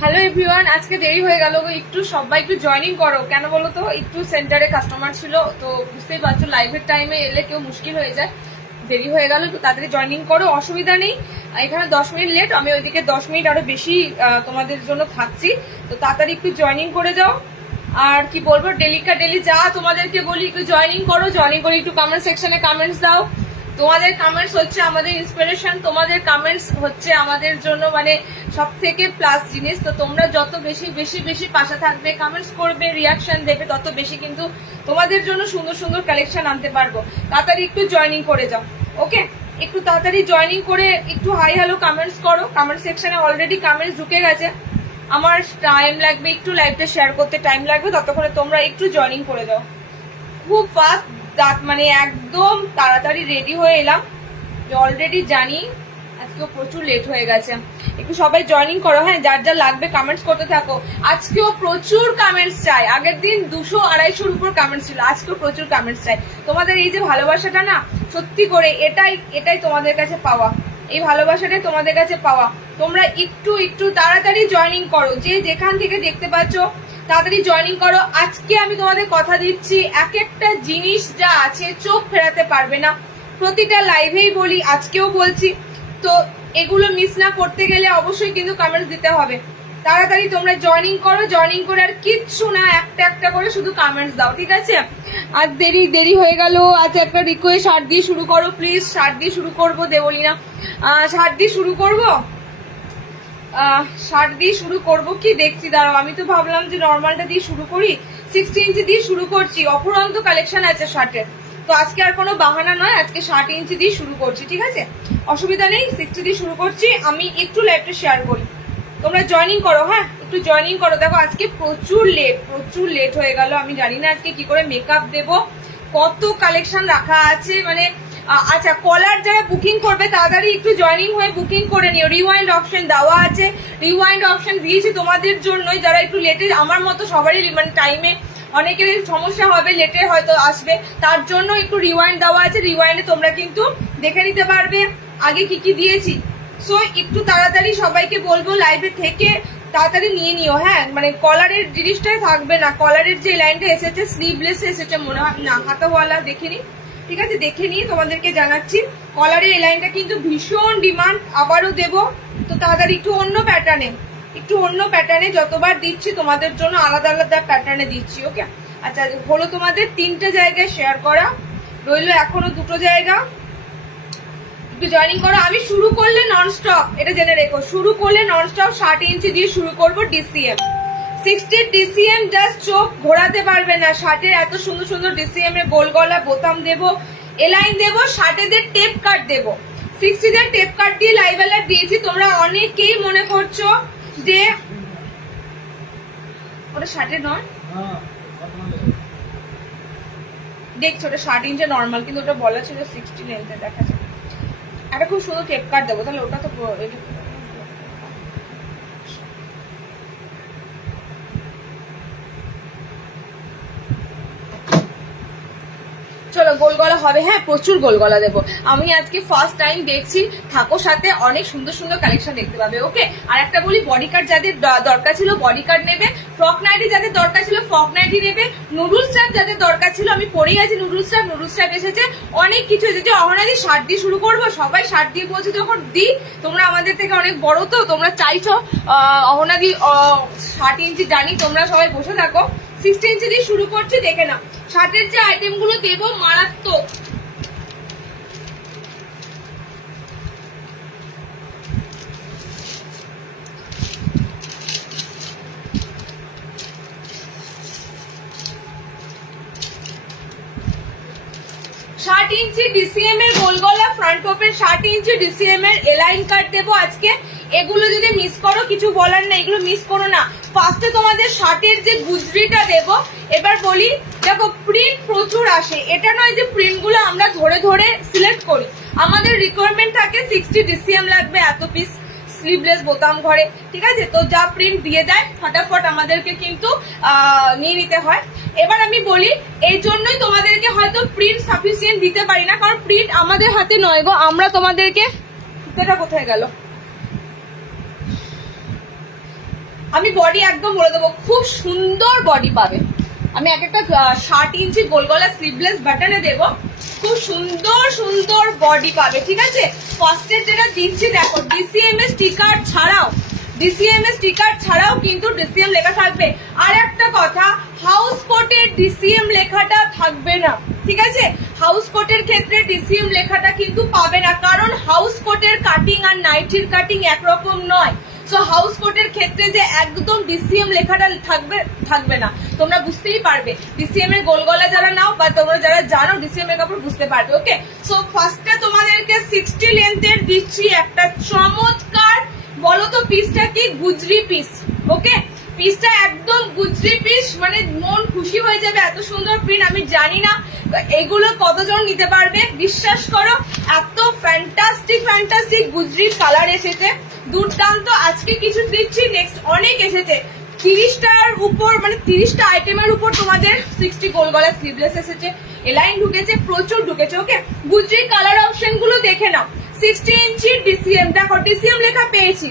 Hello everyone, আজকে দেরি হয়ে গেল একটু, সবাই একটু জয়েনিং করো। কেন বলো তো, একটু সেন্টারে কাস্টমার ছিল তো, বুঝতেই পারছো লাইভের টাইমে এলে কেউ মুশকিল হয়ে যায়। দেরি হয়ে গেল, একটু তাড়াতাড়ি জয়েনিং করো, অসুবিধা নেই। এখানে 10 মিনিট লেট, আমি ওইদিকে 10 মিনিট আরো বেশি তোমাদের জন্য থাকছি। তো তাড়াতাড়ি একটু জয়েনিং করে যাও। আর কি বলবো, ডেলি যা তোমাদেরকে বলি, একটু জয়েনিং করো, জয়েনিং করে একটু কমেন্ট সেকশনে কমেন্টস দাও। তোমাদের কমেন্টস হচ্ছে আমাদের ইন্সপিরেশন, তোমাদের কমেন্টস হচ্ছে আমাদের জন্য মানে সব থেকে প্লাস জিনিস। তো তোমরা যত বেশি বেশি বেশি পাশে থাকবে, কমেন্টস করবে, রিয়াকশন দেবে, তত বেশি কিন্তু তোমাদের জন্য সুন্দর সুন্দর কালেকশন আনতে পারবো। তাড়াতাড়ি একটু জয়েনিং করে যাও, ওকে? একটু তাড়াতাড়ি জয়েনিং করে একটু হাই হ্যালো কমেন্টস করো। কমেন্ট সেকশনে অলরেডি কমেন্টস ঢুকে গেছে। আমার টাইম লাগবে একটু, লাইভটা শেয়ার করতে টাইম লাগবে, ততক্ষণে তোমরা একটু জয়েনিং করে যাও। খুব ফাস্ট মানে একদম তাড়াতাড়ি রেডি হয়ে এলাম, অলরেডি জানি আজকেও প্রচুর লেট হয়ে গেছে। একটু সবাই জয়েনিং করো, হ্যাঁ? যার যা লাগবে কমেন্টস করতে থাকো। আজকেও প্রচুর কমেন্টস চাই, আগের দিন 200-250-র উপর কমেন্টস ছিল, আজকেও প্রচুর কমেন্টস চাই। তোমাদের এই যে ভালোবাসাটা না, সত্যি করে এটাই তোমাদের কাছে পাওয়া, এই ভালোবাসাটাই তোমাদের কাছে পাওয়া। তোমরা একটু একটু তাড়াতাড়ি জয়েনিং করো, যে যেখান থেকে দেখতে পাচ্ছ তাড়াতাড়ি জয়েনিং করো। আজকে আমি তোমাদের কথা দিচ্ছি, এক একটা জিনিস যা আছে চোখ ফেরাতে পারবে না। প্রতিটা লাইভেই বলি, আজকেও বলছি। তো এগুলো মিস না করতে গেলে অবশ্যই কিন্তু কমেন্টস দিতে হবে। তাড়াতাড়ি তোমরা জয়েনিং করো, জয়েনিং করে আর কিচ্ছু না, একটা একটা করে শুধু কমেন্টস দাও, ঠিক আছে? আজ দেরি হয়ে গেল। আজ একটা রিকোয়েস্ট, শার্ট দিয়ে শুরু করো প্লিজ। শার্ট দিয়ে শুরু করবো, দেবলি না, শার্ট দিয়ে শুরু করবো। শার্ট দিয়ে শুরু করব কি দেখছি, দাঁড়াও। আমি তো ভাবলাম যে নর্মালটা দিয়ে শুরু করি, 60 ইঞ্চি দিয়ে শুরু করছি। অফুরন্ত কালেকশন আছে শার্টের, তো আজকে আর কোনো বাহানা নয়, আজকে 60 ইঞ্চি দিয়ে শুরু করছি, ঠিক আছে? অসুবিধা নেই, 60 দিয়ে শুরু করছি। আমি একটু লাইভটা শেয়ার করি, তোমরা জয়েনিং করো, হ্যাঁ? একটু জয়েনিং করো। দেখো আজকে প্রচুর লেট হয়ে গেল। আমি জানি না আজকে কি করে মেকআপ দেবো, কত কালেকশন রাখা আছে মানে। আচ্ছা, কলার যারা বুকিং করবে তাড়াতাড়ি একটু জয়েনিং হয়ে বুকিং করে নিও। রিওয়াইন্ড অপশন দেওয়া আছে, রিওয়াইন্ড অপশন দিয়েছি তোমাদের জন্যই, যারা একটু লেটে, আমার মতো সবারই মানে টাইমে অনেকের সমস্যা হবে, লেটে হয়তো আসবে, তার জন্য একটু রিওয়াইন্ড দেওয়া আছে। রিওয়াইন্ডে তোমরা কিন্তু দেখে নিতে পারবে আগে কি কি দিয়েছি। সো একটু তাড়াতাড়ি সবাইকে বলবো লাইভে থেকে তাড়াতাড়ি নিয়ে নিও, হ্যাঁ? মানে কলারের জিনিসটাই থাকবে না। কলারের যে লাইনটা এসেছে স্লিভলেস এসেছে মনে হয়, না হাতাওয়ালা দেখিনি, ঠিক আছে? দেখে নিয়ে তোমাদেরকে জানাচ্ছি। কলারের এই লাইনটা কিন্তু ভীষণ ডিমান্ড, আবারও দেব। তো তাড়াতাড়ি একটু অন্য প্যাটার্নে যতবার দিচ্ছি তোমাদের জন্য আলাদা আলাদা প্যাটার্নে দিচ্ছি, ওকে? আচ্ছা, হলো তোমাদের 3টে জায়গায় শেয়ার করা, রইলো এখনো 2টো জায়গা। একটু জয়েনিং করো। আমি শুরু করলে ননস্টপ, এটা জেনে রেখো, শুরু করলে ননস্টপ 60 ইঞ্চি দিয়ে শুরু করবো। ডিসিএম 60 ডিসিএম, জাস্ট চোখ ঘোরাতে পারবে না। 60-এর এত সুন্দর সুন্দর ডিসিএম এ গোল গলা বোতাম দেবো, এলাইন দেবো, 60-দের টেপ কাট দেবো। 60-দের টেপ কাট দিয়ে লাইভ অ্যালার্ট দিয়েছি। তোমরা অনেকেই মনে করছো যে ওটা 60-এর নয়, দেখছো ওটা 60 ইঞ্চে নর্মাল, কিন্তু ওটা বলা ছিল 60 লেন্থে। দেখা যায় একটা খুব সুন্দর টেপ কাট দেবো, তাহলে ওটা তো চলো গোল গলা হবে, হ্যাঁ? প্রচুর গোল গলা দেবো। আমি আজকে ফার্স্ট টাইম দেখছি, থাকো সাথে, অনেক সুন্দর সুন্দর কালেকশন দেখতে পাবে, ওকে? আর একটা বলি, বডি কাট যাদের দরকার ছিল বডি কাট নেবে, ফ্রক নাইটি যাদের দরকার ছিল ফ্রক নাইটি নেবে, নুডলস টাইপ যাদের দরকার ছিল, আমি পরেই আছি নুডলস টাইপ এসেছে, অনেক কিছু এসেছে। অহনাদি শার্ট দিয়ে শুরু করবো, সবাই শার্ট দিয়ে বলছে যখন দিই, তোমরা আমাদের থেকে অনেক বড়, তো তোমরা চাইছো অহনাদি 60 ইঞ্চি, জানি তোমরা সবাই বসে থাকো। 60 ইঞ্চি দিয়ে শুরু করছি, দেখে নাও। শার্টের যে আইটেম গুলো দেবো মারাত্মক। ষাট ইঞ্চি ডিসিএম এর গোল গলা ফ্রন্ট পপের, 60 ইঞ্চি ডিসিএম এর এলাইন কাট দেবো আজকে। এগুলো যদি মিস করো কিছু বলার না, এগুলো মিস করো না। ফার্স্টে তোমাদের শার্টের যে গুজরিটা দেবো। এবার বলি, দেখো প্রিন্ট প্রচুর আসে, এটা নয় যে প্রিন্ট গুলো আমরা ধরে ধরে সিলেক্ট করি। আমাদের রিকোয়ারমেন্ট থাকে 60 ডিসিএম লাগবে, এত পিস স্লিভলেস বোতাম ঘরে, ঠিক আছে? তো যা প্রিন্ট দিয়ে দেয় ফটাফট আমাদেরকে কিন্তু নিয়ে নিতে হয়। এবার আমি বলি, এই জন্যই তোমাদেরকে হয়তো প্রিন্ট সাফিসিয়েন্ট দিতে পারি না, কারণ প্রিন্ট আমাদের হাতে নয় গো। আমরা তোমাদেরকে, এটা কোথায় গেল, আমি বডি একদম বলে দেবো, খুব সুন্দর বডি পাবে। আমি এক একটা 60 ইঞ্চি গোল গলা স্লিভলেস বাটনে দেবো, খুব সুন্দর সুন্দর বডি পাবে, ঠিক আছে। ফার্স্টে যেটা দিচ্ছি দেখো, ডিসিএম এর স্টিকার ছাড়াও, ডিসিএম এর স্টিকার ছাড়াও কিন্তু ডিসিএম লেখা থাকবে। আর একটা কথা, হাউস কোটের ডিসিএম লেখাটা থাকবে না, ঠিক আছে। হাউস কোটের ক্ষেত্রে ডিসিএম লেখাটা কিন্তু পাবে না, কারণ হাউস কোটের কাটিং আর নাইটির কাটিং একরকম নয়। সো হাউস কোটের ক্ষেত্রে যে একদম ডিসিএম লেখাটা থাকবে না, তোমরা বুঝতেই পারবে। ডিসিএম এর গোল গলা যারা নাও বা তোমরা যারা জানো ডিসিএম এর কাপড় বুঝতে পারবে, ওকে। সো ফার্স্টে তোমাদেরকে 60 লেন্থের দিচ্ছি একটা চমৎকার, বলো তো পিসটা কি, গুজরি পিস, ওকে। পিসটা একদম গুজরি পিস, মানে মন খুশি হয়ে যাবে, এত সুন্দর প্রিন্ট। আমি জানি না এগুলো কতজন নিতে পারবে, বিশ্বাস করো এত ফ্যান্টাস্টিক ফ্যান্টাস্টিক গুজরির কালার এসেছে, দুর্দান্ত। আজকে কিছু দিচ্ছি, নেক্সট অনেক এসেছে। 30টার উপর, মানে 30টা আইটেমের উপর তোমাদের 60 গোল গলা স্লিভলেস এসেছে, এলাইন ঢুকেছে, প্রচুর ঢুকেছে, ওকে। গুজরি কালার অপশন গুলো দেখে নাও। 60 ইঞ্চি ডিসিএম, দেখো ডিসিএম লেখা পেয়েছি,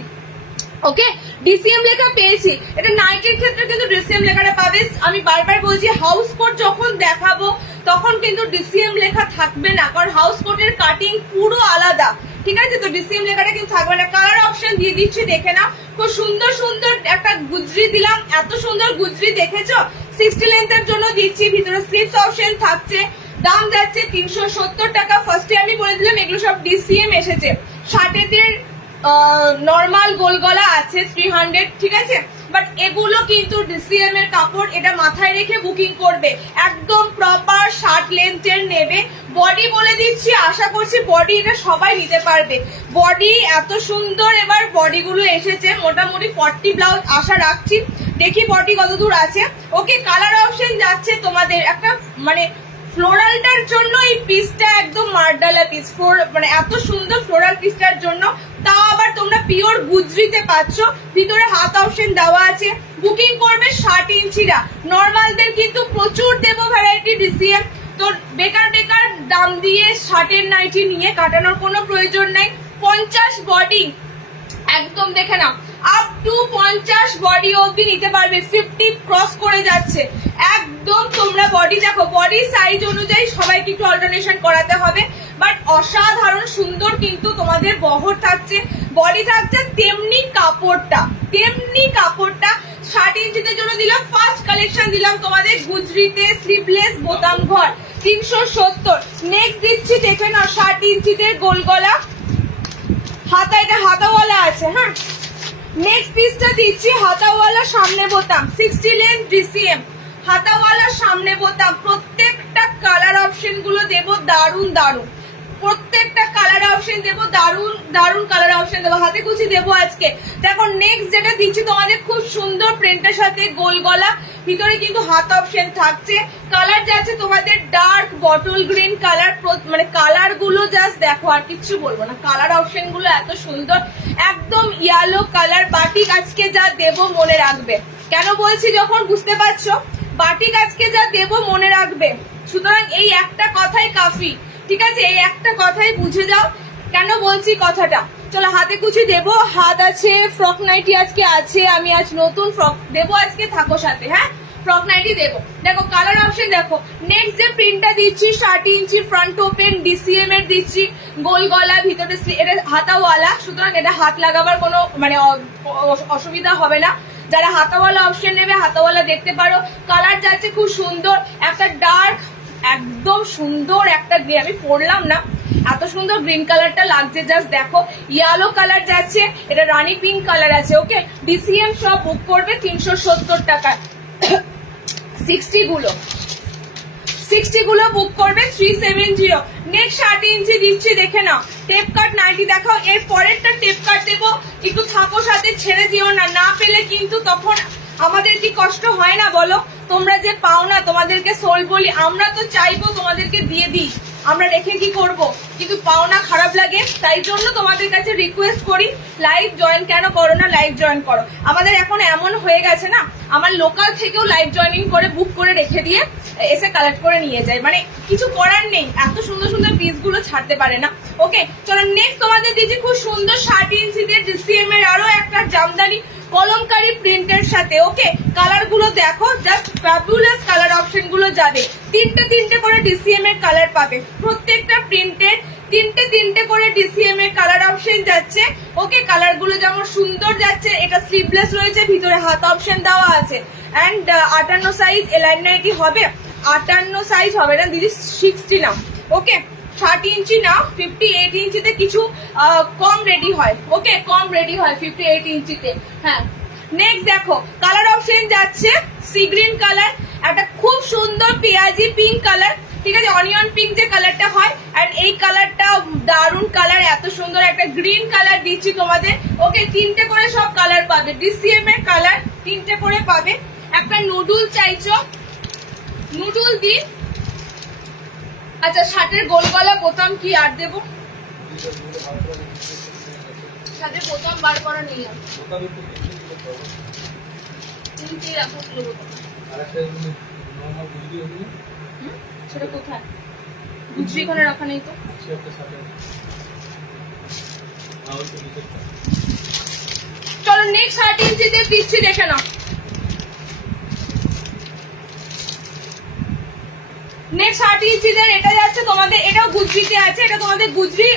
ওকে, ডিসিএম লেখা পেয়েছি। এটা নাইটের ক্ষেত্রে কিন্তু ডিসিএম লেখাটা পাবে। আমি বারবার বলছি, হাউস কোট যখন দেখাবো তখন কিন্তু ডিসিএম লেখা থাকবে না, কারণ হাউস কোটের কাটিং পুরো আলাদা, ঠিক আছে। তো ডিসিএম লেখাটা কিন্তু থাকবে না। কালার অপশন দিয়ে দিচ্ছি, দেখে না, খুব সুন্দর সুন্দর একটা গুজরি দিলাম, এত সুন্দর গুজরি দেখেছো। 60 লেন্থের জন্য দিচ্ছি, ভিতরে স্লিভস অপশন থাকছে, দাম যাচ্ছে 370 টাকা। ফার্স্টে আমি বলে দিলাম এগুলো সব ডিসিএম এসেছে। 60 নর্মাল গোল গলা আছে 300, ঠিক আছে। বাট এগুলো কিন্তু ডিসিএম এর কাপড়, এটা মাথায় রেখে বুকিং করবে, একদম প্রপার 60 লেন্থের নেবে। বডি বলে দিচ্ছি, আশা করছি বডি এটা সবাই নিতে পারবে। বডি এত সুন্দর এবার বডি গুলো এসেছে, মোটামুটি 40 ব্লাউজ আশা রাখছি, দেখি বডি কত দূর আছে, ওকে। কালার অপশন যাচ্ছে তোমাদের একটা, মানে ফ্লোরালটার জন্য এই পিসটা একদম মার্ডালা পিস, মানে এত সুন্দর ফ্লোরাল পিসটার জন্য, তাও আবার তোমরা পিওর গুজরিতে পাচ্ছ, ভিতরে হাত অপশন দেওয়া আছে। বুকিং করবে 60 ইঞ্চিরা, নর্মালদের কিন্তু প্রচুর দেবো ভ্যারাইটি ডিসিএম, তো বেকার বেকার দাম দিয়ে 60 নাইটি নিয়ে কাটানোর কোনো প্রয়োজন নাই। 50 বডি একদম দেখে নাও, আপ টু 50 বডি অবধি নিতে পারবে, 50 ক্রস করে যাচ্ছে একদম। তোমরা বডি দেখো, বডি সাইজ অনুযায়ী সবাইকে একটু অল্টারনেশন করাতে হবে, বাট অসাধারণ সুন্দর কিন্তু তোমাদের বহর থাকছে, বডি থাকছে, তেমনি কাপড়টা 60 ইঞ্চিদের জন্য দিলাম। ফার্স্ট কালেকশন দিলাম তোমাদের গুজরিতে স্লিভলেস বোতাম ঘর 370। নেক্সট দিচ্ছি, দেখে নাও, 60 ইঞ্চিদের গোল গলা হাতা, এটা হাতাওয়ালা আছে, হ্যাঁ। নেক্সট পিসটা দিচ্ছি হাতাওয়ালা সামনে বোতাম, 60 লেন্থ ডিসিএম, হাতাওয়ালা সামনে বোতাম। প্রত্যেকটা কালার অপশন গুলো দেবো দারুন দারুন, প্রত্যেকটা কালার অপশন দেবো দারুন দারুন কালার অপশন দেবো, হাতে কুচি দেবো আজকে। দেখো নেক্সট যেটা দিচ্ছি তোমাদের, খুব সুন্দর প্রিন্টের সাথে গোল গলা, ভিতরে কিন্তু হাত অপশন থাকছে। কালার যাচ্ছে তোমাদের ডার্ক বটল গ্রিন কালার, মানে কালার গুলো জাস্ট দেখো, আর কিচ্ছু বলবো না, কালার অপশন গুলো এত সুন্দর, একদম ইয়েলো কালার। বাটিক আজকে যা দেবো মনে রাখবে, কেন বলছি যখন বুঝতে পারছো, বাটিক আজকে যা দেবো মনে রাখবে, সুতরাং এই একটা কথাই কাফি, ঠিক আছে। এই একটা কথাই বুঝে যাও কেন বলছি কথাটা। চলো হাতে কুচি দেবো, হাত আছে, ফ্রক নাইটি আজকে আছে, আমি আজ নতুন ফ্রক দেবো আজকে, থাকো সাথে, হ্যাঁ, ফ্রক নাইটি দেবো। দেখো কালার অপশন দেখো। নেক্সট যে প্রিন্টটা দিচ্ছি 60 ইঞ্চি ফ্রন্ট ওপেন ডিসিএম এর দিচ্ছি, গোল গলা, ভিতরে এটা হাতাওয়ালা, সুতরাং এটা হাত লাগাবার কোনো মানে অসুবিধা হবে না। যারা হাতাওয়ালা অপশন নেবে হাতাওয়ালা দেখতে পারো। কালার যাচ্ছে খুব সুন্দর, একটা ডার্ক একদম সুন্দর একটা গ্রিন, আমি পরলাম না, এত সুন্দর গ্রিন কালারটা লাগছে, জাস্ট দেখো। ইয়েলো কালার যাচ্ছে, এটা রানী পিঙ্ক কালার আছে, ওকে। ডিসিএম সব বুক করবে 370 টাকা। 60 গুলো বুক করবে 370। নেক্সট 60 ইঞ্চি দিচ্ছি, দেখে নাও, টেপ কাট নাইটি দেখাও। এর পরেরটা টেপ কাট দেবো, একটু থাকো সাথে, ছেড়ে দিও না, না পেলে কিন্তু তখন আমাদের কি কষ্ট হয় না বলো? তোমরা যে পাও না, তোমাদেরকে সোল বলি, আমরা তো চাইবো তোমাদেরকে দিয়ে দিই, আমরা রেখে কি করব, কিন্তু পাও না, খারাপ লাগে। তাই জন্য তোমাদের কাছে রিকোয়েস্ট করি, লাইভ জয়েন কেন করো না, লাইভ জয়েন করো। আমাদের এখন এমন হয়ে গেছে না, আমার লোকাল থেকেও লাইভ জয়েনিং করে বুক করে রেখে দিয়ে এসে কালেক্ট করে নিয়ে যায়, মানে কিছু করার নেই, এত সুন্দর সুন্দর পিস গুলো ছাড়তে পারে না, ওকে। চলো নেক্সট তোমাদের দিচ্ছি খুব সুন্দর 60 ইঞ্চিতে ডিসিএম এর আরো একটা জামদানি, কলমকারী প্রিন্টের সাথে। ওকে, কালার গুলো দেখো, জাস্ট ফ্যাবুলাস কালার অপশন গুলো যাবে। তিনটে করে ডিসিএম এর কালার পাবে, প্রত্যেকটা প্রিন্টের তিনটে করে ডিসিএম এর কালার অপশন যাচ্ছে। ওকে, কালার গুলো যেমন সুন্দর যাচ্ছে। এটা স্লিভলেস রয়েছে, ভিতরে হাত অপশন দেওয়া আছে। অ্যান্ড 58 সাইজ এলাইন নাইটি হবে, 58 সাইজ হবে না দিদি, 60 নাও। ওকে, 60 ইঞ্চি নাও, 58 ইঞ্চিতে কিছু কম রেডি হয়। ওকে, কম রেডি হয় 58 ইঞ্চিতে। হ্যাঁ, নেক্সট দেখো কালার অপশন যাচ্ছে সি গ্রিন কালার, একটা খুব সুন্দর পেঁয়াজি পিঙ্ক কালার, ঠিক আছে, অনিয়ন পিঙ্ক যে কালারটা হয়। আর এই কালারটা দারুন কালার, এত সুন্দর একটা গ্রিন কালার দিচ্ছি তোমাদের। ওকে, তিনটে করে সব কালার পাবে, ডিসিএম এর কালার তিনটে করে পাবে। একটা নুডুল চাইছো, নুডুল দিন। আচ্ছা, শার্টের গোল গলা বোতাম কি আর দেবো? শার্টের বোতাম বার করা নেই আর। সেটা কোথায়? গুজরি এখানে রাখা নেই তো। চলো নেক্সট 60 ইঞ্চিতে দিচ্ছি, দেখে নাও। নেক্সট 60 ইঞ্চিদের এটা যাচ্ছে তোমাদের, এটাও গুজরিতে আছে। এটা তোমাদের গুজরি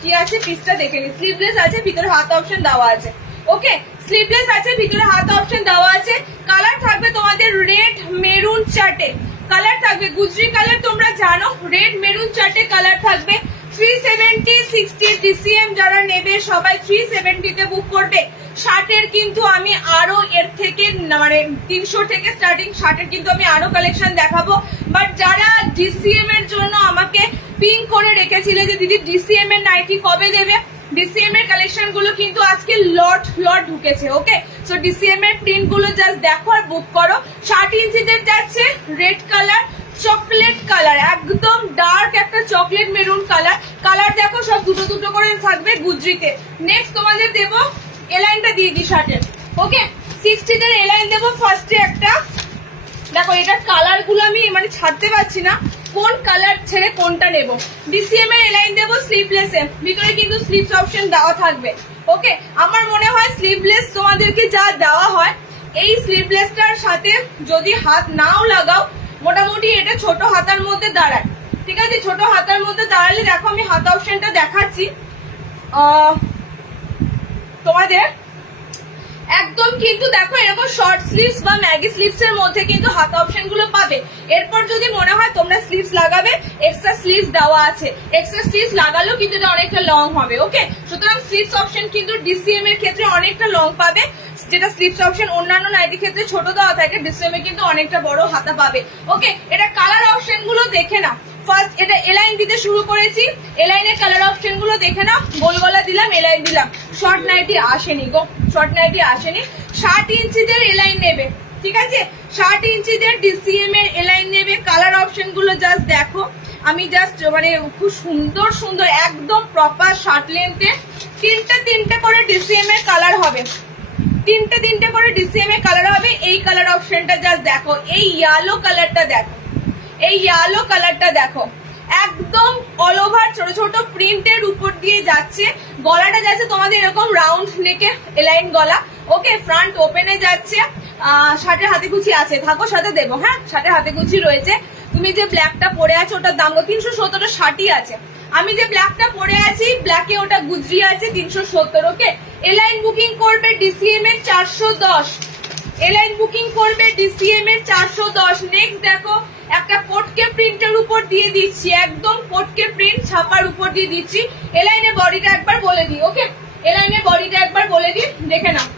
কি আছে পিসটা দেখে নি। স্লিভলেস আছে, ভিতরে হাত অপশন দেওয়া আছে। ওকে, স্লিভলেস আছে, ভিতরে হাত অপশন দেওয়া আছে। কালার থাকবে তোমাদের রেড মেরুন চার্টে কালার থাকবে। গুজরি কালার তোমরা জানো, রেড মেরুন চার্টে কালার থাকবে। 370 60 ডিসিএম যারা নেবে সবাই 370 তে বুক করবে। শার্টের কিন্তু আমি আরো এর থেকে মানে 300 থেকে স্টার্টিং শার্টের কিন্তু আমি আরো কালেকশন দেখাবো। বাট যারা ডিসিএম এর জন্য আমাকে পিং করে রেখেছিলে যে দিদি ডিসিএম এর নাইটি কবে দেবে, ডিসিএম এর কালেকশন গুলো কিন্তু আজকে লট ঢুকেছে। ওকে, সো ডিসিএম এর প্রিন্ট গুলো জাস্ট দেখো আর বুক করো। 60 ইঞ্চিদের যাচ্ছে রেড কালার, চকলেট কালার, একদম ডার্ক একটা চকলেট মেরুন কালার। কালার দেখো সব দুটো করে থাকবে গুজরিতে। নেক্সট তোমাদের দেবো এলাইনটা দিয়ে দিই শার্টের। ওকে, 60 দের এলাইন দেবো। ফার্স্টে একটা দেখো, এটার কালার গুলো আমি মানে ছাড়তে পারছি না, কোন কালার ছেড়ে কোনটা নেব। ডিসিএম এর এলাইন দেবো স্লিভলেস এর, ভিতরে কিন্তু স্লিভস অপশন দেওয়া থাকবে। ওকে, আমার মনে হয় স্লিভলেস তোমাদেরকে যা দেওয়া হয়, এই স্লিভলেসটার সাথে যদি হাত নাও লাগাও, মোটামুটি এটা ছোট হাতার মধ্যে দাঁড়ায়। ঠিক আছে, ছোট হাতার মধ্যে দাঁড়ালে দেখো আমি হাত অপশনটা দেখাচ্ছি তোমাদের। একদম কিন্তু দেখো এরকম শর্ট স্লিভস বা ম্যাগি স্লিভস এর মধ্যে কিন্তু হাত অপশন গুলো পাবে। এরপর যদি মনে হয় তোমরা স্লিভস লাগাবে, এক্সট্রা স্লিভস দেওয়া আছে, এক্সট্রা স্লিভস লাগালেও কিন্তু এটা অনেকটা লং হবে। ওকে, সুতরাং স্লিভস অপশন কিন্তু ডিসিএম এর ক্ষেত্রে অনেকটা লং পাবে, যেটা স্লিভস অপশন অন্যান্য নাইটির ক্ষেত্রে ছোট দেওয়া থাকে, ডিসিএম এ কিন্তু অনেকটা বড় হাতা পাবে। ওকে, এটা কালার অপশন গুলো দেখে নাও। ফার্স্ট এটা এলাইন দিতে শুরু করেছি, এলাইনের কালার অপশন গুলো দেখে নাও। গোল গলা দিলাম, এলাইন দিলাম, শর্ট নাইটি আসেনি গো, শর্ট নাইটি আসেনি। 60 ইঞ্চিদের এলাইন নেবে, ঠিক আছে, 60 ইঞ্চিদের ডিসিএম এর এলাইন নেবে। কালার অপশন গুলো জাস্ট দেখো, আমি জাস্ট মানে খুব সুন্দর সুন্দর একদম প্রপার শার্ট লেন্থে তিনটে করে ডিসিএম এর কালার হবে, তিনটে করে ডিসিএম এর কালার হবে। এই কালার অপশনটা জাস্ট দেখো, এই ইয়েলো কালারটা দেখো, এই ইয়েলো কালারটা দেখো, একদম অল ওভার ছোট ছোট প্রিন্টের উপর দিয়ে যাচ্ছে। গলাটা যাচ্ছে তোমাদের এরকম রাউন্ড নেকে এলাইন গলা। ওকে, ফ্রন্ট ওপেনে যাচ্ছে। শার্টের হাতে কুচি আছে, থাকো সাথে দেবো। হ্যাঁ, শার্টের হাতে কুচি রয়েছে। তুমি যে ব্ল্যাকটা পরে আছো ওটার দাম 370 শার্টই আছে। আমি যে ব্ল্যাকটা পরে আছি, ব্ল্যাকে ওটা গুজরি আছে 370। ওকে, এলাইন বুকিং করবে ডিসিএম এর 410, এলাইন বুকিং করবে ডিসিএম এর 410। নেক্সট দেখো একটা কোটকে প্রিন্টের উপর দিয়ে দিচ্ছি, একদম কোটকে প্রিন্ট ছাপার উপর দিয়ে দিচ্ছি। এলাইনের বডিটা একবার বলে দিই। ওকে, এলাইনের বডিটা একবার বলে দিই, দেখে নাও।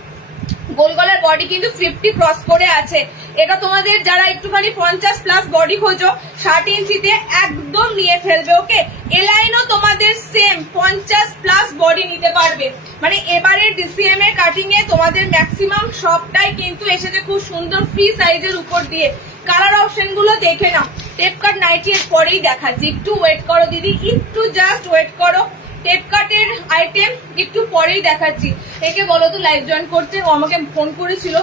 গোল গলার বডি কিন্তু 50 ক্রস করে আছে। এটা তোমাদের যারা একটুখানি 50 প্লাস বডি খোঁজো 60 ইঞ্চিতে একদম নিয়ে ফেলবে। ওকে, এলাইনও তোমাদের সেম 50 প্লাস বডি নিতে পারবে। মানে এবারের ডিসিএম এর কাটিং এ তোমাদের ম্যাক্সিমাম সবটাই কিন্তু এসেছে খুব সুন্দর ফ্রি সাইজের উপর দিয়ে। কালার অপশন গুলো দেখে নাও। টেপ কাট নাইটি এর পরেই দেখাচ্ছি, একটু ওয়েট করো দিদি, একটু জাস্ট ওয়েট করো। টেপ কাটের আইটেম একটু পরেই দেখাচ্ছি। একে বলো তো লাইভ জয়েন করতে, ও আমাকে ফোন করেছিল,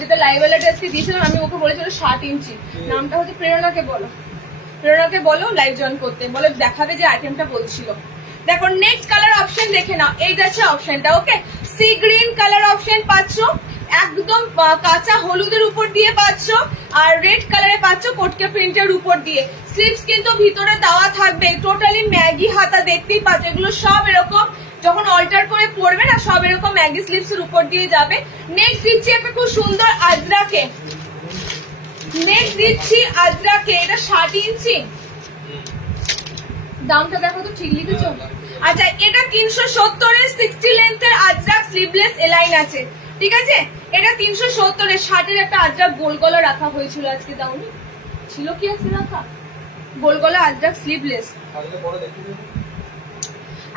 যেটা লাইভ অ্যালার্ট আজকে দিয়েছিলাম, আমি ওকে বলেছিল 60 ইঞ্চি। নামটা হচ্ছে প্রেরণাকে বলো, প্রেরণাকে বলো লাইভ জয়েন করতে, বলে দেখাবে যে আইটেমটা বলছিল। দেখো নেক্সট কালার অপশন দেখে নাও, এই যাচ্ছে অপশনটা। ওকে, সি গ্রিন কালার অপশন পাচ্ছ, একদম কাঁচা হলুদের উপর দিয়ে পাচ্ছ, আর রেড কালারে পাচ্ছ কোটকে প্রিন্টের উপর দিয়ে। স্লিভস কিন্তু ভিতরে দেওয়া থাকবে, টোটালি ম্যাগি হাতা দেখতেই পাচ্ছ, এগুলো সব এরকম যখন অল্টার করে পরবে না সব এরকম ম্যাগি স্লিভস এর উপর দিয়ে যাবে। নেক্সট দিচ্ছি একটা খুব সুন্দর আজরাকে, নেক্সট দিচ্ছি আজরাকে, এটা 60 ইঞ্চি, দামটা দেখো তো ঠিক লিখেছো? আচ্ছা এটা 370 এর 60 লেন্থের আজরাক স্লিভলেস এলাইন আছে, ঠিক আছে? এটা 370 এর 60 এর একটা আজরাক গোল গলা রাখা হয়েছিল, আজকে দাওনি ছিল কি আছে রাখা গোল গলা আজরাক স্লিভলেস।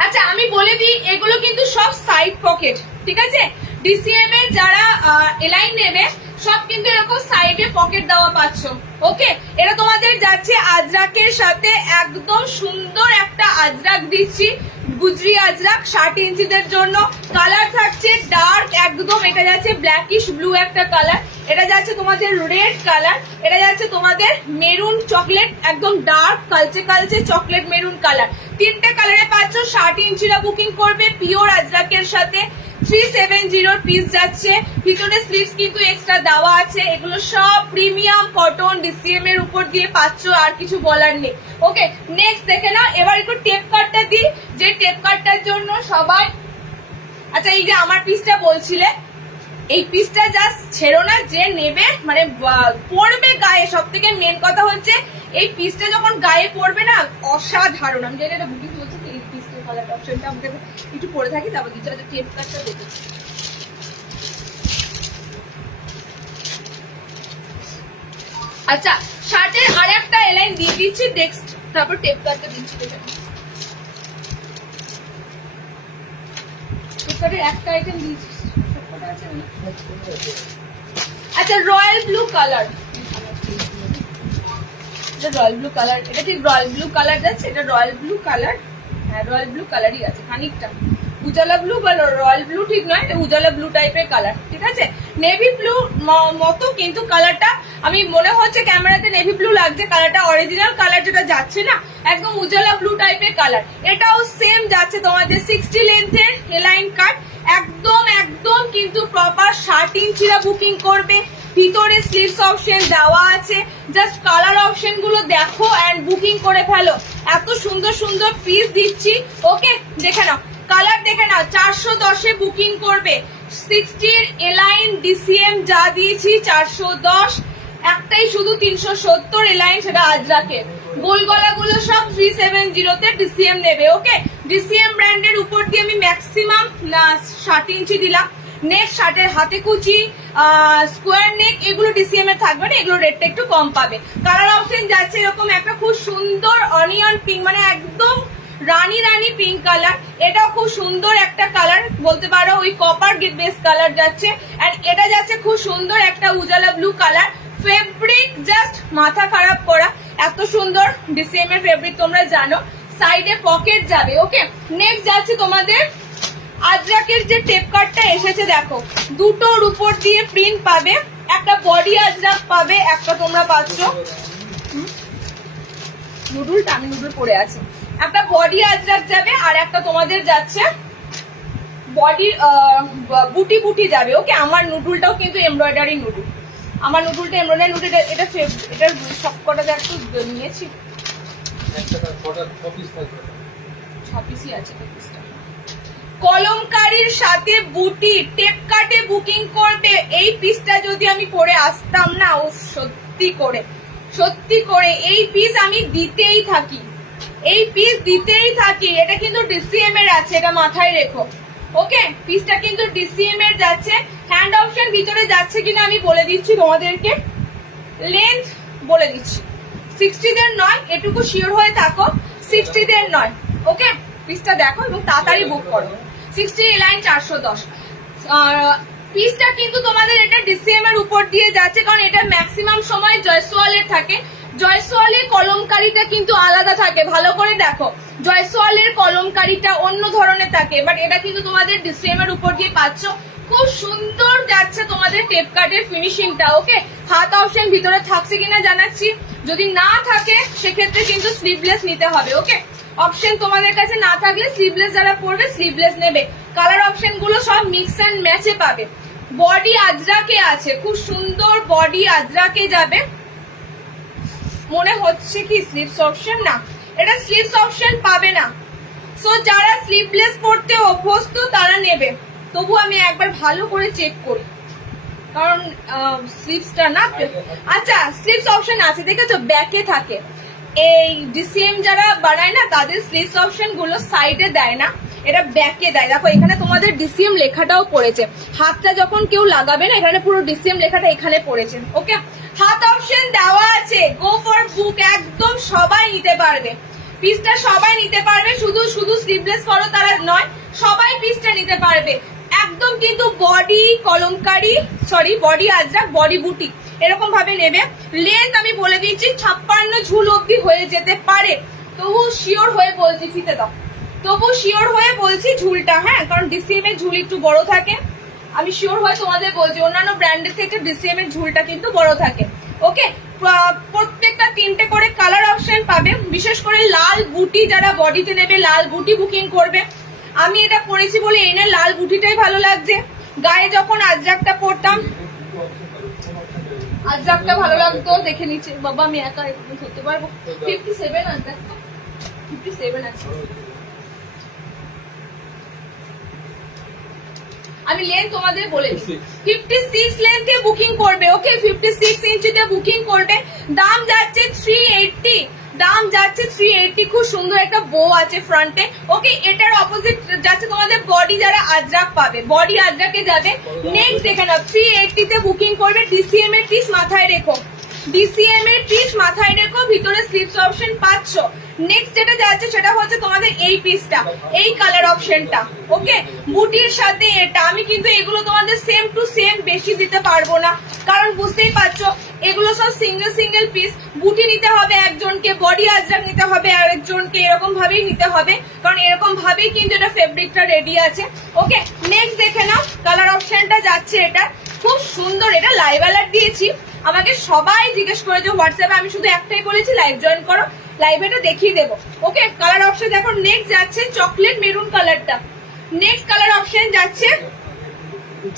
আচ্ছা আমি বলে দিই এগুলো কিন্তু সব সাইড পকেট, ঠিক আছে? ডিসিএম এর যারা এলাইন নেবে সব কিন্তু এরকম সাইডে পকেট দেওয়া পাচ্ছ, ওকে? এটা তোমাদের যাচ্ছে আজরাকের সাথে, একদম সুন্দর একটা আজরাক দিচ্ছি, গুজরি আজরাক 60 ইঞ্চিদের জন্য। কালার থাকছে ডার্ক একদম, এটা যাচ্ছে ব্ল্যাকিশ ব্লু একটা কালার, এটা যাচ্ছে তোমাদের রেড কালার, এটা যাচ্ছে তোমাদের মেরুন চকলেট, একদম ডার্ক কালচে কালচে চকলেট মেরুন কালার। তিনটে কালারে পাচ্ছ। 60 ইঞ্চিরা বুকিং করবে পিওর আজরাকের সাথে, 370 পিস যাচ্ছে। ভিতরে স্লিভস কিন্তু এক্সট্রা দেওয়া আছে, এগুলো সব প্রিমিয়াম কটন ডিসিএম এর উপর দিয়ে পাচ্ছ, আর কিছু বলার নেই, ওকে? নেক্সট দেখে নাও, এবার একটু টেপ কাটটা দিই, যে টেপ কাটটার জন্য সবাই, আচ্ছা এই যে আমার পিসটা বলছিলে, এই পিসটা জাস্ট ছেড়ো না, যে নেবে মানে পরবে গায়ে, সব থেকে মেন কথা হচ্ছে এই পিসটা যখন গায়ে পড়বে না অসাধারণ। আমি জানি এটা বুকিং চলছে, এই পিসটার কালার অপশনটা আমাদের একটু পরে থাকি, তারপর দিচ্ছি টেপ কাটটা দেখে। আচ্ছা শার্টের আর একটা এলাইন দিয়ে দিচ্ছি, নেক্সট তারপর টেপ কাটটা দিচ্ছি। টেপ কাটের একটা আইটেম দিয়েছি, আচ্ছা royal blue colour, royal blue colour, এটা ঠিক রয়্যাল ব্লু কালার যাচ্ছে, এটা রয়্যাল ব্লু কালার, হ্যাঁ রয়্যাল ব্লু কালারই আছে খানিকটা, উজালা ব্লু বা রয়্যাল ব্লু ঠিক নয়, এটা উজালা ব্লু টাইপের কালার, ঠিক আছে? নেভি ব্লু মতো কিন্তু কালারটা আমি মনে হচ্ছে ক্যামেরাতে নেভি ব্লু লাগছে, কালারটা অরিজিনাল কালার যেটা যাচ্ছে না একদম উজালা ব্লু টাইপের কালার। এটাও সেম যাচ্ছে তোমাদের 60 লেন্থের এলাইন কাট, একদম একদম কিন্তু প্রপার 60 ইঞ্চিরা বুকিং করবে। ভিতরে স্লিভস অপশন দেওয়া আছে, জাস্ট কালার অপশন গুলো দেখো এন্ড বুকিং করে ফেলো। এত সুন্দর সুন্দর পিস দিচ্ছি, ওকে? দেখে নাও কালার, দেখে নাও। 410 এ বুকিং করবে, 60 এলাইন ডিসিএম যা দিয়েছি 410, একটাই শুধু 370 এলাইন, সেটা আজরাকে। গোল গলাগুলো সব 370 তে ডিসিএম নেবে, ওকে? ডিসিএম ব্র্যান্ডের উপর দিয়ে আমি ম্যাক্সিমাম 60 ইঞ্চি দিলাম। নেক্সট শার্টের হাতে কুচি, স্কোয়ার নেক, এগুলো ডিসিএম এর থাকবে না, এগুলো রেটটা একটু কম পাবে। কালার অপশন যাচ্ছে এরকম একটা খুব সুন্দর অনিয়ন পিঙ্ক, মানে একদম রানী রানী পিঙ্ক কালার, এটাও খুব সুন্দর একটা কালার বলতে পারো, ওই কপার বেস কালার যাচ্ছে। আর এটা যাচ্ছে খুব সুন্দর একটা উজালা ব্লু কালার, ফেব্রিক জাস্ট মাথা খারাপ করা, এত সুন্দর ডিসিএম এর ফেব্রিক তোমরা জানো। সাইডে পকেট যাবে, ওকে? নেক্সট যাচ্ছে তোমাদের আজরাকের যে টেপ কাটটা এসেছে, দেখো দুটোর উপর দিয়ে প্রিন্ট পাবে, একটা বডি আজরাক পাবে, একটা তোমরা পাচ্ছ নুডুলটা, আমি নুডুল পরে আছে, একটা বডি আজরাক যাবে, আর একটা তোমাদের যাচ্ছে বডির বুটি বুটি যাবে, ওকে? আমার নুডুলটাও কিন্তু এমব্রয়ডারি নুডুল, আমার নুডুলটা এমব্রয়ডারি নুডুল, এটা এটার সব কটাতে একটু নিয়েছি, 6 পিসই আছে। কলমকারীর সাথে বুটি টেপ কাটে বুকিং করবে। এই পিসটা যদি আমি পরে আসতাম না, ও সত্যি করে এই পিস আমি দিতেই থাকি, এই পিস দিতেই থাকি। এটা কিন্তু ডিসিএম এর আছে, এটা মাথায় রেখো, ওকে? পিসটা কিন্তু ডিসিএম এর যাচ্ছে। হ্যান্ড অপশন ভিতরে যাচ্ছে কিনা আমি বলে দিচ্ছি তোমাদেরকে, লেন্থ বলে দিচ্ছি, 60 দের নয়, এটুকু শিওর হয়ে থাকো, 60 দের নয়, ওকে? পিসটা দেখো এবং তাড়াতাড়ি বুক করো। 60 এলাইন 410, পিসটা কিন্তু তোমাদের এটা ডিসিএম এর উপর দিয়ে যাচ্ছে, কারণ এটা ম্যাক্সিমাম সময় জয়সওয়ালের থাকে। জয়সওয়ালের কলমকারিটা কিন্তু আলাদা থাকে, ভালো করে দেখো, জয়সওয়ালের কলমকারিটা অন্য ধরনের থাকে, বাট এটা কিন্তু তোমাদের ডিসিএম এর উপর দিয়ে পাচ্ছ। খুব সুন্দর যাচ্ছে তোমাদের টেপ কাটের ফিনিশিংটা, ওকে? হাত অপশন ভিতরে থাকছে কিনা জানাচ্ছি, যদি না থাকে সেক্ষেত্রে কিন্তু স্লিভলেস নিতে হবে, ওকে? অপশন তোমাদের কাছে না থাকলে স্লিভলেস যারা পরবে স্লিভলেস নেবে। কালার অপশন গুলো সব মিক্স অ্যান্ড ম্যাচে পাবে। বডি আজরাকে আছে, খুব সুন্দর বডি আজরাকে যাবে। মনে হচ্ছে কি স্লিভস অপশন, না এটা স্লিভস অপশন পাবে না। সো যারা স্লিভলেস পরতে অভ্যস্ত তারা নেবে। তবু আমি একবার ভালো করে চেক করি, কারণ স্লিভসটা না। আচ্ছা স্লিভস অপশন আছে, দেখেছো ব্যাকে থাকে। এই ডিসিএম যারা বানায় না তাদের স্লিভস অপশন গুলো সাইডে দেয় না, এটা ব্যাকে দেয়। দেখো এখানে তোমাদের ডিসিএম লেখাটাও পড়েছে, হাতটা যখন কেউ লাগাবে না এখানে পুরো ডিসিএম লেখাটা এখানে পড়েছে। ওকে, হাত অপশন দেওয়া আছে। গো ফর বুক, একদম সবাই নিতে পারবে পিসটা, সবাই নিতে পারবে। শুধু শুধু স্লিভলেস করো তারা নয়, সবাই পিসটা নিতে পারবে একদম। কিন্তু body kalamkari, sorry body Ajrak, body বুটি এরকম ভাবে নেবে। লেন্থ আমি বলে দিচ্ছি 56 ঝুল অব্দি হয়ে যেতে পারে। তবু শিওর হয়ে বলছি, ফিতে দাও, তবু শিওর হয়ে বলছি ঝুলটা, হ্যাঁ, কারণ ডিসিএম এর ঝুল একটু বড় থাকে। আমি শিওর হয়ে তোমাদের বলছি অন্যান্য ব্র্যান্ডের থেকে ডিসিএম এর ঝুলটা কিন্তু বড় থাকে। ওকে, প্রত্যেকটা 3টে করে কালার অপশন পাবে। বিশেষ করে লাল বুটি যারা বডিতে নেবে লাল বুটি বুকিং করবে। আমি এটা পরেছি বলে এনে লাল বুটিটাই ভালো লাগছে। গায়ে যখন আজরাকটা পরতাম আজরাকটা ভালো লাগতো। দেখে নিচ্ছি বাবা, আমি একা ধরতে পারবো। 57 আছে, 57 আছে। আমি লেন্থ তোমাদের বলে দিই, 56 লেন্থে বুকিং করবে। ওকে, 56 ইঞ্চিতে বুকিং করবে। দাম যাচ্ছে 380, দাম যাচ্ছে 380। খুব সুন্দর একটা বো আছে ফ্রন্টে। ওকে, এটার অপোজিট যাচ্ছে তোমাদের বডি যারা আজরাক পাবে, বডি আজরাকে যাবে। নেক্সট দেখে নাও, 380 তে বুকিং করবে। ডিসিএম এর পিস মাথায় রেখো, ডিসিএম এর পিস মাথায় রেখো, ভিতরে স্লিভস অপশন পাচ্ছ। নেক্সট যেটা যাচ্ছে সেটা হচ্ছে তোমাদের এই পিসটা, এই কালার অপশনটা। ওকে, বুটির সাথে এটা। আমি কিন্তু এগুলো তোমাদের সেম টু সেম বেশি দিতে পারবো না, কারণ বুঝতেই পারছো এগুলো সব সিঙ্গেল সিঙ্গেল পিস। বুটি নিতে হবে একজনকে, বডি আজরাক নিতে হবে আরেকজনকে, এরকম ভাবেই নিতে হবে, কারণ এরকম ভাবেই কিন্তু এটা ফেব্রিকটা রেডি আছে। ওকে, নেক্সট দেখে নাও কালার অপশনটা যাচ্ছে এটা, খুব সুন্দর। এটা লাইভ অ্যালার্ট দিয়েছি, আমাকে সবাই জিজ্ঞেস করেছে হোয়াটসঅ্যাপে, আমি শুধু একটাই বলেছি লাইভ জয়েন করো, লাইভে এটা দেখিয়ে দেবো। ওকে, কালার অপশন দেখো। নেক্সট যাচ্ছে চকলেট মেরুন কালারটা, নেক্সট কালার অপশন যাচ্ছে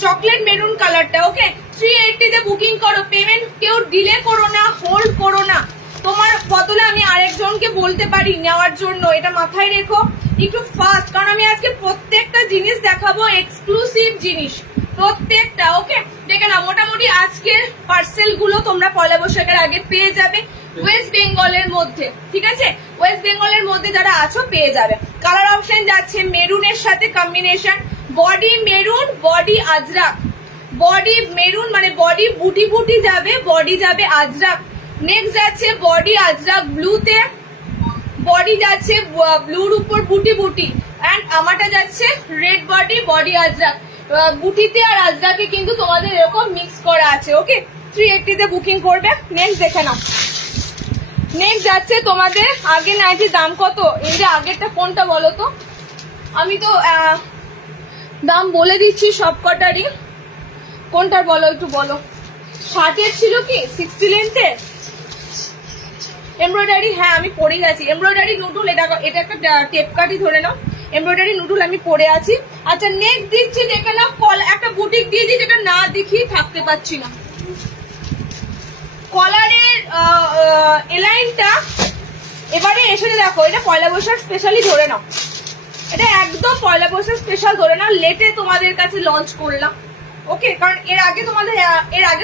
চকলেট মেরুন কালারটা। ওকে, 380 তে বুকিং করো। পেমেন্ট কেউ ডিলে করো না, হোল্ড করো না। তোমার বদলে আমি আরেকজনকে বলতে পারি নেওয়ার জন্য, এটা মাথায় রেখো একটু ফাস্ট, কারণ আমি আজকে প্রত্যেকটা জিনিস দেখাবো, এক্সক্লুসিভ জিনিস প্রত্যেকটা। ওকে, দেখে না, মোটামুটি আজকের পার্সেল গুলো তোমরা পয়লা বৈশাখের আগে পেয়ে যাবে ওয়েস্ট বেঙ্গলের মধ্যে। ঠিক আছে, ওয়েস্ট বেঙ্গলের মধ্যে যারা আছো পেয়ে যাবে। কালার অপশন যাচ্ছে মেরুনের সাথে combination, body maroon, body Ajrak. Body maroon মানে বডি বুটি বুটি যাবে, বডি যাবে আজরাক। নেক্সট যাচ্ছে বডি আজরাক ব্লুতে, বডি যাচ্ছে ব্লুর উপর বুটি বুটি, এন্ড আমারটা যাচ্ছে রেড বডি, বডি আজরাক। বুটিতে আর আজরাকে কিন্তু তোমাদের এরকম মিক্স করা আছে। ওকে, 380 তে বুকিং করবে। নেক্সট দেখে নাও, নেক্সট যাচ্ছে তোমাদের আগে নাইটির দাম কত, এই যে আগেরটা কোনটা বলো তো, আমি তো দাম বলে দিচ্ছি সব কটারই। কোনটার বলো একটু বলো। 60 ছিল কি 60 লেন্থের এমব্রয়ডারি, হ্যাঁ আমি পরে গেছি। এমব্রয়ডারি নুডুল, এটা একটা টেপ কাটি ধরে নাও, এমব্রয়ডারি নুডুল আমি পরে আছি। আচ্ছা নেক্সট দিচ্ছি দেখে নাও, একটা বুটিক দিয়েছি যেটা না দেখিয়ে থাকতে পারছি না। কলারের এলাইনটা এবারে এসে দেখো, এটা পয়লা বৈশাখ স্পেশালি ধরে নাও, এটা একদম পয়লা বৈশাখ স্পেশাল ধরে নাও। লেটে তোমাদের কাছে লঞ্চ করলাম। ওকে, কারণ এর আগে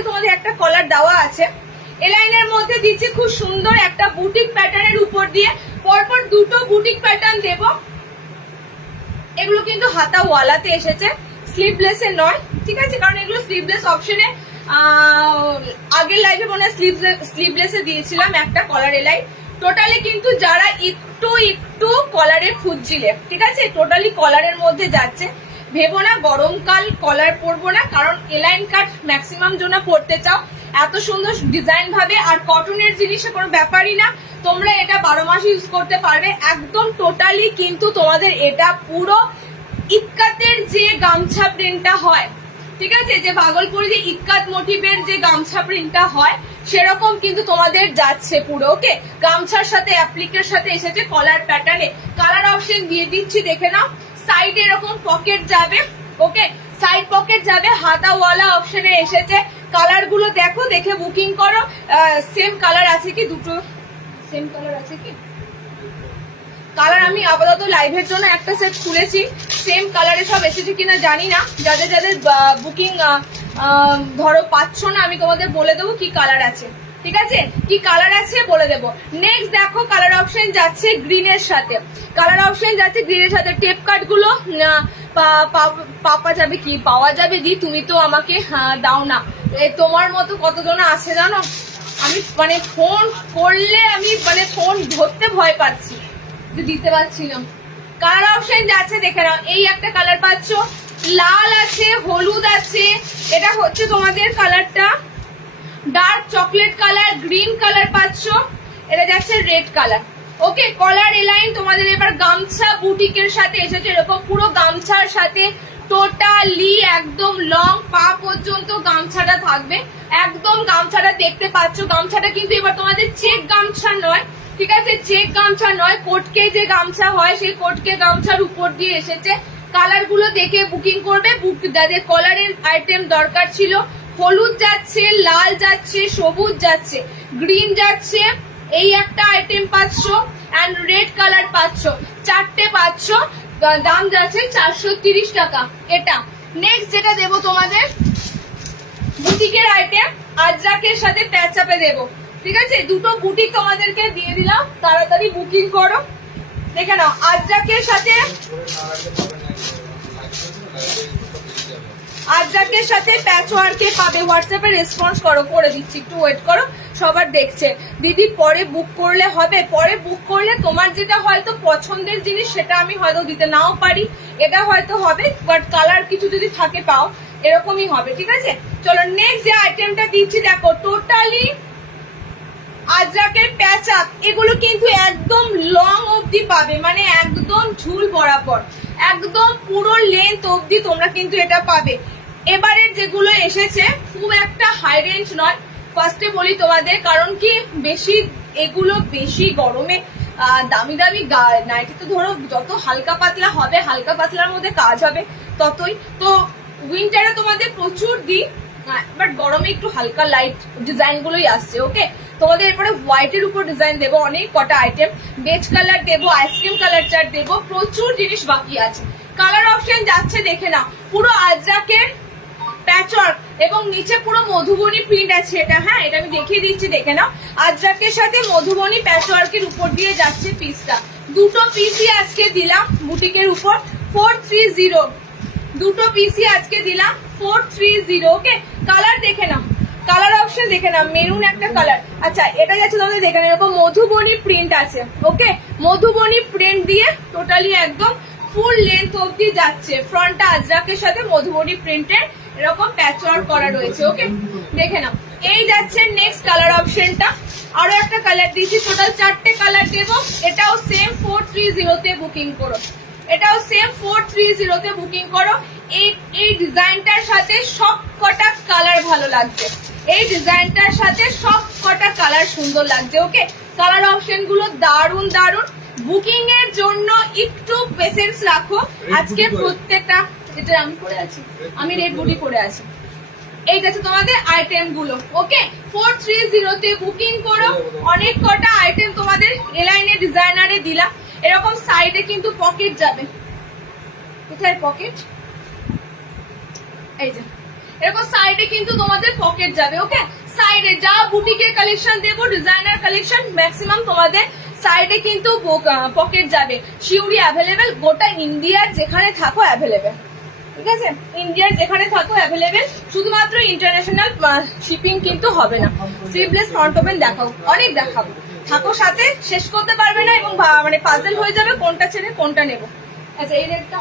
তোমাদের একটা কলার দেওয়া আছে। এলাইনের মধ্যে দিচ্ছি খুব সুন্দর একটা বুটিক প্যাটার্নের উপর দিয়ে পরপর দুটো বুটিক প্যাটার্ন দেব। এগুলো কিন্তু হাতা ওয়ালাতে এসেছে, স্লিভলেস এ নয়। ঠিক আছে, কারণ এগুলো স্লিভলেস অপশনে আগের লাইভে মনে হয় স্লিভলেস এ দিয়েছিলাম একটা কলার এলাইন। টোটালি কিন্তু যারা একটু কলারে খুঁজছিলে, ঠিক আছে, টোটালি কলারের মধ্যে যাচ্ছে। ভেবো না গরমকাল কলার পরবো না, কারণ এলাইন কাট ম্যাক্সিমাম জন্য পরতে চাও এত সুন্দর ডিজাইন ভাবে। আর কটনের জিনিসের কোনো ব্যাপারই না, তোমরা এটা 12 মাস ইউজ করতে পারবে একদম। টোটালি কিন্তু তোমাদের এটা পুরো ইক্কাতের যে গামছা প্রিন্টটা হয়, ঠিক আছে, যে ভাগলপুরি যে ইক্কাত মোটিভের যে গামছা প্রিন্টটা হয় সেরকম কিন্তু তোমাদের যাচ্ছে পুরো। ওকে, গামছার সাথে অ্যাপ্লিকের সাথে এসেছে কলার প্যাটার্নে। কালার অপশন দিয়ে দিচ্ছি, দেখে নাও। সাইডে এরকম পকেট যাবে, ওকে, সাইড পকেট যাবে, হাতাওয়ালা অপশনে এসেছে। কালার গুলো দেখো, দেখে বুকিং করো। সেম কালার আছে কি? দুটো সেম কালার আছে কি? কালার আমি আপাতত লাইভের জন্য একটা সেট খুলেছি, সেম কালারে সব এসেছে কিনা জানি না। যাদের যাদের বুকিং ধরো পাচ্ছ না, আমি তোমাদের বলে দেবো কি কালার আছে, ঠিক আছে? কি কালার আছে বলে দেবো। নেক্সট দেখো, কালার অপশন যাচ্ছে গ্রিনের সাথে। কালার অপশন যাচ্ছে গ্রিনের সাথে। টেপ কার্ড গুলো পাওয়া যাবে কি? পাওয়া যাবে দি, তুমি তো আমাকে দাও না। তোমার মতো কতজন আছে জানো? আমি মানে ফোন করলে আমি মানে ফোন ধরতে ভয় পাচ্ছি, দিতে পারছিলাম। কালার অপশন যাচ্ছে, দেখে নাও। এই একটা কালার পাচ্ছ, লাল আছে, হলুদ আছে। এটা হচ্ছে তোমাদের কালারটা dark chocolate colour, green colour পাচ্ছ। এটা যাচ্ছে রেড কালার। ওকে, কলার এলাইন তোমাদের এবার গামছা বুটিকের সাথে এসেছে। এরকম পুরো গামছার সাথে টোটালি একদম লং পা পর্যন্ত গামছাটা থাকবে। একদম গামছাটা দেখতে পাচ্ছ। গামছাটা কিন্তু এবার তোমাদের চেক গামছা নয়, ঠিক আছে? চেক গামছা নয়, কোটকে যে গামছা হয় সেই কোটকে গামছার উপর দিয়ে এসেছে। কালার গুলো দেখে বুকিং করবে। যাদের কলারের আইটেম দরকার ছিল, হলুদ যাচ্ছে, লাল যাচ্ছে, সবুজ যাচ্ছে, গ্রিন যাচ্ছে। এই একটা আইটেম পাচ্ছ এন্ড রেড কালার পাচ্ছ, চারটে পাচ্ছ। দাম যাচ্ছে 430 টাকা এটা। নেক্সট যেটা দেবো তোমাদের বুটিকের আইটেম, আজরাকের সাথে প্যাচ আপে দেবো, ঠিক আছে? দুটো বুটিক তোমাদেরকে দিয়ে দিলাম, তাড়াতাড়ি বুকিং করো। দেখে নাও, আজরাকের সাথে আজরাকের সাথে প্যাচ ওয়ার্কে পাবে। হোয়াটসঅ্যাপে রেসপন্স করো, করে দিচ্ছি, একটু ওয়েট করো। সবার দেখছে দিদি, পরে বুক করলে হবে? পরে বুক করলে তোমার যেটা হয়তো পছন্দের জিনিস সেটা আমি হয়তো দিতে নাও পারি, এটা হয়তো হবে, বাট কালার কিছু যদি থাকে পাও, এরকমই হবে, ঠিক আছে? চলো নেক্সট যে আইটেমটা দিচ্ছি, দেখো টোটালি আজরাকের প্যাচ আপ। এগুলো কিন্তু একদম লং অবধি পাবে, মানে একদম ঝুল বরাবর, একদম পুরো লেন্থ অবধি তোমরা কিন্তু এটা পাবে। এবারের যেগুলো এসেছে খুব একটা হাই রেঞ্জ নয়, ফার্স্টে বলি তোমাদের, কারণ কি বেশি এগুলো বেশি গরমে দামি দামি নাইটি তো ধরো যত হালকা পাতলা হবে, হালকা পাতলার মধ্যে কাজ হবে ততই। তো উইন্টারে তোমাদের প্রচুর দিই, বাট গরমে একটু হালকা লাইট ডিজাইন গুলোই আসছে। ওকে, তোমাদের এরপরে হোয়াইটের উপর ডিজাইন দেবো, অনেক কটা আইটেম, বেজ কালার দেবো, আইসক্রিম কালার চার্ট দেবো, প্রচুর জিনিস বাকি আছে। কালার অপশন যাচ্ছে, দেখে নাও। পুরো আজরাকের প্যাচওয়ার্ক এবং নিচে পুরো মধুবনী প্রিন্ট আছে এটা। হ্যাঁ, এটা আমি দেখিয়ে দিচ্ছি, দেখে নাও। আজরাকের সাথে মধুবনী প্যাচওয়ার্কের উপর দিয়ে যাচ্ছে পিসটা। দুটো পিসই আজকে দিলাম বুটিকের উপর 430, দুটো পিসই আজকে দিলাম 430। ওকে, কালার দেখে নাও, কালার অপশন দেখে নাও। মেরুন একটা কালার। আচ্ছা, এটা যাচ্ছে তোমাদের দেখে নাও, এরকম মধুবনী প্রিন্ট আছে। ওকে, মধুবনী প্রিন্ট দিয়ে টোটালি একদম ফুল লেন্থ অবধি যাচ্ছে। ফ্রন্টটা আজরাকের সাথে মধুবনী প্রিন্টের এরকম প্যাচওয়ার্ক করা রয়েছে। ওকে, দেখে নাও। এই যাচ্ছে নেক্সট কালার অপশনটা। আরো একটা কালার দিয়েছি, টোটাল 4টে কালার দেবো। এটাও সেম 430 তে বুকিং করো, এটাও সেম 430 তে বুকিং করো। এই ডিজাইনটার সাথে সব কটা কালার ভালো লাগছে, এই ডিজাইনটার সাথে সব কটা কালার সুন্দর লাগছে। ওকে, কালার অপশন গুলো দারুন দারুন। বুকিং এর জন্য একটু পেশেন্স রাখো। আজকে প্রত্যেকটা, যেটা আমি পরে আছি, আমি রেড বুটি পরে আছি, এই যাচ্ছে তোমাদের আইটেম গুলো। ওকে, 430 তে বুকিং করো। অনেক কটা আইটেম তোমাদের এলাইনে ডিজাইনারে দিলাম। এরকম সাইডে কিন্তু পকেট যাবে। কোথায় পকেট? এই যে এরকম সাইডে কিন্তু তোমাদের পকেট যাবে। ওকে, সাইডে যা বুটিকের কালেকশন দেবো, ডিজাইনার কালেকশন, ম্যাক্সিমাম তোমাদের সাইডে কিন্তু পকেট যাবে। শিউরি অ্যাভেলেবেল, গোটা ইন্ডিয়ার যেখানে থাকো অ্যাভেলেবেল, ঠিক আছে? ইন্ডিয়ার যেখানে থাকো অ্যাভেলেবেল, শুধুমাত্র ইন্টারন্যাশনাল শিপিং কিন্তু হবে না। স্লিভলেস ফ্রন্ট ওপেন দেখাও, অনেক দেখাবো, থাকো সাথে, শেষ করতে পারবে না এবং মানে পাজল হয়ে যাবে কোনটা ছেড়ে কোনটা নেবো। আচ্ছা, এই রেটটা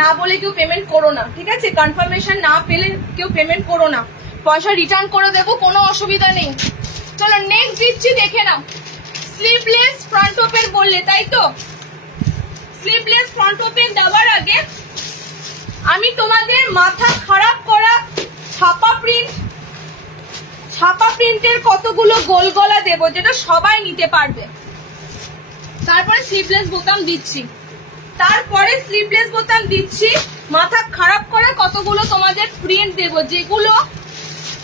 না বলে কেউ পেমেন্ট করো না, ঠিক আছে? কনফার্মেশন না পেলে কেউ পেমেন্ট করো না, পয়সা রিটার্ন করে দেবো, কোনো অসুবিধা নেই। চলো নেক্সট দিচ্ছি, দেখে নাও। স্লিভলেস ফ্রন্ট ওপেন বললে, তাই তো? স্লিভলেস ফ্রন্ট ওপেন দেওয়ার আগে আমি তোমাদের মাথা খারাপ করা ছাপা প্রিন্টের কতগুলো গোল গলা দেবো যেটা সবাই নিতে পারবে। তারপরে স্লিভলেস বোতাম দিচ্ছি, মাথা খারাপ করে কতগুলো তোমাদের প্রিন্ট দেবো যেগুলো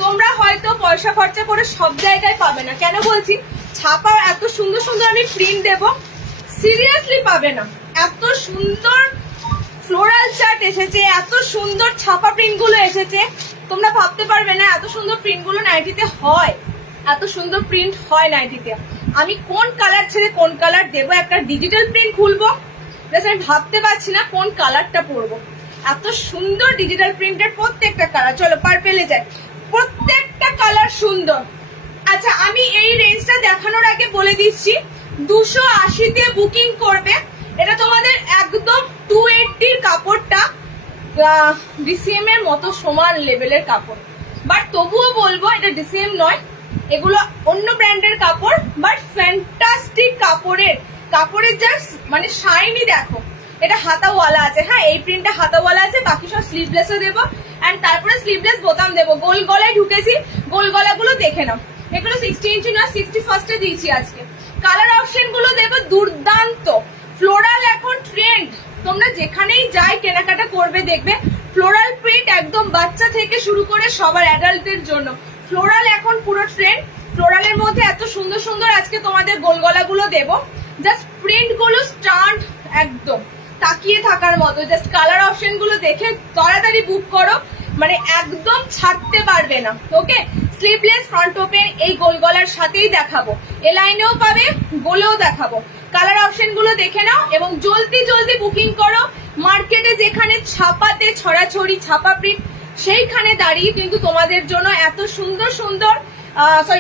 তোমরা হয়তো পয়সা খরচা করে সব জায়গায় পাবে না। কেন বলছি, ছাপা এত সুন্দর সুন্দর আমি প্রিন্ট দেবো, সিরিয়াসলি পাবে না। এত সুন্দর ফ্লোরাল চার্ট এসেছে, এত সুন্দর ছাপা প্রিন্ট গুলো এসেছে, তোমরা ভাবতে পারবে না এত সুন্দর প্রিন্ট গুলো নাইটিতে হয়, এত সুন্দর প্রিন্ট হয় নাইটিতে। আমি কোন কালার ছেড়ে কোন কালার দেবো, একটা ডিজিটাল প্রিন্ট খুলবো, আমি ভাবতে পারছি না কোন কালারটা পরবো। এত সুন্দর ডিজিটাল প্রিন্টের প্রত্যেকটা কালার। চলো পার্পেলে যাই, প্রত্যেকটা কালার সুন্দর। আচ্ছা, আমি এই রেঞ্জটা দেখানোর আগে বলে দিচ্ছি 280-তে বুকিং করবে। এটা তোমাদের একদম 280-র কাপড়টা ডিসিএম এর মতো সমান লেভেলের কাপড়, বাট তবুও বলবো এটা ডিসিএম নয়, এগুলো অন্য ব্র্যান্ডের কাপড়, বাট ফ্যান্টাস্টিক কাপড়ের জাস্ট মানে শাইনি দেখো। এটা হাতাওয়ালা আছে, হ্যাঁ এই প্রিন্টটা হাতাওয়ালা আছে, বাকি সব স্লিভলেসও দেবো। অ্যান্ড তারপরে স্লিভলেস বোতাম দেবো। গোল গলায় ঢুকেছি, গোল গলাগুলো দেখে নাও। এগুলো 60 ইঞ্চি না 61st-এ দিয়েছি আজকে। কালার অপশন গুলো দেবো দুর্দান্ত। ফ্লোরাল এখন ট্রেন্ড, তোমরা যেখানেই যাই কেনাকাটা করবে দেখবে ফ্লোরাল প্রিন্ট একদম বাচ্চা থেকে শুরু করে সবার অ্যাডাল্টের জন্য ফ্লোরাল এখন পুরো ট্রেন্ড। ফ্লোরালের মধ্যে এত সুন্দর সুন্দর আজকে তোমাদের গোল গলাগুলো দেবো, জাস্ট প্রিন্ট গুলো স্টান্ট একদম তাকিয়ে থাকার মতো। জাস্ট কালার অপশন গুলো দেখে তাড়াতাড়ি বুক করো, মানে একদম ছাড়তে পারবে না। ওকে, স্লিভলেস ফ্রন্ট ওপেন এই গোল গলার সাথেই দেখাবো, এ লাইনেও পাবে, গোলেও দেখাবো। কালার অপশন গুলো দেখে নাও এবং জলদি জলদি বুকিং করো। মার্কেটে যেখানে ছাপাতে ছড়াছড়ি ছাপা প্রিন্ট, সেইখানে দাঁড়িয়ে কিন্তু তোমাদের জন্য এত সুন্দর সুন্দর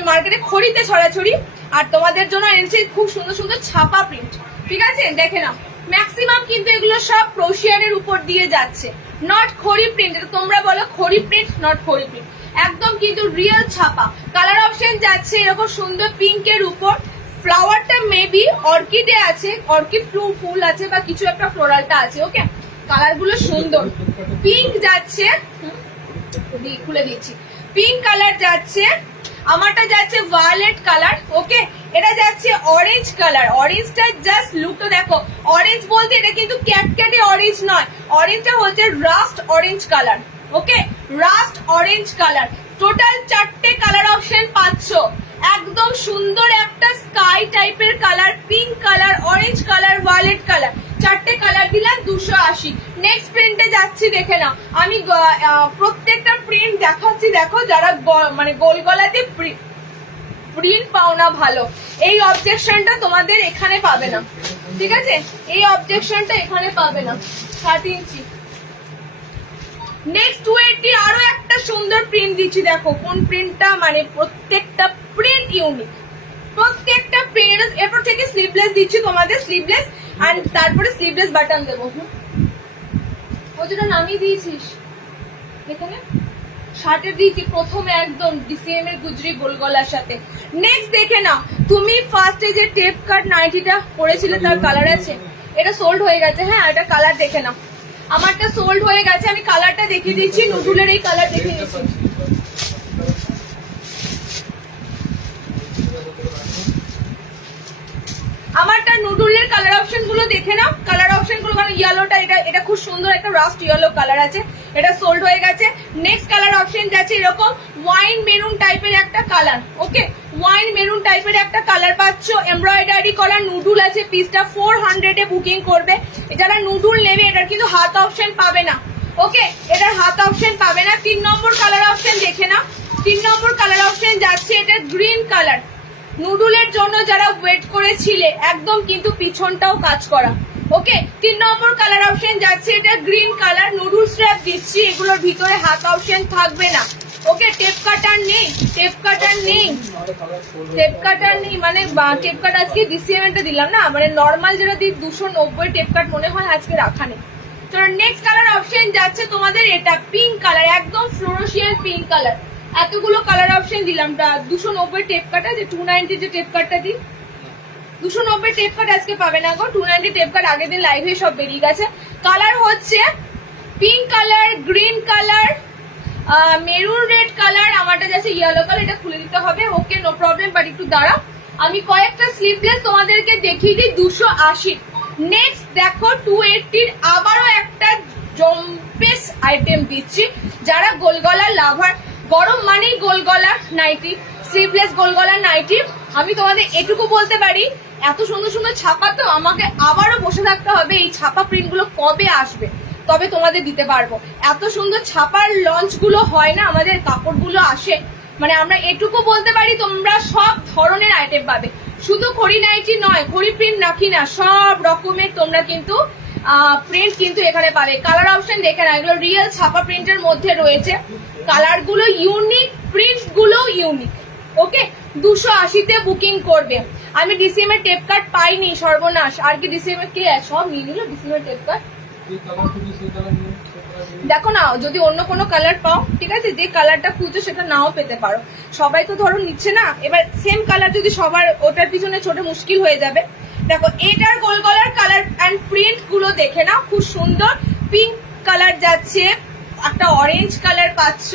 মার্কেটে খড়িতে ছড়াছড়ি, আর তোমাদের জন্য এনেছে খুব সুন্দর সুন্দর ছাপা প্রিন্ট। ঠিক আছে, দেখে নাও। ম্যাক্সিমাম কিন্তু এগুলো সব ক্রোশিয়ানের উপর দিয়ে যাচ্ছে, নট খড়ি প্রিন্ট। এটা তোমরা বলো খড়ি প্রিন্ট, নট খড়ি প্রিন্ট, একদম কিন্তু রিয়েল ছাপা। কালার অপশন যাচ্ছে এরকম সুন্দর পিঙ্কের উপর, ফ্লাওয়ারটা মেবি অর্কিডে আছে, অর্কিড ফুল আছে বা কিছু একটা ফ্লোরালটা আছে। ওকে, কালার গুলো সুন্দর। পিঙ্ক যাচ্ছে, খুলে দিচ্ছি, পিঙ্ক কালার যাচ্ছে, আমারটা যাচ্ছে ভায়োলেট কালার। ওকে, এটা যাচ্ছে অরেঞ্জ কালার। অরেঞ্জটা জাস্ট লুকটা দেখো, অরেঞ্জ বলতে এটা কিন্তু ক্যাটক্যাটে অরেঞ্জ নয়, অরেঞ্জটা হচ্ছে rust orange colour. Okay, rust orange colour. Total 4টে কালার অপশন পাচ্ছ, একদম সুন্দর একটা স্কাই টাইপের colour, pink colour, orange colour, violet colour, 4টে কালার দিলাম 280। নেক্সট প্রিন্টে যাচ্ছি, দেখে নাও। আমি প্রত্যেকটা প্রিন্ট দেখাচ্ছি, দেখো যারা মানে গোল গলাতে প্রিন্ট পাও না ভালো, এই অবজেকশনটা তোমাদের এখানে পাবে না। ঠিক আছে, এই অবজেকশনটা এখানে পাবে না। 7 ইঞ্চি। নেক্সট 280 আরো একটা সুন্দর প্রিন্ট দিচ্ছি, দেখো কোন প্রিন্টটা, মানে প্রত্যেকটা প্রিন্ট ইউনিক, প্রত্যেকটা প্রিন্ট। এরপর থেকে স্লিভলেস দিচ্ছি তোমাদের, স্লিভলেস, আর তারপরে স্লিভলেস বাটন দেবো। ও যেটা নামিয়ে দিয়েছিস এখানে শার্টের দিয়েছি প্রথমে একদম ডিসিএম এর গুজরি গোল গলার সাথে। নেক্সট দেখে নাও, তুমি ফার্স্টে যে টেপ কাট নাইটিটা পরেছিলে তার কালার আছে, এটা সোল্ড হয়ে গেছে। হ্যাঁ, এটা কালার দেখে নাও, আমারটা সোল্ড হয়ে গেছে। আমি কালারটা দেখিয়ে দিচ্ছি, নুডুলের এই কালার দেখিয়ে দিচ্ছি। আমারটা নুডুলের কালার অপশন গুলো দেখে নাও, কালার অপশন গুলো, কারণ ইয়েলোটা এটা খুব সুন্দর একটা রাস্ট ইয়েলো কালার আছে, এটা সোল্ড হয়ে গেছে। নেক্সট কালার অপশন যাচ্ছে এরকম ওয়াইন মেরুন টাইপের একটা কালার। ওকে, ওয়াইন মেরুন টাইপের একটা কালার পাচ্ছ, এমব্রয়ডারি করা নুডুল আছে, পিসটা 400-এ বুকিং করবে। যারা নুডুল নেবে এটার কিন্তু হাত অপশন পাবে না। ওকে, এটার হাত অপশন পাবে না। 3 নম্বর কালার অপশন দেখে নাও, 3 নম্বর কালার অপশন যাচ্ছে এটা গ্রিন কালার। নুডুলের জন্য যারা ওয়েট করেছিলে, একদম কিন্তু পিছনটাও কাজ করা। ওকে, 3 নম্বর কালার অপশন যাচ্ছে এটা গ্রিন কালার। নুডুল স্ট্র্যাপ দিচ্ছি, এগুলোর ভিতরে হাত অপশন থাকবে না। ওকে, টেপ কাটার নেই, টেপ কাটার নেই, টেপ কাটার নেই, মানে টেপ কাট আজকে ডিসিএম টা দিলাম না, মানে নর্মাল যেটা দিই 290 টেপ কাট মনে হয় আজকে রাখা নেই। চলো নেক্সট কালার অপশন যাচ্ছে তোমাদের এটা পিঙ্ক কালার, একদম ফ্লোরোসিয়াল পিঙ্ক কালার। এতগুলো কালার অপশন দিলাম, 290 টেপ কাট আছে, 290 যে টেপ কাটটা দিই 290 টেপ কাট আজকে পাবে না গো, 290 টেপ কাট আগের দিন লাইভে সব বেরিয়ে গেছে। কালার হচ্ছে pink colour, green colour, maroon red colour, আমারটা যাচ্ছে ইয়েলো কালার, এটা খুলে দিতে হবে। ওকে, নো প্রবলেম, বাট একটু দাঁড়া, আমি কয়েকটা স্লিভলেস তোমাদেরকে দেখিয়ে দিই। 280। নেক্সট দেখো 280 আবারও একটা জম্পেস আইটেম দিচ্ছি। যারা গোলগলার লাভার, গরম মানেই গোলগলার নাইটি, স্লিভলেস গোলগলার নাইটি। আমি তোমাদের এটুকু বলতে পারি, এত সুন্দর সুন্দর ছাপা, তো আমাকে আবারও বসে থাকতে হবে এই ছাপা প্রিন্টগুলো কবে আসবে তবে তোমাদের দিতে পারবো। এত সুন্দর ছাপার লঞ্চ গুলো হয় না, আমাদের কাপড়গুলো আসে, মানে আমরা এটুকু বলতে পারি তোমরা সব ধরনের আইটেম পাবে। শুধু খড়ি নাইটি নয়, খড়ি প্রিন্ট নাকি না, সব রকমের তোমরা কিন্তু প্রিন্ট কিন্তু এখানে পাবে। কালার অপশন দেখে না, এগুলো রিয়েল ছাপা প্রিন্টের মধ্যে রয়েছে। কালার গুলো ইউনিক, প্রিন্ট গুলো ইউনিক। ওকে, 280-তে বুকিং করবে। আমি ডিসিএম এর টেপ কার্ড পাইনি, সর্বনাশ। আর কি ডিসিএম এর কে সব নিয়ে নিল ডিসিএম এর টেপ কার্ড। দেখো না, যদি অন্য কোনো কালার পাও, ঠিক আছে, যে কালারটা খুঁজছো সেটা নাও পেতে পারো। সবাই তো ধরো নিচ্ছে না, এবার সেম কালার যদি সবার, ওটার পিছনে ছোট মুশকিল হয়ে যাবে। দেখো এটার গোল গলার কালার অ্যান্ড প্রিন্ট গুলো দেখে নাও, খুব সুন্দর। পিঙ্ক কালার যাচ্ছে, একটা অরেঞ্জ কালার পাচ্ছ,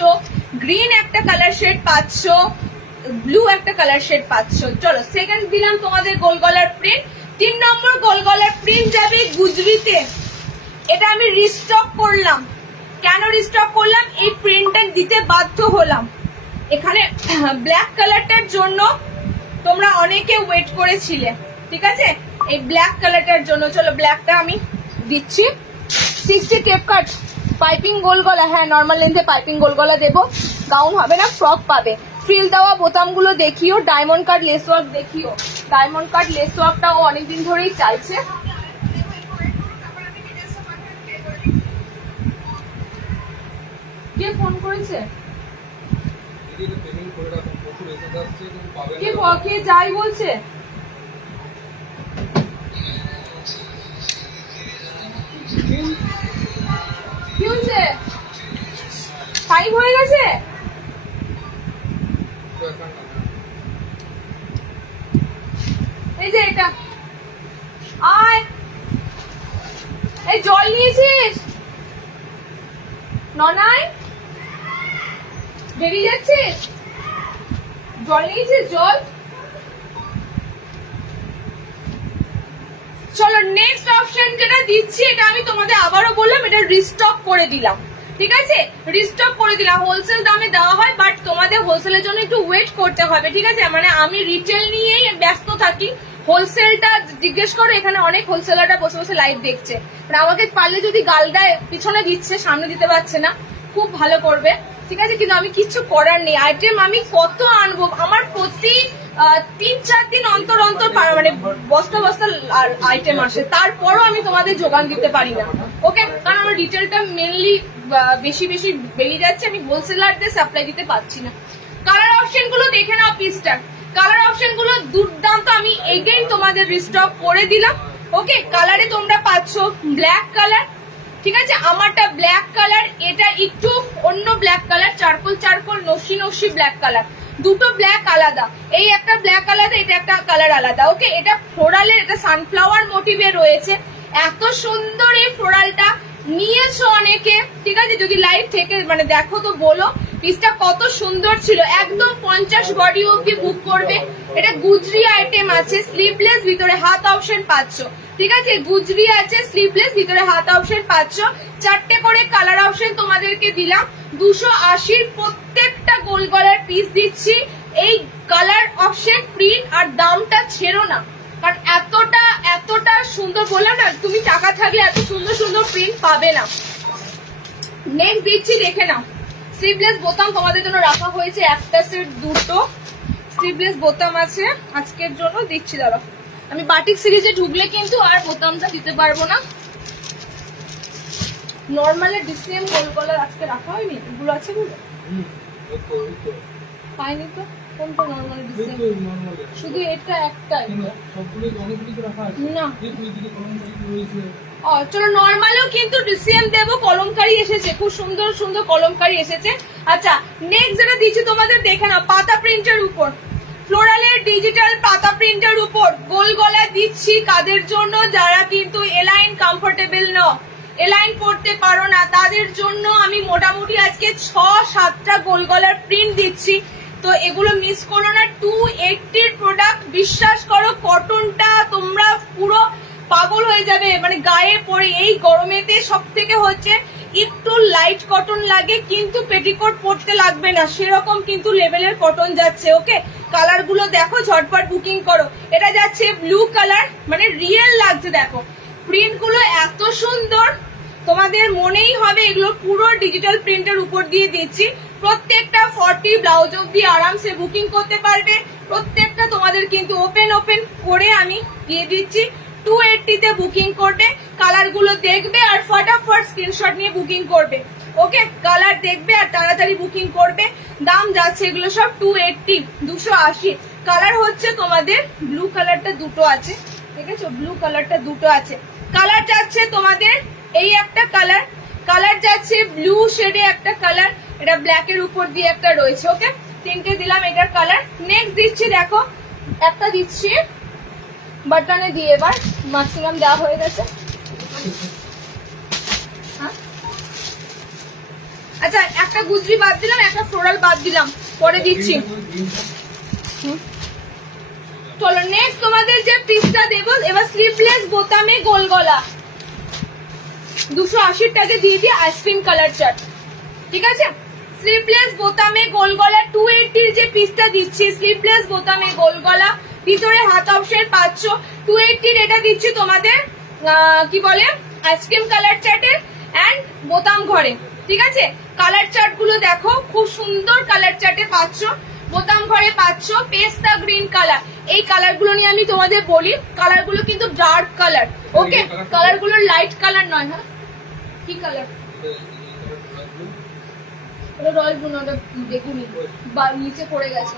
গ্রিন একটা কালার শেড পাচ্ছ, ব্লু একটা কালার শেড পাচ্ছ। চলো সেকেন্ড দিলাম তোমাদের গোল গলার প্রিন্ট। 3 নম্বর গোল গলার প্রিন্ট যাবে গুজরিতে। এটা আমি রিস্টক করলাম। কেন রিস্টক করলাম? এই প্রিন্টটা দিতে বাধ্য হলাম। এখানে ব্ল্যাক কালারটার জন্য তোমরা অনেকে ওয়েট করেছিলে, ঠিক আছে, এই ব্ল্যাক কালারটার জন্য। চলো ব্ল্যাকটা আমি দিচ্ছি। 60 টেপ কাট, পাইপিং গোল গলা, হ্যাঁ নর্মাল লেন্থে পাইপিং গোল গলা দেবো। গাউন হবে না, ফ্রক পাবে। ফ্রিল দেওয়া বোতামগুলো দেখিও, ডায়মন্ড কাট লেস ওয়ার্ক দেখিও। ডায়মন্ড কাট লেস ওয়ার্কটাও অনেকদিন ধরেই চাইছে। কে ফোন করেছে? কে যাই বলছে? কি হয়েছে? টাইম হয়ে গেছে? এই যে এটা, আয়, এই জল নিয়েছিস? ননাই বেরিয়ে যাচ্ছিস? জল নিয়েছিস? জল। চলো নেক্সট অপশন যেটা দিচ্ছি, এটা আমি তোমাদের আবারও বললাম, এটা রিস্টক করে দিলাম, ঠিক আছে, রিস্টক করে দিলাম। হোলসেল দামে দেওয়া হয়, বাট তোমাদের হোলসেলের জন্য একটু ওয়েট করতে হবে, ঠিক আছে। মানে আমি রিটেল নিয়েই ব্যস্ত থাকি, হোলসেলটা জিজ্ঞেস করো, এখানে অনেক হোলসেলাররা বসে বসে লাইভ দেখছে। মানে আমাকে পারলে যদি গাল দেয়, পিছনে দিচ্ছে, সামনে দিতে পারছে না, খুব ভালো করবে, ঠিক আছে। কিন্তু আমি কিচ্ছু করার নেই, আইটেম আমি কত আনবো, আমার প্রতি 3-4 দিন অন্তর অন্তর মানে বস্তা বস্তা আইটেম আসে, তারপরও আমি তোমাদের যোগান দিতে পারি না। ওকে, কারণ আমার রিটেলটা মেনলি বেশি বেশি বেরিয়ে যাচ্ছে, আমি হোলসেলারদের সাপ্লাই দিতে পারছি না। কালার অপশন গুলো দেখে নাও পিসটার, কালার অপশন গুলো দুর্দান্ত। আমি এগেইন তোমাদের রিস্টক করে দিলাম। ওকে, কালারে তোমরা পাচ্ছ ব্ল্যাক কালার, ঠিক আছে, আমারটা ব্ল্যাক কালার, এটা একটু অন্য ব্ল্যাক কালার, চারকোল চারকোল নসি নসি ব্ল্যাক কালার, দুটো ব্ল্যাক আলাদা, এই একটা ব্ল্যাক আলাদা, এটা একটা কালার আলাদা। ওকে, এটা ফ্লোরালের, এটা সানফ্লাওয়ার মোটিভে রয়েছে। এত সুন্দর এই ফ্লোরালটা নিয়েছো অনেকে, ঠিক আছে, যদি লাইভ থেকে মানে দেখো তো বলো পিসটা কত সুন্দর ছিল। একদম 50 বডি অব্দি বুক করবে। এটা গুজরি আইটেম আছে, স্লিভলেস, ভিতরে হাত অপশন পাচ্ছ, ঠিক আছে, গুজরি আছে, স্লিভলেস, ভিতরে হাত অপশন পাচ্ছ। 4টে করে কালার অপশন তোমাদেরকে দিলাম। 280 প্রত্যেকটা গোল গলার পিস দিচ্ছি। এই কালার অপশন, প্রিন্ট আর দামটা ছেড়ো না, কারণ এতটা এতটা সুন্দর, বললাম না, তুমি টাকা থাকলে এত সুন্দর সুন্দর প্রিন্ট পাবে না। নেক্সট দিচ্ছি, দেখে নাও। স্লিভলেস বোতাম তোমাদের জন্য রাখা হয়েছে, একটা সেট, দুটো স্লিভলেস বোতাম আছে আজকের জন্য দিচ্ছি। দাঁড়াও, আমি বাটিক সিরিজে ঢুকলে কিন্তু আর বোতামটা দিতে পারবো না। নর্মালের ডিসিএম গোল গলার আজকে রাখা হয়নি, এগুলো আছে গুলো পাইনি তো। কোনটা নর্মাল ডিসিএম? শুধু এটা একটাই না। চলো নর্মালেও কিন্তু ডিসিএম দেবো, কলমকারি এসেছে, খুব সুন্দর সুন্দর কলমকারি এসেছে। আচ্ছা, নেক্সট যেটা দিচ্ছি তোমাদের দেখে নাও, পাতা প্রিন্টের উপর, ফ্লোরালের ডিজিটাল পাতা প্রিন্টের উপর গোল গলা দিচ্ছি। কাদের জন্য? যারা কিন্তু এলাইন কমফোর্টেবল ন, এলাইন করতে পারো না, তাদের জন্য আমি মোটামুটি আজকে 6-7টা গোল গলার প্রিন্ট দিচ্ছি। তো এগুলো মিস করো না। 280 প্রোডাক্ট, বিশ্বাস করো কটনটা তোমরা পুরো পাগল হয়ে যাবে, মানে গায়ে পরে এই গরমেতে। সব থেকে হচ্ছে একটু লাইট কটন লাগে, কিন্তু পেটিকোট পরতে লাগবে না, সেরকম কিন্তু লেভেলের কটন যাচ্ছে। ওকে, কালার গুলো দেখো, ঝটপট বুকিং করো। এটা যাচ্ছে ব্লু কালার, মানে রিয়েল লাগছে, দেখো প্রিন্ট গুলো এত সুন্দর, তোমাদের মনেই হবে এগুলো পুরো ডিজিটাল প্রিন্টের উপর দিয়ে দিচ্ছি। প্রত্যেকটা 40 ব্লাউজ অব্দি আরামসে বুকিং করতে পারবে। প্রত্যেকটা তোমাদের কিন্তু ওপেন করে আমি দিয়ে দিচ্ছি। 280 বুকিং করবে, কালার গুলো দেখবে আর ফটাফট স্ক্রিনশট নিয়ে বুকিং করবে। ওকে, কালার দেখবে আর তাড়াতাড়ি বুকিং করবে। দাম যাচ্ছে এগুলো সব 280, 280। কালার হচ্ছে তোমাদের ব্লু কালারটা দুটো আছে, ঠিক আছে, ব্লু কালারটা দুটো আছে। কালার যাচ্ছে তোমাদের এই একটা কালার, কালার যাচ্ছে ব্লু শেডে একটা কালার, এটা ব্ল্যাক এর উপর দিয়ে একটা রয়েছে। ওকে, তিনটে দিলাম এটার কালার। নেক্সট দিচ্ছি, দেখো একটা দিচ্ছি বাটনে দিয়ে, এবার ম্যাক্সিমাম দেওয়া হয়ে গেছে। আচ্ছা, একটা গুজরি বাদ দিলাম, একটা ফ্লোরাল বাদ দিলাম, পরে দিচ্ছি। চলো নেক্সট তোমাদের যে পিসটা দেবো, এবার স্লিভলেস বোতামে গোল গলা 280 টাকা দিয়েছি, আইসক্রিম কালার চার্ট, ঠিক আছে। স্লিভলেস বোতামে গোল গলা 280 যে পিসটা দিচ্ছি, স্লিভলেস বোতামে গোল গলা, ভিতরে হাত অপশন পাচ্ছ। 280 এটা দিচ্ছি তোমাদের কি বলে আইসক্রিম কালার চার্টের এন্ড বোতাম ঘরে, ঠিক আছে। কালার চার্ট গুলো দেখো, খুব সুন্দর কালার চার্টে পাচ্ছ, বোতাম ঘরে পাচ্ছ। পেস্তা গ্রিন কালার, এই কালার গুলো নিয়ে আমি তোমাদের বলি, কালার গুলো কিন্তু ডার্ক কালার। ওকে, কালার গুলো লাইট কালার নয়। হ্যাঁ, কি কালার? রয়্যাল ব্লু, ওটা দেখুনি, নিচে পড়ে গেছে।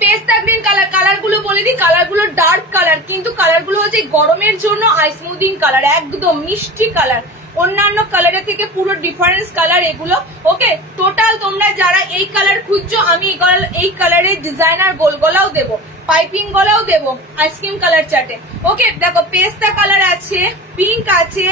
পেস্তা গ্রিন কালার, কালার গুলো বলে দিই, কালার গুলো ডার্ক কালার, কিন্তু কালার গুলো হচ্ছে গরমের জন্য আই স্মুদিং কালার, একদম মিষ্টি কালার, অন্যান্য কালারের থেকে পুরো ডিফারেন্স কালার এগুলো। ওকে, টোটাল তোমরা যারা এই কালার খুঁজছো, আমি এই কালারের ডিজাইনার গোল গলাও দেবো, পাইপিং গলাও দেবো আইসক্রিম কালার চার্টে। ওকে, দেখো পেস্তা কালার আছে, পিঙ্ক আছে,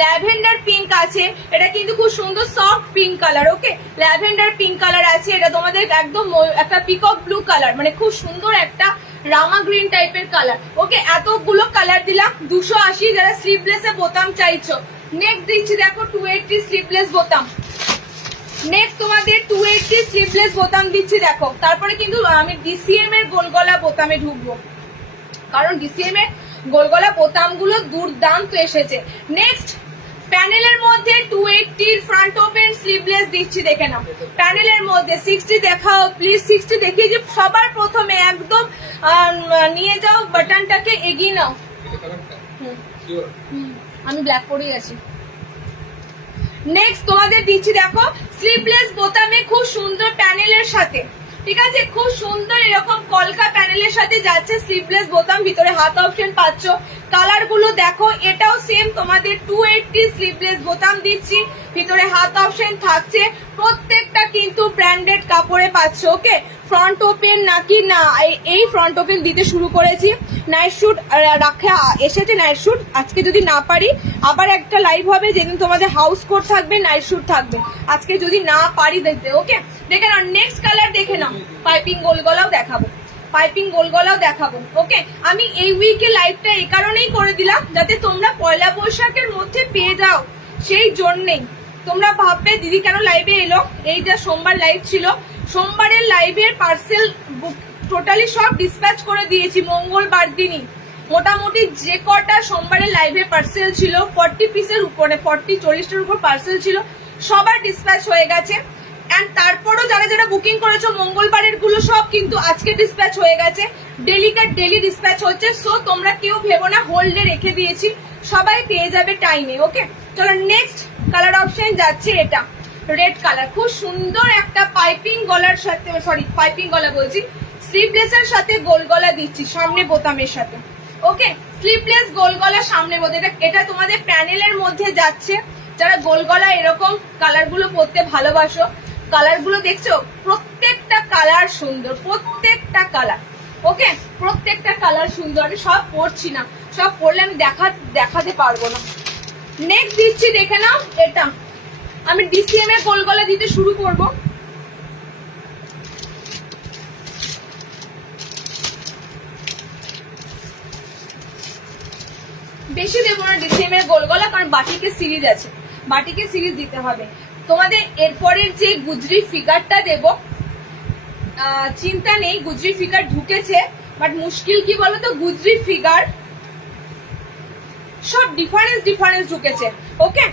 ল্যাভেন্ডার পিঙ্ক আছে, এটা কিন্তু খুব সুন্দর সফট পিঙ্ক কালার। ওকে, ল্যাভেন্ডার পিঙ্ক কালার আছে, এটা তোমাদের একদম একটা পিকক ব্লু কালার, মানে খুব সুন্দর একটা রামা গ্রিন টাইপের কালার। ওকে, এতগুলো কালার দিলাম 280, যারা স্লিভলেসে বোতাম চাইছো। নেক্সট দিচ্ছি দেখো 280 স্লিভলেস বোতাম। নেক্সট তোমাদের 280 স্লিভলেস বোতাম দিচ্ছি, দেখো। তারপরে কিন্তু আমি ডিসিএম এর গোলগলা বোতামে ঢুকবো, কারণ ডিসিএম এর গোলগলা বোতাম গুলো দুর্দান্ত এসেছে। নেক্সট প্যানেলের মধ্যে 280 ফ্রন্ট ওপেন স্লিভলেস দিচ্ছি, দেখে নাও। প্যানেলের মধ্যে 60 দেখাও প্লিজ, 60 দেখিয়ে যে সবার প্রথমে একদম নিয়ে যাও, বাটনটাকে এগিয়ে নাও। আমি ব্ল্যাক পরেই আছি। নেক্সট তোমাদের দিচ্ছি, দেখো স্লিভলেস বোতামে খুব সুন্দর প্যানেলের সাথে, ঠিক আছে, খুব সুন্দর এরকম কলকা প্যানেলের সাথে যাচ্ছে স্লিভলেস বোতাম, ভিতরে হাত অপশন পাচ্ছ। কালার গুলো দেখো, এটাও সেম তোমাদের 280 স্লিভলেস বোতাম দিচ্ছি, ভিতরে হাত অপশন থাকছে। প্রত্যেকটা কিন্তু ব্র্যান্ডেড কাপড়ে পাচ্ছ। ওকে, ফ্রন্ট ওপেন নাকি না, এই ফ্রন্ট ওপেন দিতে শুরু করেছি। নাইট শুট রাখা এসেছে, নাইট শুট আজকে যদি না পারি আবার একটা লাইভ হবে, যেদিন তোমাদের হাউস কোট থাকবে, নাইট শুট থাকবে, আজকে যদি না পারি দেখতে। ওকে, দেখে নাও। নেক্সট কালার দেখে নাও, পাইপিং গোল গলাও দেখাবো, পাইপিং গোল গলাও দেখাবো। ওকে, আমি এই উইকে লাইভটা এই কারণেই করে দিলাম, যাতে তোমরা পয়লা বৈশাখের মধ্যে পেয়ে যাও, সেই জন্যেই। তোমরা ভাববে দিদি কেন লাইভে এলো, এইটা সোমবার লাইভ ছিল, সোমবারের লাইভের পার্সেল টোটালি সব ডিসপ্যাচ করে দিয়েছি মঙ্গলবার দিনই। মোটামুটি যে কটা সোমবারের লাইভে পার্সেল ছিল 40 পিসের উপরে, 40-40টার উপর পার্সেল ছিল, সবার ডিসপ্যাচ হয়ে গেছে। এন্ড তারপরও যারা যারা বুকিং করেছো মঙ্গলবারের গুলো সব কিন্তু আজকে ডিসপ্যাচ হয়ে গেছে, ডেলি ডিসপ্যাচ হচ্ছে। সো তোমরা কেউ ভেবো না হোল্ডে রেখে দিয়েছি, সবাই পেয়ে যাবে টাইমে। ওকে, চলো নেক্সট কালার অপশন যাচ্ছে, এটা রেড কালার, খুব সুন্দর একটা পাইপিং গলার সাথে, সরি পাইপিং গলা বলছি, স্লিভলেসের সাথে গোল গলা দিচ্ছি সামনে বোতামের সাথে। ওকে, স্লিভলেস গোল গলা সামনে বোতাম, এটা তোমাদের প্যানেলের মধ্যে যাচ্ছে। যারা গোল গলা এরকম কালার গুলো পরতে ভালোবাসো, কালার গুলো দেখছো, প্রত্যেকটা কালার সুন্দর, প্রত্যেকটা কালার। ওকে, প্রত্যেকটা কালার সুন্দর। আমি সব পরছি না, সব পরলে আমি দেখাতে পারবো না। নেক্সট দিচ্ছি, দেখে নাও এটা। আমি ডিসিএম এর গোল গলা দিতে শুরু করব। বেশি দেবো না ডিসিএম এর গোল গলা, কারণ বাটিকের সিরিজ আছে, বাটিকের সিরিজ দিতে হবে তোমাদের। এরপরের যে গুজরি ফিগারটা দেব, চিন্তা নেই, গুজরি ফিগার ঢুকেছে, বাট মুশকিল কি বলতো, গুজরি ফিগার সব ডিফারেন্স ঢুকেছে। ওকে,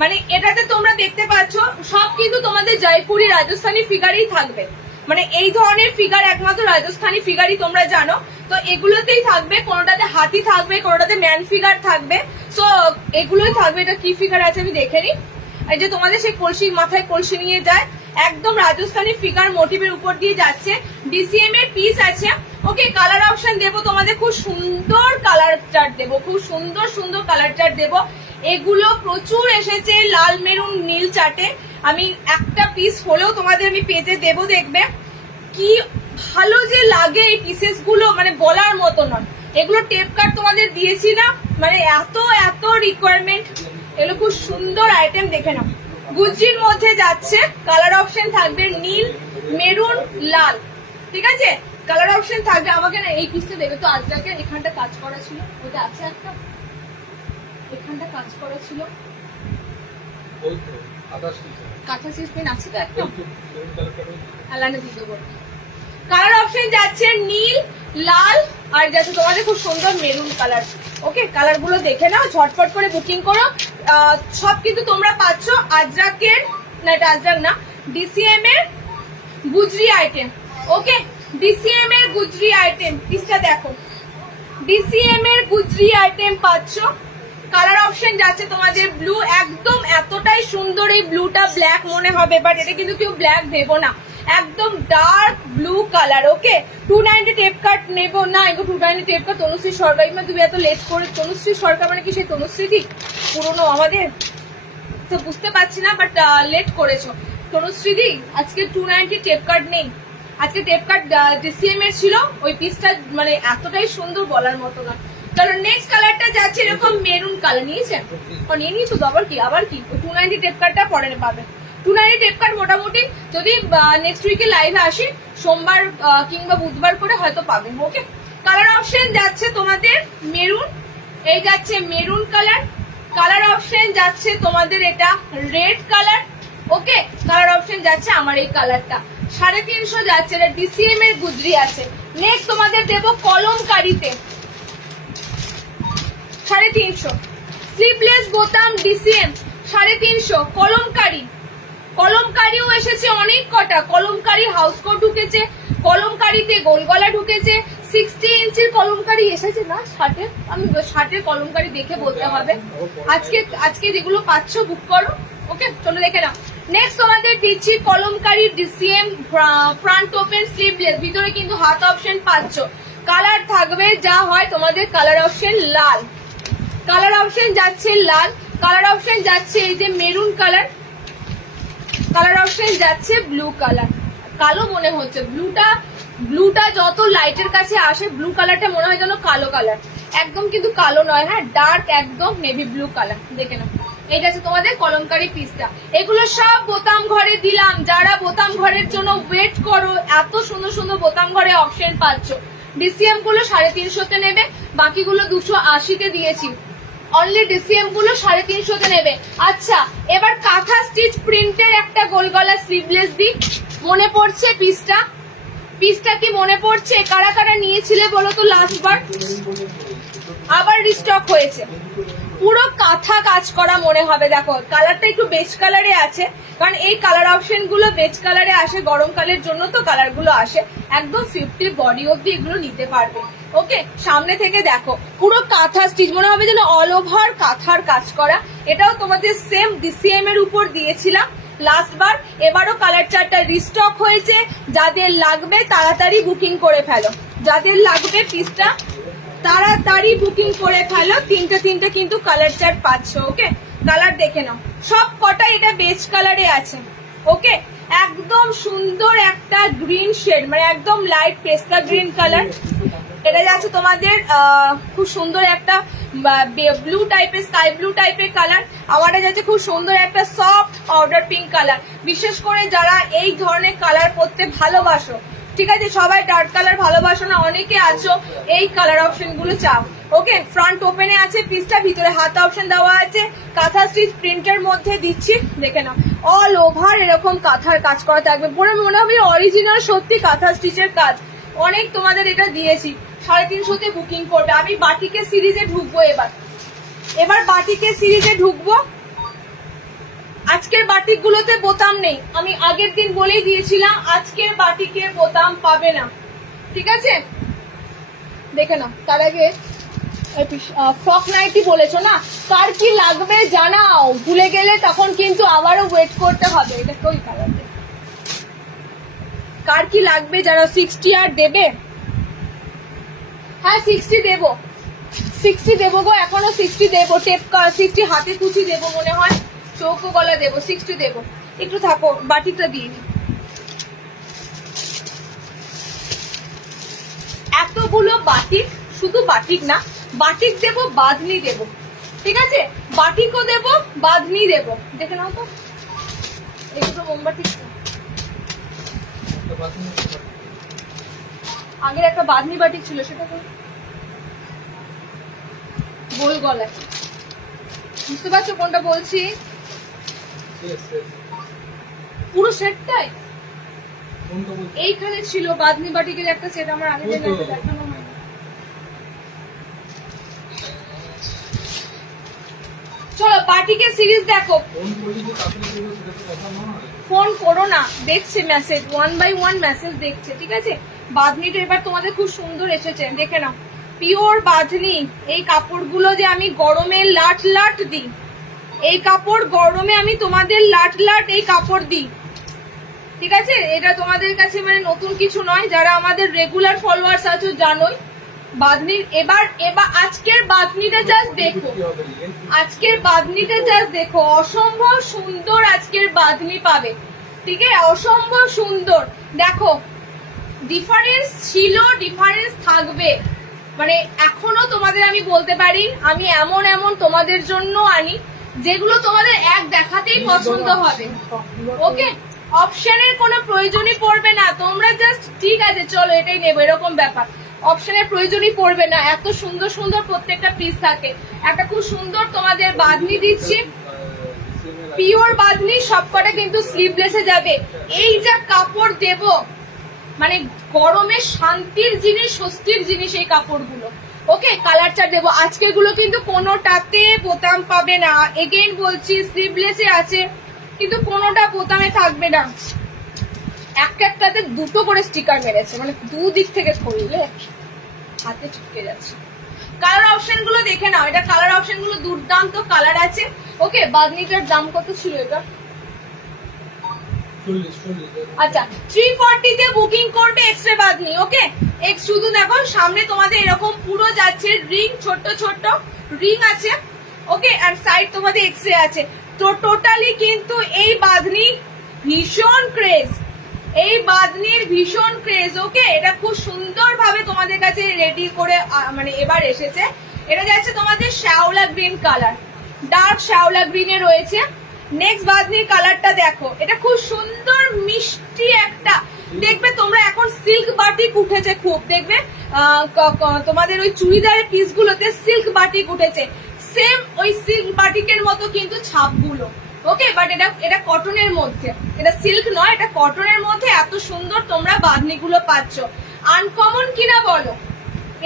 মানে এটাতে তোমরা দেখতে পাচ্ছ সব কিন্তু তোমাদের জয়পুরি রাজস্থানি ফিগারই থাকবে। মানে এই ধরনের ফিগার একমাত্র রাজস্থানি ফিগারই তোমরা জানো, তো এগুলোতেই থাকবে। কোনোটাতে হাতি থাকবে, কোনোটাতে ম্যান ফিগার থাকবে, সো এগুলোই থাকবে। এটা কি ফিগার আছে আমি দেখে নিই। এই যে তোমাদের সেই কলসি, মাথায় কলসি নিয়ে যায়, একদম রাজস্থানি ফিগার মোটিভের উপর দিয়ে যাচ্ছে। ডিসিএম এর পিস আছে। ওকে, কালার অপশন দেবো তোমাদের, খুব সুন্দর কালার চার্ট দেবো, খুব সুন্দর সুন্দর কালার চার্ট দেবো। এগুলো প্রচুর এসেছে লাল মেরুন নীল চার্টে। আমি একটা পিস হলেও তোমাদের আমি পেজে দেবো, দেখবে কি ভালো যে লাগে এই পিসেস গুলো, মানে বলার মতো নয়। এগুলো টেপ কাট তোমাদের দিয়েছি না, মানে এত এত রিকোয়ারমেন্ট। এগুলো খুব সুন্দর আইটেম, দেখে নাও। গুজরির মধ্যে যাচ্ছে, কালার অপশন থাকবে নীল, মেরুন, লাল, ঠিক আছে? কালার অপশন থাকবে। আমাকে না এই পিসটা দেবে তো, আজকে এখানটা কাজ করা ছিল, ওটা আছে একটা, এখানটা কাজ করা ছিল, কাঁথা সিস্টেম আছে তো একটা, আলাদা দিয়ে দেবো। কালার অপশন যাচ্ছে নীল, লাল, আর যাচ্ছে তোমাদের খুব সুন্দর মেরুন কালার। ওকে, কালার গুলো দেখে নাও, ঝটপট করে বুকিং করো। সব কিন্তু তোমরা পাচ্ছ আজরাকের, না এটা আজরাক না, ডিসিএম এর গুজরি আইটেম। ওকে, ডিসিএম এর গুজরি আইটেম, পিসটা দেখো, ডিসিএম এর গুজরি আইটেম পাচ্ছ। কালার অপশন যাচ্ছে তোমাদের ব্লু, একদম এতটাই সুন্দর। এই ব্লুটা ব্ল্যাক মনে হবে, বাট এটা কিন্তু কেউ ব্ল্যাক দেবো না, একদম ডার্ক ব্লু কালার। ওকে, 290 টেপ কাট নেবো না, এগুলো 290 টেপ কাট। তনুশ্রী সরকার, তুমি এত লেট করে, তনুশ্রী সরকার মানে কি সেই তনুশ্রী দি পুরোনো আমাদের, তো বুঝতে পারছি না, বাট লেট করেছো তনুশ্রী দি। আজকে 290 টেপ কাট নেই, আজকে টেপ কাট ডিসিএম এর ছিল। ওই পিসটা মানে এতটাই সুন্দর বলার মতো না। চলো নেক্সট কালারটা যাচ্ছে এরকম মেরুন কালার। নিয়েছেন? নিয়ে নিয়েছো তো, আবার কি 290 টেপ কাটটা পরে পাবে। 290 টেপ কাট মোটামুটি যদি নেক্সট উইকে লাইভে আসি, সোমবার কিংবা বুধবার করে হয়তো পাবে। ওকে, কালার অপশন যাচ্ছে তোমাদের মেরুন, এই যাচ্ছে মেরুন কালার। কালার অপশন যাচ্ছে তোমাদের এটা রেড কালার। ওকে, কালার অপশন যাচ্ছে আমার এই কালারটা, 350 যাচ্ছে। এটা ডিসিএম এর গুজরি আছে। নেক্সট তোমাদের দেবো কলমকারিতে, 350 স্লিভলেস বোতাম ডিসিএম 350। কলমকারি, কলমকারিও এসেছে অনেক কটা। কলমকারি হাউস কোট ঢুকেছে, কলমকারিতে গোলগলা ঢুকেছে, 60 ইঞ্চির কলমকারি এসেছে না শার্টের। আমি শার্টের কলমকারি দেখে বলতে হবে। আজকে যেগুলো পাচ্ছ বুক করো। ওকে, চলো দেখে নাও। নেক্সট তোমাদের দিচ্ছি kalamkari DCM front open sleeveless, ভিতরে কিন্তু হাত অপশন পাচ্ছ। কালার থাকবে যা হয় তোমাদের, কালার অপশন লাল, কালার অপশন যাচ্ছে লাল, কালার অপশন যাচ্ছে এই যে মেরুন কালার, কালার অপশন যাচ্ছে ব্লু কালার। কালো মনে হচ্ছে ব্লুটা যত লাইটের কাছে আসে, ব্লু কালারটা মনে হয় যেন কালো কালার, একদম কিন্তু কালো নয়, হ্যাঁ ডার্ক একদম নেভি ব্লু কালার। দেখে নাও, এইটা আছে তোমাদের কলমকারি পিসটা। এগুলো সব বোতাম ঘরে দিলাম, যারা বোতাম ঘরের জন্য ওয়েট করো, এত সুন্দর সুন্দর বোতাম ঘরে অপশন পাচ্ছ। ডিসিএম গুলো 350 নেবে, বাকিগুলো 280 দিয়েছি। অনলি ডিসিএম গুলো 350 নেবে। আচ্ছা, এবার কাঁথা স্টিচ প্রিন্টের একটা গোলগলা স্লিভলেস দি। মনে পড়ছে পিসটা কি মনে পড়ছে? কারা কারা নিয়েছিলে বলো তো লাস্ট বার? আবার রিস্টক হয়েছে, পুরো কাঁথা কাজ করা মনে হবে। দেখো কালারটা একটু বেজ কালারে আছে, কারণ এই কালার অপশন গুলো বেজ কালারে আসে, গরমকালের জন্য তো কালার গুলো আসে। একদম 50 বডি অব্দি এগুলো নিতে পারবে। ওকে, সামনে থেকে দেখো পুরো কাঁথা স্টিচ, মনে হবে যেন অল ওভার কাঁথার কাজ করা। এটাও তোমাদের সেম ডিসিএম এর উপর দিয়েছিলাম লাস্ট বার, এবারও কালার চার্টটা রিস্টক হয়েছে। যাদের লাগবে তাড়াতাড়ি বুকিং করে ফেলো, যাদের লাগবে পিসটা তাড়াতাড়ি বুকিং করে ফেলো। তিনটে কিন্তু কালার চার্ট পাচ্ছ। ওকে, কালার দেখে নাও, সব কটা এটা বেজ কালারে আছে। ওকে, একদম সুন্দর একটা গ্রিন শেড, মানে একদম লাইট পেস্তা গ্রিন কালার। এটা যাচ্ছে তোমাদের খুব সুন্দর একটা ব্লু টাইপের, স্কাই ব্লু টাইপের কালার। আমারটা যাচ্ছে খুব সুন্দর একটা সফট পাউডার পিঙ্ক কালার। বিশেষ করে যারা এই ধরনের কালার পরতে ভালোবাসো, ঠিক আছে, সবাই ডার্ক কালার ভালোবাসো না, অনেকে আছো এই কালার অপশন গুলো চাও। ওকে, ফ্রন্ট ওপেনে আছে পিসটা, ভিতরে হাতা অপশন দেওয়া আছে, কাঁথা স্টিচ প্রিন্টের মধ্যে দিচ্ছি, দেখে নাও অল ওভার এরকম কাঁথার কাজ করা থাকবে, পুরো মনে হবে অরিজিনাল সত্যি কাঁথা স্টিচের কাজ। অনেক তোমাদের এটা দিয়েছি, 350 বুকিং করবে। আমি বাটিকের সিরিজে ঢুকবো এবার বাটিকের সিরিজে ঢুকবো। আজকের বাটিক গুলোতে বোতাম নেই, আমি আগের দিন বলেই দিয়েছিলাম আজকের বাটিকের বোতাম পাবে না, ঠিক আছে, দেখে নাও। তার আগে ফ্রক নাইটি বলেছো না, কার কি লাগবে জানাও, ভুলে গেলে তখন কিন্তু আবারও ওয়েট করতে হবে। এটা কই কালার, কার কি লাগবে জানাও। 60 আর দেবে? হ্যাঁ 60 দেবো, 60 দেবো গো, এখনো 60 দেবো, টেপ 60 হাতে কুচি দেবো মনে হয়, চৌকো গলা দেবো, 60 দেবো। একটু থাকো, বাটিটা দিয়ে নি। এতগুলো বাটিক, শুধু বাটিক না, বাটিক দেবো, বাঁধনি দেবো, ঠিক আছে, বাটিকও দেবো, বাঁধনি দেবো। দেখে নাও তো এগুলো মোমবাতি, আগের একটা বাঁধনি বাটিক ছিল সেটা গোল গলায়, বুঝতে পারছো কোনটা বলছি? পুরো সেটটাই এইখানে ছিল বাঁধনি বাটিকের একটা সেট, আমার আগে দেখানো হয়। চলো বাটিকের সিরিজ দেখো, ফোন করো না, দেখছে মেসেজ, 1 বাই 1 মেসেজ দেখছে, ঠিক আছে। বাঁধনিটা এবার তোমাদের খুব সুন্দর এসেছে, দেখে নাও, পিওর বাঁধনি। এই কাপড়গুলো যে আমি গরমে লাট লাট দিই, এই কাপড় গরমে আমি তোমাদের লাট লাট এই কাপড় দিই, ঠিক আছে। এটা তোমাদের কাছে মানে নতুন কিছু নয়, যারা আমাদের রেগুলার ফলোয়ার্স আছো জানোই। বাঁধনির এবার আজকের বাঁধনিটা জাস্ট দেখো, আজকের বাঁধনিটা জাস্ট দেখো, অসম্ভব সুন্দর আজকের বাঁধনি পাবে, ঠিক আছে, অসম্ভব সুন্দর। দেখো ডিফারেন্স ছিল, ডিফারেন্স থাকবে, মানে এখনো তোমাদের আমি বলতে পারি, আমি এমন এমন তোমাদের জন্য আনি যেগুলো তোমাদের এক দেখাতেই পছন্দ হবে। ওকে, অপশনের কোনো প্রয়োজনই পড়বে না, তোমরা জাস্ট ঠিক আছে চলো এটাই নেবো এরকম ব্যাপার, অপশনের প্রয়োজনই পড়বে না। এত সুন্দর সুন্দর প্রত্যেকটা পিস থাকে। একটা খুব সুন্দর তোমাদের বাঁধনি দিচ্ছি, পিওর বাঁধনি, সবকটা কিন্তু স্লিভলেসে যাবে। এই যা কাপড় দেব, মানে গরমে শান্তির জিনিস, স্বস্তির জিনিস এই কাপড়গুলো। ওকে, কালার চার্ট দেবো। আজকের গুলো কিন্তু কোনোটাতে বোতাম পাবে না, এগেইন বলছি স্লিভলেসে আছে কিন্তু কোনোটা বোতামে থাকবে না। একটাতে দুটো করে স্টিকার মেরেছে, মানে দুদিক থেকে ধরলে হাতে চুপকে যাচ্ছে। কালার অপশন গুলো দেখে নাও, এটা কালার অপশন গুলো দুর্দান্ত কালার আছে। ওকে, বাঁধনিটার দাম কত ছিল এটা? আচ্ছা 340 তে বুকিং করবে এক্সরে বাঁধনি। ওকে, শুধু দেখো সামনে তোমাদের এরকম পুরো যাচ্ছে রিং, ছোট ছোট রিং আছে। ওকে, আর সাইড তোমাদের এক্সরে আছে। তো টোটালি কিন্তু এই বাঁধনি ভীষণ ক্রেজ, এই বাঁধনির ভীষণ ক্রেজ। ওকে, এটা খুব সুন্দর ভাবে তোমাদের কাছে রেডি করে মানে এবার এসেছে। এটা যাচ্ছে তোমাদের শ্যাওলা গ্রিন কালার, ডার্ক শ্যাওলা গ্রিনে রয়েছে। নেক্সট বাঁধনির কালারটা দেখো, এটা খুব সুন্দর মিষ্টি একটা, দেখবে তোমরা এখন সিল্ক বাটিক উঠেছে খুব, দেখবে তোমাদের ওই চুড়িদারের পিস গুলোতে সিল্ক বাটিক উঠেছে, সেম ওই সিল্ক বাটিকের মতো কিন্তু ছাপগুলো। ওকে, বাট এটা কটনের মধ্যে, এটা সিল্ক নয়, এটা কটনের মধ্যে এত সুন্দর তোমরা বাঁধনি গুলো পাচ্ছ। আনকমন কিনা বলো,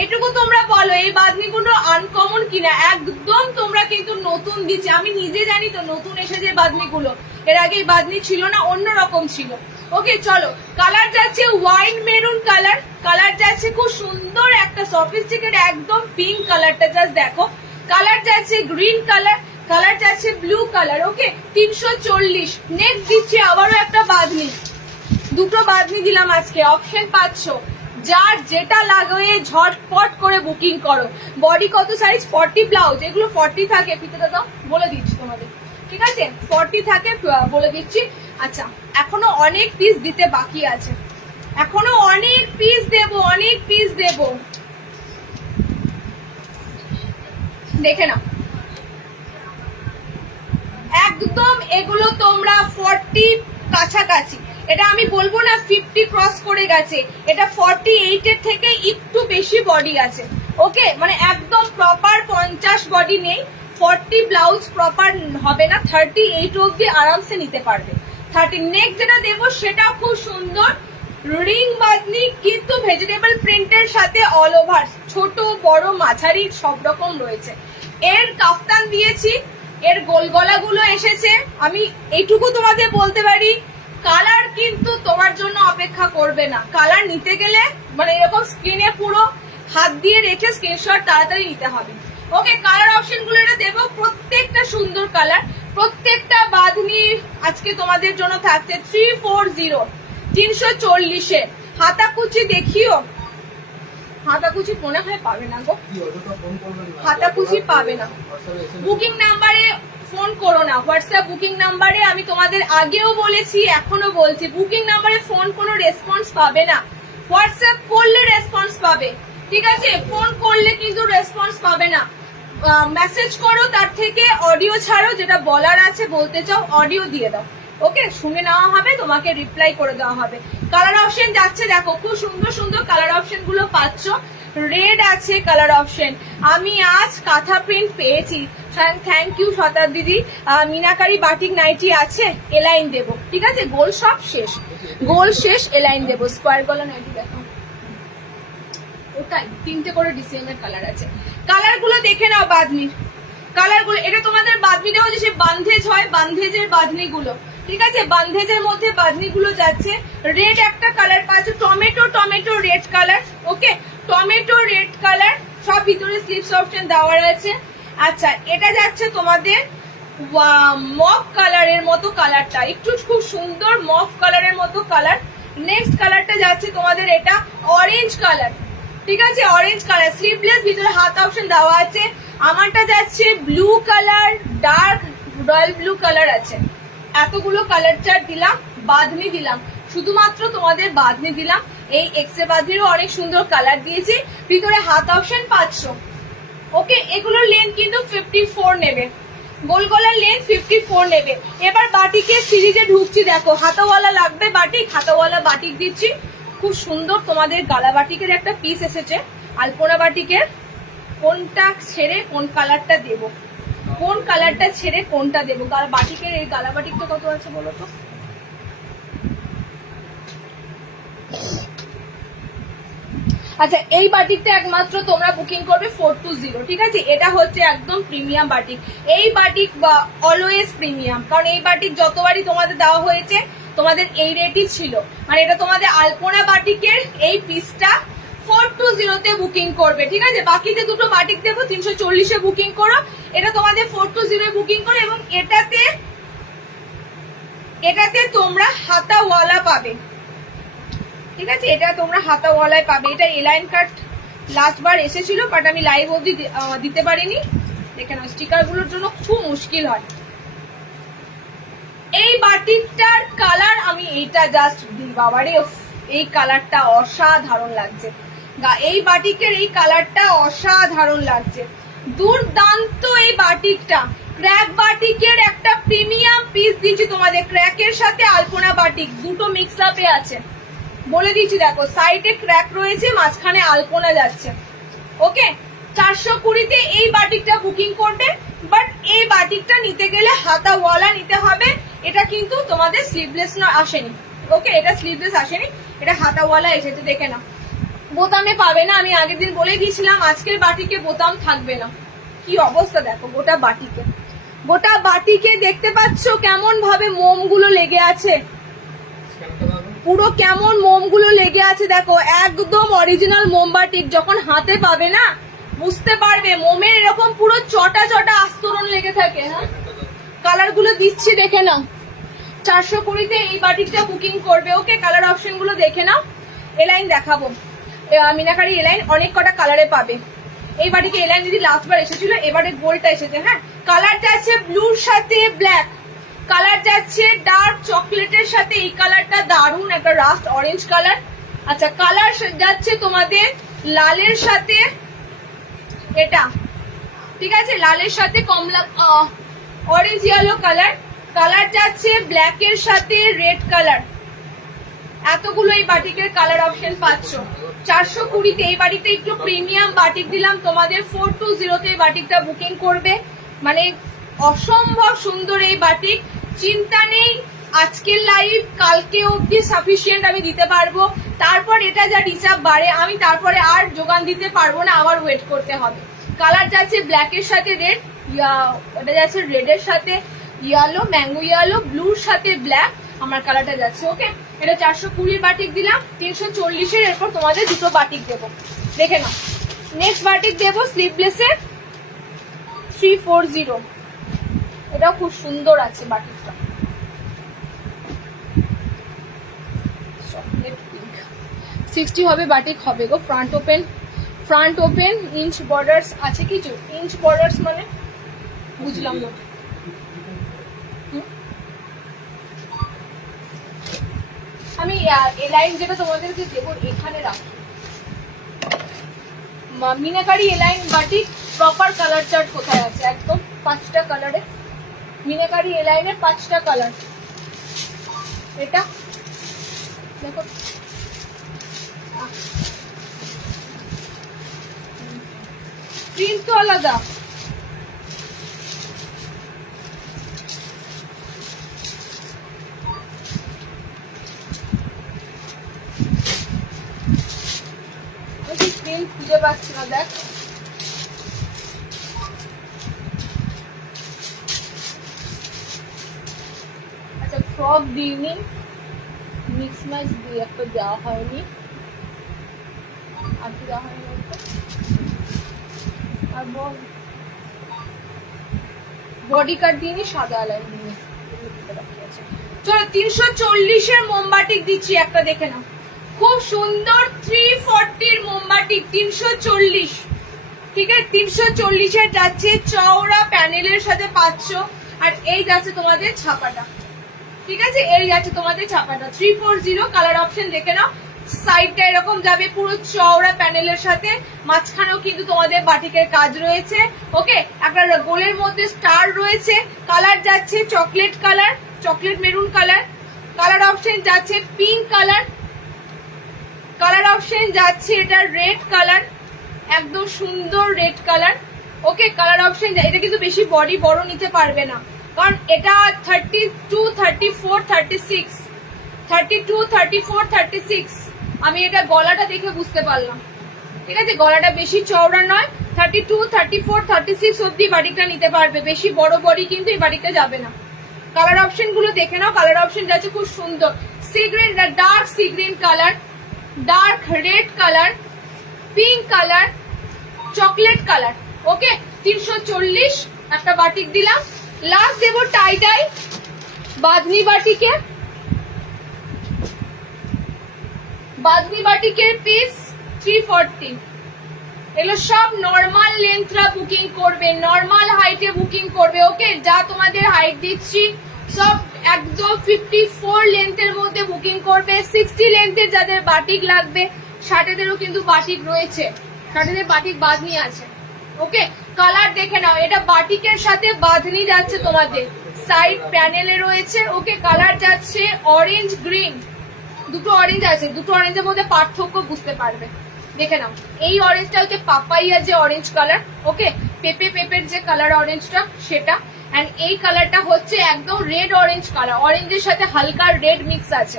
এটুকু তোমরা বলো এই বাঁধনিগুলো আনকমন কিনা। একদম তোমরা কিন্তু নতুন দিচ্ছে, আমি নিজে জানি তো নতুন এসেছে বাঁধনিগুলো, এর আগে এই বাঁধনি ছিল না, অন্যরকম ছিল। ওকে চলো, কালার যাচ্ছে ওয়াইন মেরুন কালার, কালার যাচ্ছে খুব সুন্দর একটা সফিস্টিকেট একদম পিঙ্ক কালারটা জাস্ট দেখো, কালার যাচ্ছে গ্রিন কালার, কালার যাচ্ছে ব্লু কালার। ওকে, 340। নেক্সট দিচ্ছি আবারও একটা বাঁধনি, দুটো বাঁধনি দিলাম আজকে, অপশন পাচ্ছ, যার যেটা লাগে ঝটপট করে বুকিং করো। বডি কত সাইজ? 40 ব্লাউজ, এগুলো 40 থাকে, ফিতে দাও বলে দিচ্ছি তোমাদের ঠিক আছে 40 থাকে বলে দিচ্ছি। আচ্ছা এখনো অনেক পিস দিতে বাকি আছে, এখনো অনেক পিস দেব, অনেক পিস দেব, দেখে নাও একদম। এগুলো তোমরা 40 কাছাকাছি, এটা আমি বলবো না 50 ক্রস করে গেছে, এটা 48 এর থেকে একটু বেশি বডি আছে। ওকে মানে একদম প্রপার 50 বডি নেই, 40 ব্লাউজ প্রপার হবে না, 38 অবধি আরামসে নিতে পারবে। 30 নেক্সট যেটা দেবো সেটা খুব সুন্দর রিং বাঁধনি, কিন্তু ভেজিটেবল প্রিন্টের সাথে অল ওভার ছোট বড় মাঝারি সব রকম রয়েছে। এর কাফতান দিয়েছি, এর গোল গলাগুলো এসেছে। আমি এইটুকু তোমাদের বলতে পারি, কালার কিন্তু তোমার জন্য অপেক্ষা করবে না। কালার নিতে গেলে মানে এরকম স্ক্রিনে পুরো হাত দিয়ে রেখে স্ক্রিনশট তাড়াতাড়ি নিতে হবে। ওকে কালার অপশন গুলো এটা দেবো, প্রত্যেকটা সুন্দর কালার, প্রত্যেকটা বাঁধনি আজকে তোমাদের জন্য থাকছে 340 340-এ। হাতাকুচি দেখিও, হাতাকুচি মনে হয় পাবে না গো, হাতাকুচি পাবে না। বুকিং নাম্বারে ফোন করো না, হোয়াটসঅ্যাপ বুকিং নাম্বারে আমি তোমাদের আগেও বলেছি এখনো বলছি, বুকিং নাম্বারে ফোন কোনো রেসপন্স পাবে না, হোয়াটসঅ্যাপ করলে রেসপন্স পাবে। ঠিক আছে ফোন করলে কিন্তু রেসপন্স পাবে না, মেসেজ করো, তার থেকে অডিও ছাড়ো, যেটা বলার আছে বলতে চাও অডিও দিয়ে দাও। ওকে শুনে নেওয়া হবে, তোমাকে রিপ্লাই করে দেওয়া হবে। কালার অপশন যাচ্ছে দেখো, খুব সুন্দর সুন্দর কালার অপশন গুলো পাচ্ছ। রেড আছে কালার অপশন, আমি আজ কাঁথা প্রিন্ট পেয়েছি, থ্যাংক ইউ শতার দিদি। মিনাকারি বাটিক নাইটি আছে, এলাইন দেবো। ঠিক আছে গোল সব শেষ, গোল শেষ, এলাইন দেবো। স্কোয়ার গলা নাইটি দেখো, ওটাই 3টে করে ডিসেম্বর কালার আছে। কালার গুলো দেখে নাও, বাঁধনির কালার গুলো, এটা তোমাদের বাঁধনিটা হচ্ছে সে বান্ধেজ হয়, বান্ধেজের বাঁধনি গুলো। ঠিক আছে বান্ধেজের মধ্যে বাঁধনি গুলো যাচ্ছে। রেড একটা কালার পাচ্ছ, টমেটো টমেটো রেড কালার। ওকে টমেটো রেড কালার, সব ভিতরে স্লিপস অপশন দেওয়া আছে। আচ্ছা এটা যাচ্ছে তোমাদের মফ কালারের মতো কালারটা, একটু খুব সুন্দর মফ কালারের মতো কালার। নেক্সট কালারটা যাচ্ছে তোমাদের এটা অরেঞ্জ কালার। ঠিক আছে অরেঞ্জ কালার, স্লিভলেস, ভিতরে হাত অপশন দেওয়া আছে। আমারটা যাচ্ছে blue colour, dark royal blue colour আছে। এতগুলো কালার চার্ট দিলাম, বাঁধনি দিলাম, শুধুমাত্র তোমাদের বাঁধনি দিলাম। এই এক্সে বাঁধনিরও অনেক সুন্দর কালার দিয়েছি, ভিতরে হাত অপশন পাচ্ছ। ওকে এগুলোর লেন্থ কিন্তু 54 নেবে, গোল গলার লেন্থ 54 নেবে। এবার বাটিকের সিরিজে ঢুকছি, দেখো হাতাওয়ালা লাগবে বাটিক, হাতাওয়ালা বাটিক দিচ্ছি। খুব সুন্দর তোমাদের গালা বাটিকের একটা পিস এসেছে, আলপনা বাটিকের। কোনটা ছেড়ে কোন কালারটা দেব, কোন কালারটা ছেড়ে কোনটা দেবো? বাটিকের এই গালা বাটিকটা কত আছে বলো তো? আচ্ছা এই বাটিকটা একমাত্র তোমরা বুকিং করবে 420। ঠিক আছে এটা হচ্ছে একদম প্রিমিয়াম বাটিক, এই বাটিক অলওয়েজ প্রিমিয়াম, কারণ এই বাটিক যতবারই তোমাদের দেওয়া হয়েছে তোমাদের এই রেটই ছিল। মানে এটা তোমাদের আলপনা বাটিকের এই পিসটা 420-তে বুকিং করবে। ঠিক আছে বাকিতে দুটো বাটিক দেবো 340-এ বুকিং করো, এটা তোমাদের 420-এ বুকিং করো। এবং এটাতে তোমরা হাতাওয়ালা পাবে। ঠিক আছে এটা তোমরা হাতাওয়ালায় পাবে। এটা এলাইন কাট লাস্ট বার এসেছিল, বাট আমি লাইভ অবধি দিতে পারিনি, দেখে নাও স্টিকার গুলোর জন্য খুব মুশকিল হয়। এই বাটিকটার কালার আমি এইটা জাস্ট দিই, বাবারে এই কালারটা অসাধারণ লাগছে, এই বাটিকের এই কালারটা অসাধারণ লাগছে, দুর্দান্ত এই বাটিকটা। ক্র্যাক বাটিকের একটা প্রিমিয়াম পিস দিচ্ছি তোমাদের, ক্র্যাকের সাথে আলপনা বাটিক দুটো মিক্স আপে আছে, বলে দিচ্ছি দেখো সাইডে ক্র্যাক রয়েছে, মাঝখানে আলপনা যাচ্ছে। ওকে 420-তে এই বাটিকটা বুকিং করবে, বাট এই বাটিকটা নিতে গেলে হাতাওয়ালা নিতে হবে। এটা কিন্তু তোমাদের স্লিভলেস না আসেনি। ওকে এটা স্লিভলেস আসেনি, এটা হাতাওয়ালা এসেছে, দেখে না। বোতামে পাবে না, আমি আগের দিন বলে দিয়েছিলাম আজকের বাটিকে বোতাম থাকবে না। কি অবস্থা দেখো গোটা বাটিকে, গোটা বাটিকে দেখতে পাচ্ছ কেমন ভাবে মোমগুলো লেগে আছে, পুরো কেমন মোমগুলো লেগে আছে দেখো, একদম অরিজিনাল মোমবাটিক। যখন হাতে পাবে না বুঝতে পারবে মোমের এরকম পুরো চটা চটা আস্তরণ লেগে থাকে। হ্যাঁ কালার গুলো দিচ্ছি দেখে নাও, 420-তে এই বাটিকটা বুকিং করবে। ওকে কালার অপশন গুলো দেখে নাও। এলাইন দেখাবো, মিনাকারি এলাইন অনেক কটা কালারে পাবে। এই বাটিকে এলাইন দিদি লাস্ট বার এসেছিল, এবারে গোলটা এসেছে। হ্যাঁ কালার যাচ্ছে ব্লুর সাথে ব্ল্যাক, কালার যাচ্ছে ডার্ক চকলেটের সাথে, এই কালারটা দারুন একটা রাস্ট অরেঞ্জ কালার। আচ্ছা কালার যাচ্ছে তোমাদের লালের সাথে এটা, ঠিক আছে, লালের সাথে কমলা অরেঞ্জ ইয়েলো কালার, কালার যাচ্ছে ব্ল্যাকের সাথে রেড কালার। এতগুলো এই বাটিকের কালার অপশন পাচ্ছ 420-তে। এই বাটিকটা একটু প্রিমিয়াম বাটিক দিলাম তোমাদের, 420-তে এই বাটিকটা বুকিং করবে, মানে অসম্ভব সুন্দর এই বাটিক। চিন্তা নেই, আজকের লাইভ কালকে অবধি সাফিসিয়েন্ট আমি দিতে পারবো, তারপর এটা যা রিজার্ভ বাড়ে আমি তারপরে আর যোগান দিতে পারবো না, আবার ওয়েট করতে হবে। কালার যাচ্ছে ব্ল্যাকের সাথে রেড, এটা যাচ্ছে রেডের সাথে ইয়েলো, ম্যাঙ্গো ইয়েলো, ব্লুর সাথে ব্ল্যাক আমার কালারটা যাচ্ছে। ওকে, এটা 420 বাটিক দিলাম, 340-এর এরপর তোমাদের দুটো বাটিক দেবো, দেখে নাও। নেক্সট বাটিক দেবো স্লিভলেসের 340, এটাও খুব সুন্দর আছে বাটিকটা, চকলেট পিঙ্ক। 60 হবে বাটিক হবে গো। Front open, front open, inch borders আছে কিছু, ইঞ্চ বর্ডার্স মানে বুঝলাম না। আমি এই লাইন যেটা তোমাদেরকে দেবো এখানে রাখি, meenakari align batik proper colour chart কোথায় আছে, একদম 5টা কালারে, মিনাকারি এলাইনের 5টা কালার। এটা দেখো প্রিন্ট তো আলাদা, প্রিন্ট খুঁজে পাচ্ছি না, দেখ আচ্ছা ফ্রক দিইনি, মিক্স ম্যাচ দিয়ে একটা দেওয়া হয়নি, আর কি দেওয়া হয়নি আর বডি কাট দিইনি, সাদা লাইন দিয়ে। চলো 340-এর মোমবাটিক দিচ্ছি একটা, দেখে নাও খুব সুন্দর 340-র মোমবাটিক 340, ঠিক আছে 340-এর যাচ্ছে চওড়া প্যানেলের সাথে পাচ্ছ, আর এই যাচ্ছে তোমাদের ছাপাটা, ঠিক আছে এই যাচ্ছে তোমাদের ছাপাটা 340। কালার অপশন দেখে নাও, সাইডটা এরকম যাবে পুরো চওড়া প্যানেলের সাথে, মাঝখানেও কিন্তু তোমাদের বাটিকের কাজ রয়েছে। ওকে, একটা গোলের মধ্যে স্টার রয়েছে, কালার যাচ্ছে chocolate colour, chocolate maroon colour, colour option যাচ্ছে পিঙ্ক কালার, কালার অপশন যাচ্ছে এটা রেড কালার, একদম সুন্দর রেড কালার। ওকে, কালার অপশন এটা কিন্তু বেশি বডি বড় নিতে পারবে না, কারণ এটা 32, 34, 36, 32, 34, 36। আমি এটা গলাটা দেখে বুঝতে পারলাম, ঠিক আছে গলাটা বেশি চওড়া নয়, 32, 34, 36 অব্দি বাটিকটা নিতে পারবে, বেশি বড় বডি কিন্তু এই বাটিকটা যাবে না। কালার অপশন গুলো দেখে নাও, কালার অপশন যাচ্ছে খুব সুন্দর, sea green, dark sea green colour, dark red colour, pink colour, chocolate colour. Okay, 340 একটা বাটিক দিলাম। লাস্ট দেবো টাই ডাই বাদনি বাটিকে, বাদনি বাটিকের পিস 340। এগুলো সব নর্মাল লেন্থরা বুকিং করবে, নর্মাল হাইটে বুকিং করবে। ওকে, যা তোমাদের হাইট দিচ্ছি সব একদম 54 লেন্থের মধ্যে বুকিং করবে। 60 লেন্থের যাদের বাটিক লাগবে, 60-এরও কিন্তু বাটিক রয়েছে, 60-এর বাটিক বাঁধনি আছে। ওকে, কালার দেখে নাও, এটা বাটিকের সাথে বাঁধনি যাচ্ছে তোমাদের, সাইড প্যানেলে রয়েছে। ওকে, কালার যাচ্ছে অরেঞ্জ গ্রিন, দুটো অরেঞ্জ আছে, দুটো অরেঞ্জের মধ্যে পার্থক্য বুঝতে পারবে, দেখে নাও। এই অরেঞ্জটা হচ্ছে পাপাইয়া যে অরেঞ্জ কালার, ওকে পেপের যে কালার অরেঞ্জটা সেটা, এন্ড এই কালারটা হচ্ছে একদম রেড অরেঞ্জ কালার, অরেঞ্জের সাথে হালকা রেড মিক্স আছে।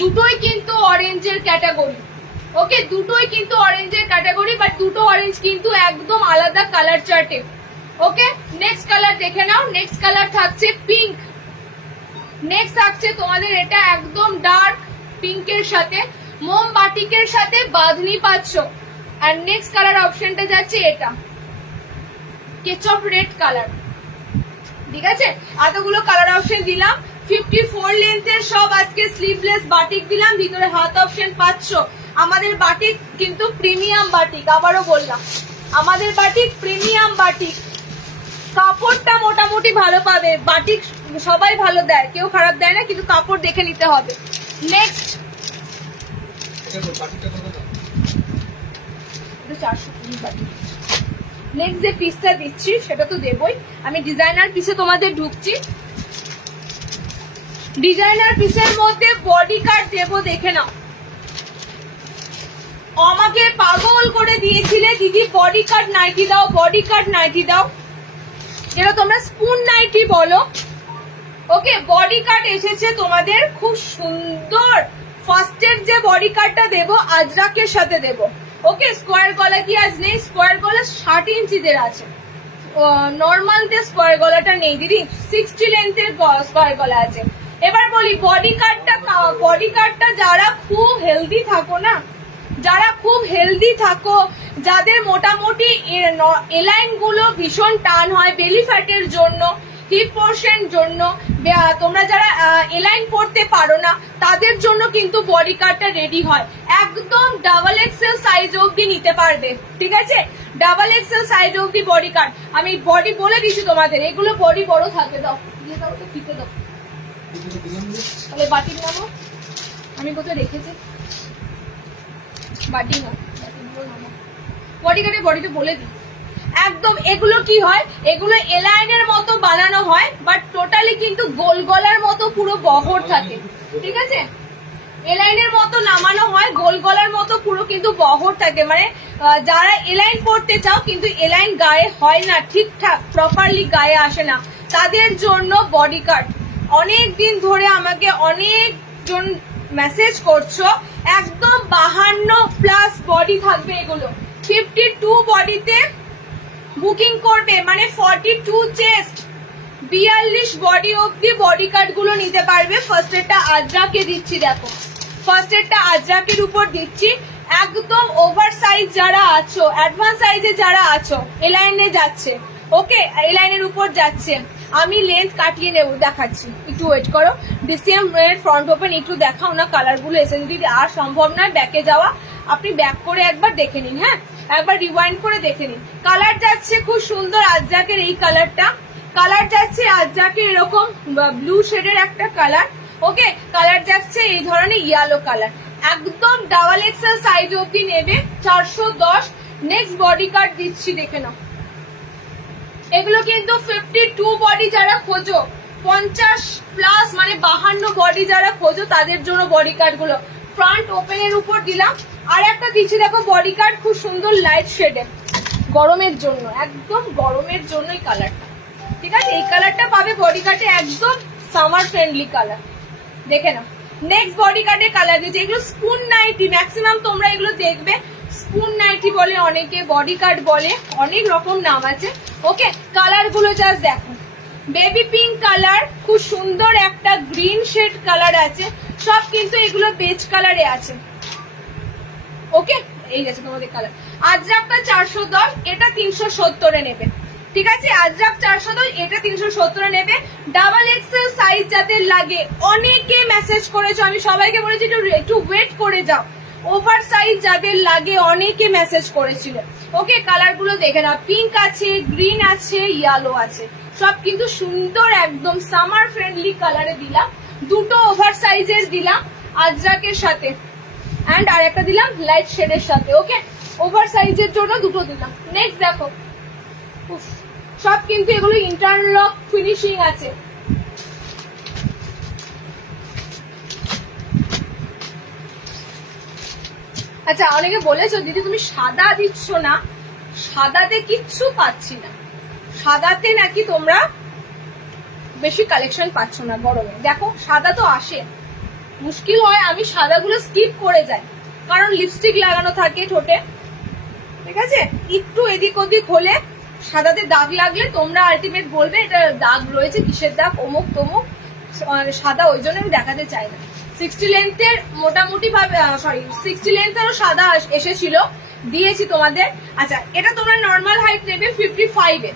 দুটোই কিন্তু অরেঞ্জের ক্যাটাগরি। ওকে, দুটোই কিন্তু অরেঞ্জের ক্যাটাগরি, বাট দুটো অরেঞ্জ কিন্তু একদম আলাদা কালার চার্টে। ওকে, নেক্সট কালার দেখে নাও, নেক্সট কালার থাকছে পিঙ্ক, নেক্সট থাকছে তোমাদের এটা একদম ডার্ক পিঙ্কের সাথে মোমবাটিকের সাথে বাঁধনি পাচ্ছ। আর নেক্সট কালার অপশনটা যাচ্ছে এটা কেচপ রেড কালার, ঠিক আছে। এতগুলো কালার অপশন দিলাম, 54 লেন্থের সব আজকে স্লিভলেস বাটিক দিলাম, ভিতরে হাত অপশন পাচ্ছ। আমাদের বাটিক কিন্তু প্রিমিয়াম বাটিক, আবারও বললাম আমাদের বাটিক প্রিমিয়াম বাটিক, কাপড়টা মোটামুটি ভালো পাবে, বাটিক সবাই ভালো দেয়, কেউ খারাপ দেয় না, কিন্তু কাপড় দেখে নিতে হবে। Next 420 batik. নেক্সট যে পিসটা দিচ্ছি সেটা তো দেবই, আমি ডিজাইনার পিসে তোমাদের ঢুকছি। ডিজাইনার পিসের মধ্যে বডি কাট দেবো, দেখে নাও। আমাকে পাগল করে দিয়েছিলে দিদি বডি কাট নাইটি দাও, বডি কাট নাইটি দাও, যেটা তোমরা স্পুন নাইটি বলো। ওকে, বডি কাট এসেছে তোমাদের খুব সুন্দর। ফার্স্টের যে বডি কাটটা দেবো আজরাকের সাথে দেবো। ওকে, স্কোয়ার গলা কি আজ নেই, স্কোয়ার গলা 60 ইঞ্চিদের আছে, নর্মাল যে স্কোয়ার গলাটা নেই দিদি, 60 লেন্থের স্কোয়ার গলা আছে। এবার বলি বডি কাটটা যারা খুব হেলদি থাকো না, যারা খুব হেলদি থাকো, যাদের মোটামুটি এলাইন গুলো ভীষণ টান হয় বেলি ফ্যাটের জন্য, হিপ পোর্শন জন্য, তোমরা যারা এলাইন পড়তে পারো না তাদের জন্য কিন্তু বডি কাটটা রেডি হয়। একদম ডাবল এক্সেল সাইজ অবধি নিতে পারবে, ঠিক আছে? ডাবল এক্সেল সাইজ অবধি বডি কাট। আমি বডি বলে দিচ্ছি তোমাদের, এগুলো বডি বড় থাকে। দাও দিয়ে দাও, তো ফিতে দাও। তাহলে বাটির নামো, আমি কোথায় রেখেছি বাটি না, বডি কাটে বডিটা বলে দিই। একদম এগুলো কি হয়, এগুলো এলাইনের মতো বানানো হয়, বাট টোটালি কিন্তু গোল গলার মতো পুরো বহর থাকে, ঠিক আছে? এলাইনের মতো নামানো হয়, গোল গলার মতো পুরো কিন্তু বহর থাকে। মানে যারা এলাইন পড়তে চাও কিন্তু এলাইন গায়ে হয় না, ঠিকঠাক প্রপারলি গায়ে আসে না, তাদের জন্য বডি কাট। অনেক দিন ধরে আমাকে অনেকজন মেসেজ করছো, একদম 52+ বডি থাকবে এগুলো। 52 বডিতে বুকিং করবে, মানে 42 চেস্ট, 42 বডি অব্দি বডি কাট গুলো নিতে পারবে। ফার্স্ট এরটা আজরাকে দিচ্ছি, দেখো ফার্স্ট এরটা আজরাকের উপর দিচ্ছি। একদম ওভার সাইজ যারা আছো, অ্যাডভান্স সাইজে যারা আছো, এলাইনে যাচ্ছে, ওকে এলাইনের উপর যাচ্ছে, আমি লেন্থ কাটিয়ে নেব, দেখাচ্ছি, একটু ওয়েট করো। ডিসিএম এর ফ্রন্ট ওপেন একটু দেখাও না, কালার গুলো এসে যদি আর সম্ভব নয় ব্যাকে যাওয়া, আপনি ব্যাক করে একবার দেখে নিন, হ্যাঁ একবার রিওয়াইন্ড করে দেখে নিন। কালার যাচ্ছে খুব সুন্দর আজরাকের এই কালারটা, কালার যাচ্ছে আজরাকের এরকম ব্লু শেডের একটা কালার, ওকে কালার যাচ্ছে এই ধরনের ইয়েলো কালার। একদম ডাবল এক্সেল সাইজ অবধি নেবে, 410। নেক্সট বডি কাট দিচ্ছি, দেখে নাও। এগুলো কিন্তু 52 বডি যারা খোঁজো, 50+ মানে 52 বডি যারা খোঁজো তাদের জন্য বডি কাট গুলো। ফ্রন্ট ওপেনের উপর দিলাম। আর একটা দিচ্ছি দেখো বডি কাট, খুব সুন্দর লাইট শেডে, গরমের জন্য, একদম গরমের জন্য এই কালারটা, ঠিক আছে? এই কালারটা পাবে বডি কাটে, একদম সামার ফ্রেন্ডলি কালার, দেখে নাও। নেক্সট বডি কাটে কালার দিচ্ছি, এগুলো স্পুন নাইটি, ম্যাক্সিমাম তোমরা এগুলো দেখবে স্পুন নাইটি বলে অনেকে, বডি কাট বলে, অনেক রকম নাম আছে। ওকে, কালার গুলো জাস্ট দেখো, বেবি পিঙ্ক কালার, খুব সুন্দর একটা গ্রিন শেড কালার আছে, সব কিন্তু এগুলো বেজ কালারে আছে। ওকে, এই গেছে তোমাদের কালার। আজরাকটা 410, এটা 370 নেবে, ঠিক আছে? আজরাক 410, এটা 370 নেবে। ডাবল এক্সেল সাইজ যাদের লাগে, অনেকে মেসেজ করেছো, আমি সবাইকে বলেছি একটু ওয়েট করে যাও। ওভার সাইজ যাদের লাগে অনেকে মেসেজ করেছিল। ওকে, কালার গুলো দেখে নাও, পিঙ্ক আছে, গ্রিন আছে, ইয়েলো আছে, সব কিন্তু সুন্দর একদম সামার ফ্রেন্ডলি কালারে দিলাম। দুটো ওভার সাইজের দিলাম আজরাকের সাথে, এন্ড আর একটা দিলাম লাইট শেডের সাথে। ওকে, ওভার সাইজের জন্য দুটো দিলাম। নেক্সট দেখো, সব কিন্তু এগুলো ইন্টারলক ফিনিশিং আছে। আচ্ছা, অনেকে বলেছো দিদি তুমি সাদা দিচ্ছ না, সাদাতে কিচ্ছু পাচ্ছি না, সাদাতে নাকি তোমরা বেশি কালেকশন পাচ্ছ না গরমে। দেখো সাদা তো আসে, মুশকিল হয়, আমি সাদাগুলো স্কিপ করে যাই, কারণ লিপস্টিক লাগানো থাকে ঠোঁটে, ঠিক আছে? একটু এদিক ওদিক হলে, সাদাতে দাগ লাগলে তোমরা আলটিমেট বলবে এটা দাগ রয়েছে, কিসের দাগ, অমুক তমুক, সাদা, ওই জন্য আমি দেখাতে চাই না। 60 লেন্থের মোটামুটি ভাবে, সরি 60 লেন্থেরও সাদা এসেছিল, দিয়েছি তোমাদের। আচ্ছা, এটা তোমরা নর্মাল হাইট নেবে 55-এ,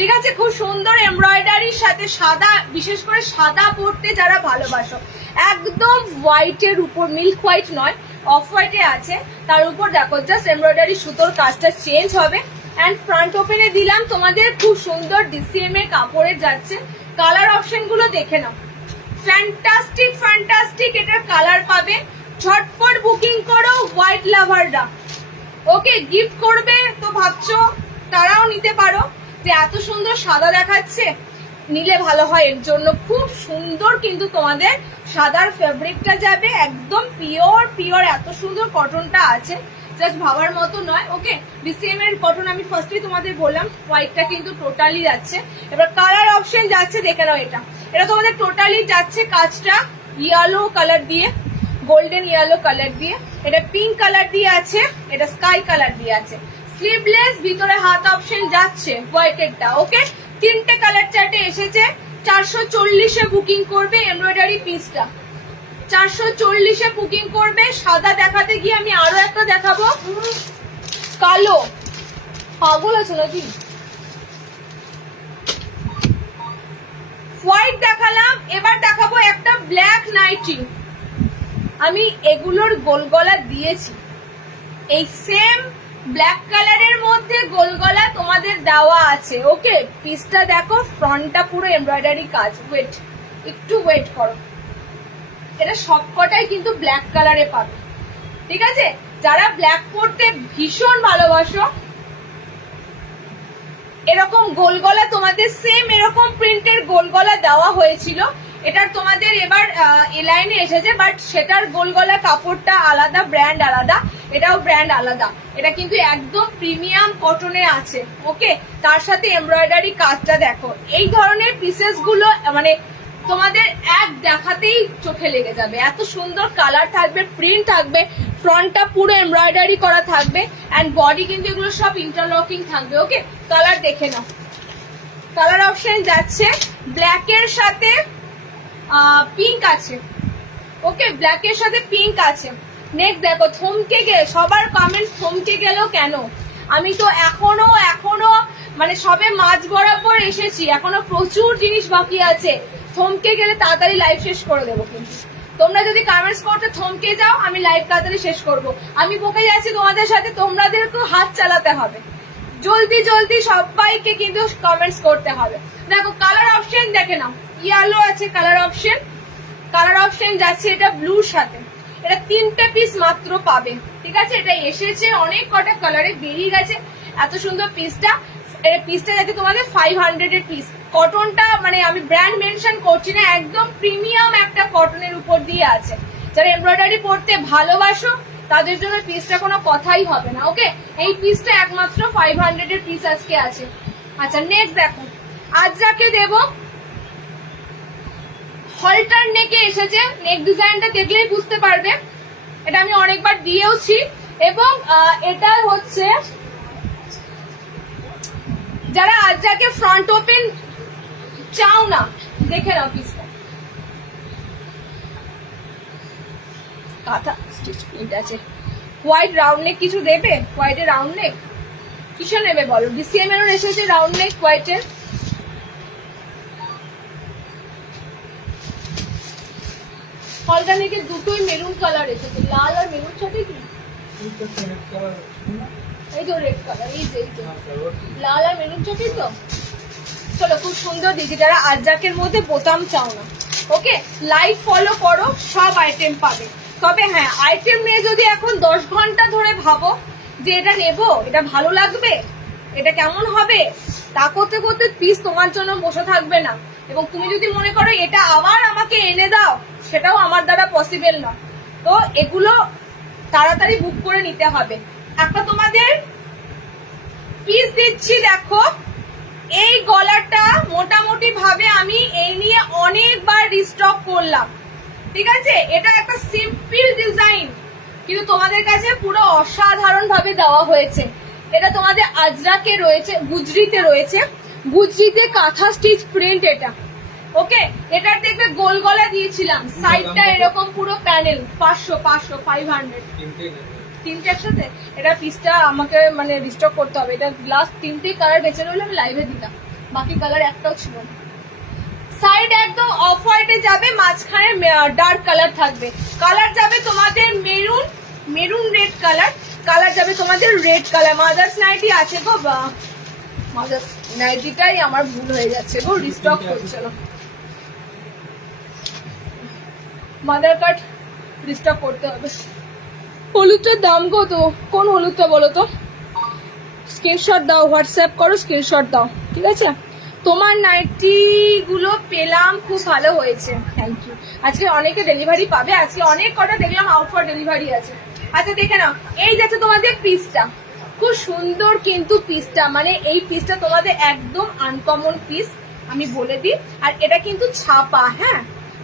ঠিক আছে, খুব সুন্দর এমব্রয়ডারির সাথে সাদা, বিশেষ করে সাদা পরতে যারা ভালোবাসো, একদম হোয়াইটের উপর, মিল্ক হোয়াইট নয় অফ হোয়াইটে আছে, তার উপর দেখো জাস্ট এমব্রয়ডারি সুতোর কাজটা চেঞ্জ হবে। অ্যান্ড ফ্রন্ট ওপেনে দিলাম তোমাদের খুব সুন্দর ডিসিএম এর কাপড়ের যাচ্ছে। কালার অপশন গুলো দেখে নাও, ফ্যান্টাস্টিক ফ্যান্টাস্টিক এটার কালার পাবে। ঝটপট বুকিং করো হোয়াইট লাভাররা। ওকে, গিফট করবে তো ভাবছো তারাও নিতে পারো, যে এত সুন্দর সাদা দেখাচ্ছে, নিলে ভালো হয়। এর জন্য খুব সুন্দর কিন্তু তোমাদের সাদার ফেব্রিকটা যাবে, একদম পিওর পিওর, এত সুন্দর কটনটা আছে, জাস্ট ভাবার মতো নয়। ওকে, ডিসিএম এর কটন আমি ফার্স্টেই তোমাদের বললাম, হোয়াইটটা কিন্তু টোটালি যাচ্ছে। এবার কালার অপশন যাচ্ছে, দেখে নাও, এটা তোমাদের টোটালি যাচ্ছে কাজটা ইয়েলো কালার দিয়ে, গোল্ডেন ইয়েলো কালার দিয়ে, এটা পিঙ্ক কালার দিয়ে আছে, এটা স্কাই কালার দিয়ে আছে। স্লিভলেস, ভিতরে হাত অপশন যাচ্ছে হোয়াইটেরটা। ওকে, তিনটে কালার চার্টে এসেছে। 440-এ বুকিং করবে এমব্রয়ডারি পিসটা, 440-এ বুকিং করবে। সাদা দেখাতে গিয়ে আমি আরো একটা দেখাবো, কালো। পাগল আছে নাকি? হোয়াইট দেখালাম, এবার দেখাবো একটা ব্ল্যাক নাইটি। আমি এগুলোর গোল গলা দিয়েছি, এই সেম ব্ল্যাক কালারের মধ্যে গোল গলা তোমাদের দেওয়া আছে। ওকে, পিসটা দেখো, ফ্রন্টটা পুরো এমব্রয়ডারি কাজ। ওয়েট, একটু ওয়েট করো, এটা সবকটাই কিন্তু ব্ল্যাক কালারে পাবে। ঠিক আছে, যারা ব্ল্যাক পরতে ভীষণ ভালোবাসো, এরকম গোল গলা তোমাদের সেম এরকম প্রিন্টের গোল গলা দেওয়া হয়েছিল, এটার তোমাদের এবার এ লাইনে এসেছে, বাট সেটার গোল গলা কাপড়টা আলাদা, ব্র্যান্ড আলাদা, এটাও ব্র্যান্ড আলাদা। এটা কিন্তু একদম প্রিমিয়াম কটনে আছে। ওকে, তার সাথে এমব্রয়ডারি কাজটা দেখো। এই ধরনের পিসেস গুলো মানে তোমাদের এক দেখাতেই চোখে লেগে যাবে, এত সুন্দর কালার থাকবে, প্রিন্ট থাকবে, ফ্রন্টটা পুরো এমব্রয়ডারি করা থাকবে, অ্যান্ড বডি কিন্তু এগুলো সব ইন্টারলকিং থাকবে। ওকে, কালার দেখে নাও, কালার অপশন যাচ্ছে ব্ল্যাকের সাথে পিঙ্ক আছে। ওকে, ব্ল্যাকের সাথে পিঙ্ক আছে। নেক্সট দেখো, থমকে গেলে, সবার কমেন্ট থমকে গেল কেন? আমি তো এখনো মানে সবে মাঝ বরাবর এসেছি, এখনো প্রচুর জিনিস বাকি আছে। থমকে গেলে তাড়াতাড়ি লাইভ শেষ করে দেবো, কিন্তু তোমরা যদি কমেন্টস করতে থমকে যাও, আমি লাইভ তাড়াতাড়ি শেষ করব। আমি বকে যাচ্ছি তোমাদের সাথে, তোমাদেরকেও হাত চালাতে হবে, জলদি জলদি সবাইকে কিন্তু কমেন্টস করতে হবে। দেখো কালার অপশন দেখে নাও, ইয়েলো আছে কালার অপশন, কালার অপশন যাচ্ছে এটা ব্লুর সাথে। এটা তিনটে পিস মাত্র পাবে। ঠিক আছে, এটা এসেছে অনেক কটা কালারে, বেরিয়ে গেছে এত সুন্দর পিসটা। পিসটা যাচ্ছে তোমাদের 500 এর পিস। কটনটা মানে আমি ব্র্যান্ড মেনশন করছি না, একদম প্রিমিয়াম একটা কটনের উপর দিয়ে আছে। যারা এমব্রয়ডারি পরতে ভালোবাসো তাদের জন্য পিসটা কোনো কথাই হবে না। ওকে, এই পিসটা একমাত্র 500 এর পিস আজকে আছে। আচ্ছা, নেক্সট দেখো, আজরাকে দেব, হলটার নেকে এসেছে। নেক ডিজাইনটা দেখলেই বুঝতে পারবে, এটা আমি অনেকবার দিয়েওছি। এবং এটা হচ্ছে যারা আজরাকে ফ্রন্ট ওপেন চাও না, দেখে নাও পিসটা, কাঁথা স্টিচ প্রিন্ট আছে। হোয়াইট রাউন্ড নেক কিছু দেবে? হোয়াইটের রাউন্ড নেক কিছু নেবে বলো? ডিসিএম এর এসেছে রাউন্ড নেক হোয়াইটের। হলটা নেকে দুটোই মেরুন কালার এসেছে, লাল আর মেরুন সাথে কি এই তো রেড কালার, এই যে লাল আর মেরুন সাথে তো। চলো, খুব সুন্দর দিদি, যারা আজরাকের মধ্যে বোতাম চাও না, ওকে লাইভ ফলো করো, সব আইটেম পাবে। তবে হ্যাঁ, আইটেম নিয়ে যদি এখন 10 ঘন্টা ধরে ভাবো যে এটা নেবো, এটা ভালো লাগবে, এটা কেমন হবে, তা করতে করতে পিস তোমার জন্য বসে থাকবে না। এবং তুমি যদি মনে করো এটা আবার আমাকে এনে দাও, সেটাও আমার দ্বারা পসিবল না। তো এগুলো তাড়াতাড়ি বুক করে নিতে হবে। একটা তোমাদের পিস দিচ্ছি, দেখো এই গলাটা মোটামুটি ভাবে আমি এই নিয়ে অনেকবার রিস্টক করলাম। ঠিক আছে, এটা একটা সিম্পল ডিজাইন, কিন্তু তোমাদের কাছে পুরো অসাধারণ ভাবে দেওয়া হয়েছে। এটা তোমাদের আজরাকে রয়েছে, গুজরিতে রয়েছে, গুজরিতে কাঁথা স্টিচ প্রিন্ট এটা। ওকে, এটার দেখবে গোল গলা দিয়েছিলাম, সাইডটা এরকম পুরো প্যানেল। 500 তিনটে একসাথে। এটা পিসটা আমাকে মানে রিস্টক করতে হবে, এটা লাস্ট 3টে কালার বেঁচে রইলে আমি লাইভে দিতাম, বাকি কালার একটাও ছিল না। সাইড একদম অফ হোয়াইটে যাবে, মাঝখানে ডার্ক কালার থাকবে। কালার যাবে তোমাদের মেরুন রেড কালার, কালার যাবে তোমাদের রেড কালার। মাদার্স নাইটি আছে গো, মাদার্স নাইটিটাই আমার ভুল হয়ে যাচ্ছে গো, রিস্টক করছে না। মাদার কাট রিস্টক করতে হবে। হলুদটার দাম কত? কোন হলুদটা বলো তো? স্ক্রিনশট দাও, হোয়াটসঅ্যাপ করো, স্ক্রিনশট দাও, ঠিক আছে? তোমার নাইটি গুলো পেলাম, খুব ভালো হয়েছে, থ্যাংক ইউ। আজকে অনেকে ডেলিভারি পাবে, আজকে অনেক কটা দেখলাম আউট ফর ডেলিভারি আছে। আচ্ছা দেখে নাও, এই যাচ্ছে তোমাদের পিসটা, খুব সুন্দর কিন্তু পিসটা, মানে এই পিসটা তোমাদের একদম আনকমন পিস, আমি বলে দিই। আর এটা কিন্তু ছাপা, হ্যাঁ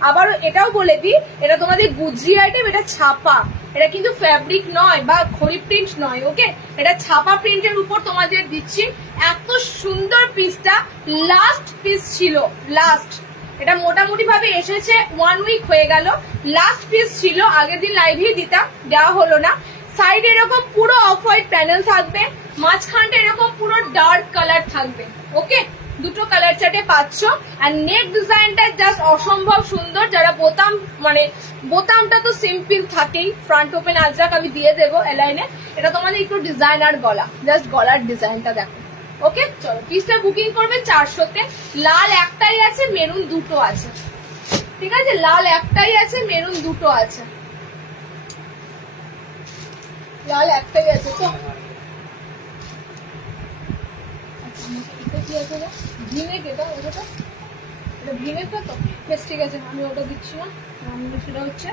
আবার এটাও বলে দিই, এটা তোমাদের গুজরি আইটেম, এটা ছাপা, এটা কিন্তু ফ্যাব্রিক নয় বা খড়ি প্রিন্ট নয়, ওকে? এটা ছাপা প্রিন্টের উপর তোমাদের দিচ্ছি। এত সুন্দর পিসটা, লাস্ট পিস ছিল, লাস্ট, এটা মোটামুটি ভাবে এসেছে 1 উইক হয়ে গেল, লাস্ট পিস ছিল, আগের দিন লাইভেই দিতাম, দেওয়া হলো না। সাইডে এরকম পুরো অফ হোয়াইট প্যানেল থাকবে, মাঝখানটা এরকম পুরো ডার্ক কালার থাকবে, ওকে? দুটো কালার চার্টে পাচ্ছ। আর নেক ডিজাইনটা জাস্ট অসম্ভব সুন্দর। যারা বোতাম, মানে বোতামটা তো সিম্পল থাকেই, ফ্রন্ট ওপেন আজরাক আমি দিয়ে দেবো এলাইনে। এটা তোমাদের একটু ডিজাইনার গলা, জাস্ট গলার ডিজাইনটা দেখো, ওকে? চলো পিসটা বুকিং করবে 400-তে। লাল একটাই আছে, মেরুন দুটো আছে, ঠিক আছে? লাল একটাই আছে, মেরুন দুটো আছে, লাল একটাই আছে তো। আমি ওটা দিচ্ছি না, সেটা হচ্ছে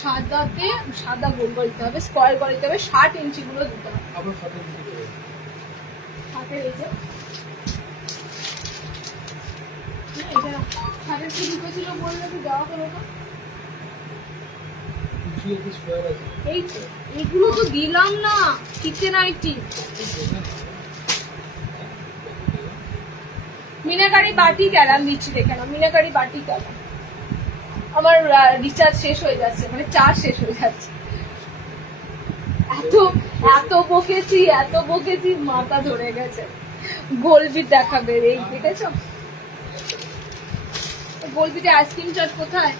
সাদাতে সাদা গোল দিতে হবে, স্কোয়ার করে দিতে হবে, 60 ইঞ্চি গুলো দিতে হবে। হাতের এই যে এটা হাতের কি দুটো ছিল বললে কি দেওয়া হলো না? এই তো এগুলো তো দিলাম না, কিচেন আইটেম। মিনাকারি বাটি গেলাম দিচ্ছি, দেখে না মিনাকারি বাটি গেলাম। আমার রিচার্জ শেষ হয়ে যাচ্ছে, মানে চার্জ শেষ হয়ে যাচ্ছে। এত এত বকেছি মাথা ধরে গেছে। গোলবিট দেখাবে, এই দেখেছো গোলবিটে আইসক্রিম চাট কোথায়?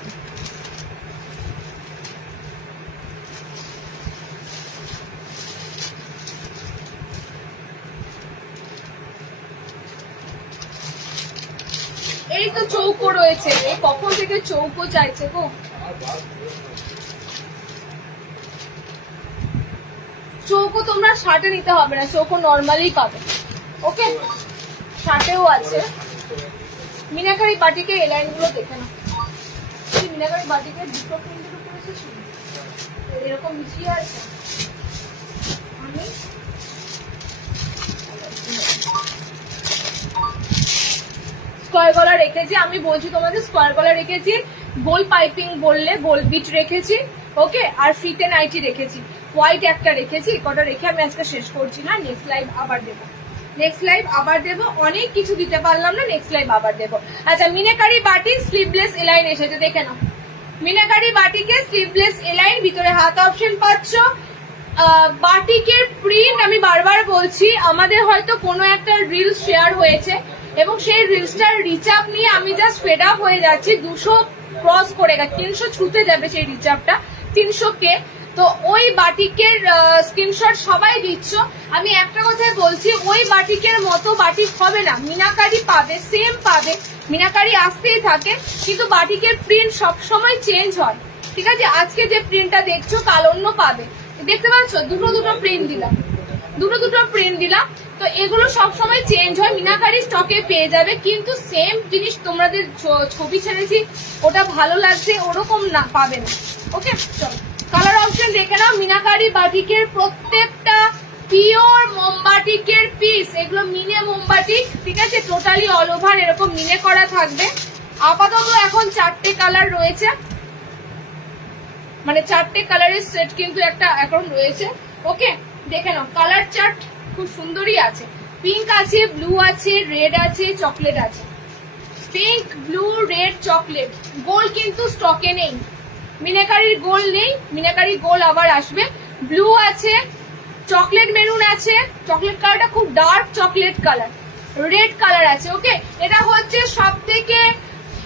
এই তো চৌকো রয়েছে, এই কখন থেকে চৌকো চাইছে গো। চৌকো তোমরা 60-এ নিতে হবে না, চৌকো নর্মালি পাবে, ওকে? 60-এও আছে। মিনাকারি বাটিকে এই লাইন গুলো দেখে না, মিনাকারি বাটিকে দুটো প্রিন্টের উপর এসেছে, এরকম মিশিয়ে আছে। আমি স্কোয়ার গলা রেখেছি, আমি বলছি তোমাদের স্কোয়ার গলা রেখেছি, গোল পাইপিং বললে গোল বিট রেখেছি, ওকে? আর ফিতে নাইটি রেখেছি, হোয়াইট একটা রেখেছি, কটা রেখে আমি আজকে শেষ করছি না, নেক্সট লাইভ আবার দেবো, নেক্সট লাইভ আবার দেবো। অনেক কিছু দিতে পারলাম না, নেক্সট লাইভ আবার দেবো। আচ্ছা মিনাকারি বাটি স্লিভলেস এলাইন এসেছে, দেখে নাও। মিনাকারি বাটিকে স্লিভলেস এলাইন, ভিতরে হাত অপশন পাচ্ছ। বাটিকের প্রিন্ট আমি বারবার বলছি, আমাদের হয়তো কোনো একটা রিলস শেয়ার হয়েছে এবং সেই রিলসটার রিচ আপ নিয়ে আমি জাস্ট ফেড আপ হয়ে যাচ্ছি। 200 ক্রস করে গেছে, 300 ছুতে যাবে সেই রিচ আপটা, 300K। তো ওই বাটিকের স্ক্রিনশট সবাই দিচ্ছ। আমি একটা কথাই বলছি, ওই বাটিকের মতো বাটিক হবে না, মিনাকারি পাবে, সেম পাবে, মিনাকারি আসতেই থাকে, কিন্তু বাটিকের প্রিন্ট সবসময় চেঞ্জ হয়, ঠিক আছে? আজকে যে প্রিন্টটা দেখছো কাল অন্য পাবে, দেখতে পাচ্ছ? দুটো প্রিন্ট দিলাম, দুটো প্রিন্ট দিলাম। তো এগুলো সবসময় চেঞ্জ হয়, মিনাকারি স্টকে পেয়ে যাবে, কিন্তু সেম জিনিস তোমাদের ছবি ছেড়েছি ওটা ভালো লাগছে ওরকম না, পাবে না, ওকে? চলো কালার অপশন দেখে নাও। মিনাকারি বাটিকের প্রত্যেকটা পিওর মোমবাটিকের পিস, এগুলো মিনে মোমবাটিক, ঠিক আছে? টোটালি অল ওভার এরকম মিনে করা থাকবে। আপাতত এখন 4টে কালার রয়েছে, মানে 4টে কালারের সেট কিন্তু একটা এখন রয়েছে, ওকে? দেখে নাও কালার চার্ট খুব সুন্দরই আছে, পিঙ্ক আছে, ব্লু আছে, রেড আছে, চকলেট আছে, pink blue red chocolate. Gold কিন্তু স্টকে নেই, মিনাকারির গোল্ড নেই, মিনাকারির গোল্ড আবার আসবে। ব্লু আছে, চকলেট মেরুন আছে, চকলেট কালারটা খুব dark chocolate colour, red colour আছে। ওকে, এটা হচ্ছে সব থেকে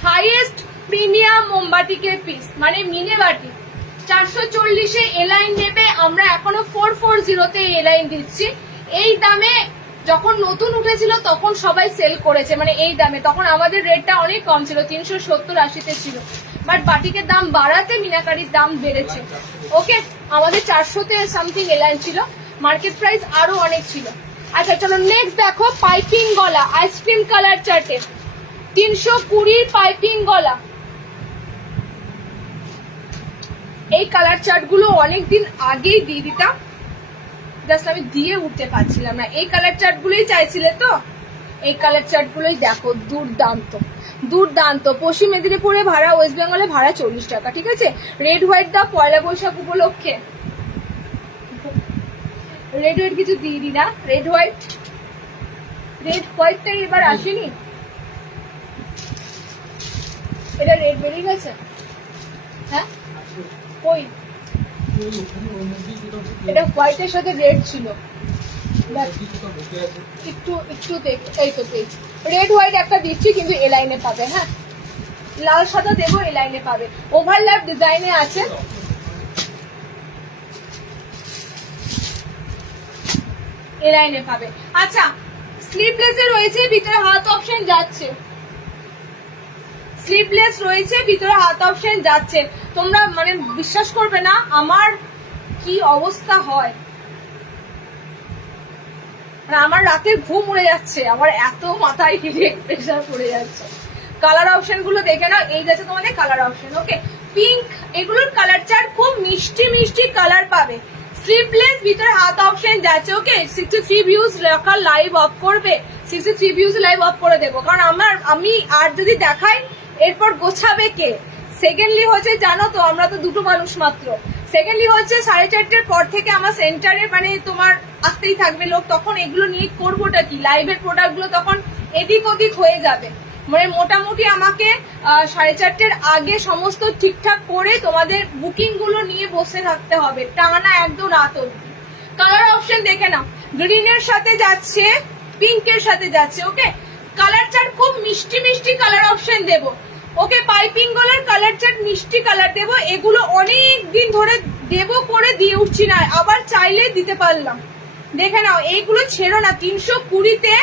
হাইয়েস্ট প্রিমিয়াম মোমবাটিকের পিস, মানে মিনে বাটি। 440-এ এলাইন দেবে, আমরা এখনো 440-তে এলাইন দিচ্ছি। এই দামে যখন নতুন উঠেছিল তখন সবাই সেল করেছে, মানে এই দামে। তখন আমাদের রেটটা অনেক কম ছিল, 370-80-তে ছিল, বাট বাটিকের দাম বাড়াতে মিনাকারির দাম বেড়েছে। ওকে, আমাদের 400-তে সামথিং এলাইন ছিল, মার্কেট প্রাইস আরো অনেক ছিল। আচ্ছা চলো নেক্সট দেখো, পাইপিং গলা আইসক্রিম কালার চার্টে 320 পাইপিং গলা। এই কালার চার্ট গুলো অনেকদিন আগেই দিয়ে দিতাম, জাস্ট আমি দিয়ে উঠতে পারছিলাম না। এই কালার চার্ট গুলোই চাইছিলে তো, এই কালার চার্ট গুলোই দেখো, দুর্দান্ত দুর্দান্ত। পশ্চিম মেদিনীপুরে ভাড়া, ওয়েস্ট বেঙ্গলে ভাড়া 40 টাকা, ঠিক আছে। রেড হোয়াইট দাও পয়লা বৈশাখ উপলক্ষে, রেড হোয়াইট কিছু দিয়ে দি না। রেড হোয়াইটটাই এবার আসেনি, এটা রেড বেরিয়ে গেছে। হ্যাঁ কই, এটা হোয়াইটের সাথে রেড ছিল, একটু একটু দেখ। এই তো পেজ রেড হোয়াইট একটা দিচ্ছি, কিন্তু এ লাইনে পাবে। হ্যাঁ, লাল সাদা দেবো, এ লাইনে পাবে। ওভারল্যাপ ডিজাইনে আছে, এ লাইনে পাবে। আচ্ছা, স্লিভলেসে রয়েছে, ভিতরে হাত অপশন যাচ্ছে। স্লিভলেস রয়েছে, ভিতরে হাত অপশন যাচ্ছে। তোমরা মানে বিশ্বাস করবে না আমার কি অবস্থা হয়, আমার রাতের ঘুম উড়ে যাচ্ছে, আমার এত মাথায় হিডেক প্রেশার পড়ে যাচ্ছে। কালার অপশন গুলো দেখে নাও, এই যাচ্ছে তোমাদের কালার অপশন। ওকে, পিঙ্ক, এগুলোর কালার চার্ট খুব মিষ্টি মিষ্টি কালার পাবে। স্লিভলেস, ভিতরে হাত অপশন যাচ্ছে। ওকে, 63 ভিউজ রাখার লাইভ অফ করবে, 63 ভিউজ লাইভ অফ করে দেবো, কারণ আমি আর যদি দেখাই এরপর গোছাবে কে। সেকেন্ডলি হচ্ছে, জানো তো আমরা তো দুটো মানুষ মাত্র। সেকেন্ডলি হচ্ছে 4:30-এর পর থেকে আমার সেন্টারে মানে তোমার আসতেই থাকবে লোক, তখন এগুলো নিয়ে করবোটা কি, লাইভের প্রোডাক্ট গুলো তখন এদিক ওদিক হয়ে যাবে। মানে মোটামুটি আমাকে 4:30-এর আগে সমস্ত ঠিকঠাক করে তোমাদের বুকিং গুলো নিয়ে বসে থাকতে হবে, টানা একদম রাত অবধি। কালার অপশন দেখে নাও, গ্রিনের সাথে যাচ্ছে, পিঙ্কের সাথে যাচ্ছে। ওকে, কালার চার্ট খুব মিষ্টি মিষ্টি কালার অপশন দেবো। ওকে, পাইপিং গুলোর কালার চার্ট মিষ্টি কালার দেবো। এগুলো অনেক দিন ধরে দেবো করে দিয়ে উঠছি না, আবার চাইলে দিতে পারলাম। দেখে নাও, এইগুলো ছেড়ো না। 320-তে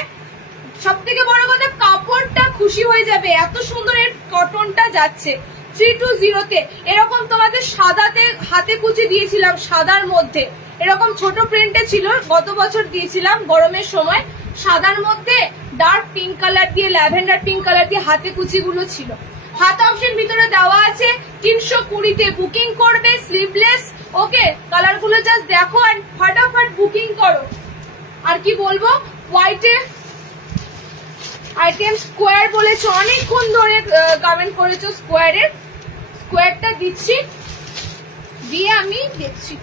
সব থেকে বড় কথা, কাপড়টা খুশি হয়ে যাবে, এত সুন্দর এর কটনটা যাচ্ছে। 320-তে এরকম তোমাদের সাদাতে হাতে কুচি দিয়েছিলাম, সাদার মধ্যে এরকম ছোট প্রিন্টে ছিল, গত বছর দিয়েছিলাম গরমের সময়। সাদার মধ্যে ডার্ক পিঙ্ক কালার দিয়ে, ল্যাভেন্ডার পিঙ্ক কালার দিয়ে হাতে কুচি গুলো ছিল। হাত অপশন ভিতরে দেওয়া আছে। 320-তে বুকিং করবে, স্লিভলেস। ওকে, কালার গুলো জাস্ট দেখো আর ফটাফট বুকিং করো। আর কি বলবো, হোয়াইটে আইটেম স্কোয়ার বলেছো, অনেকক্ষণ ধরে কমেন্ট করেছো স্কোয়ারের। স্কোয়ারটা দিচ্ছি, দিয়ে আমি দেখছি।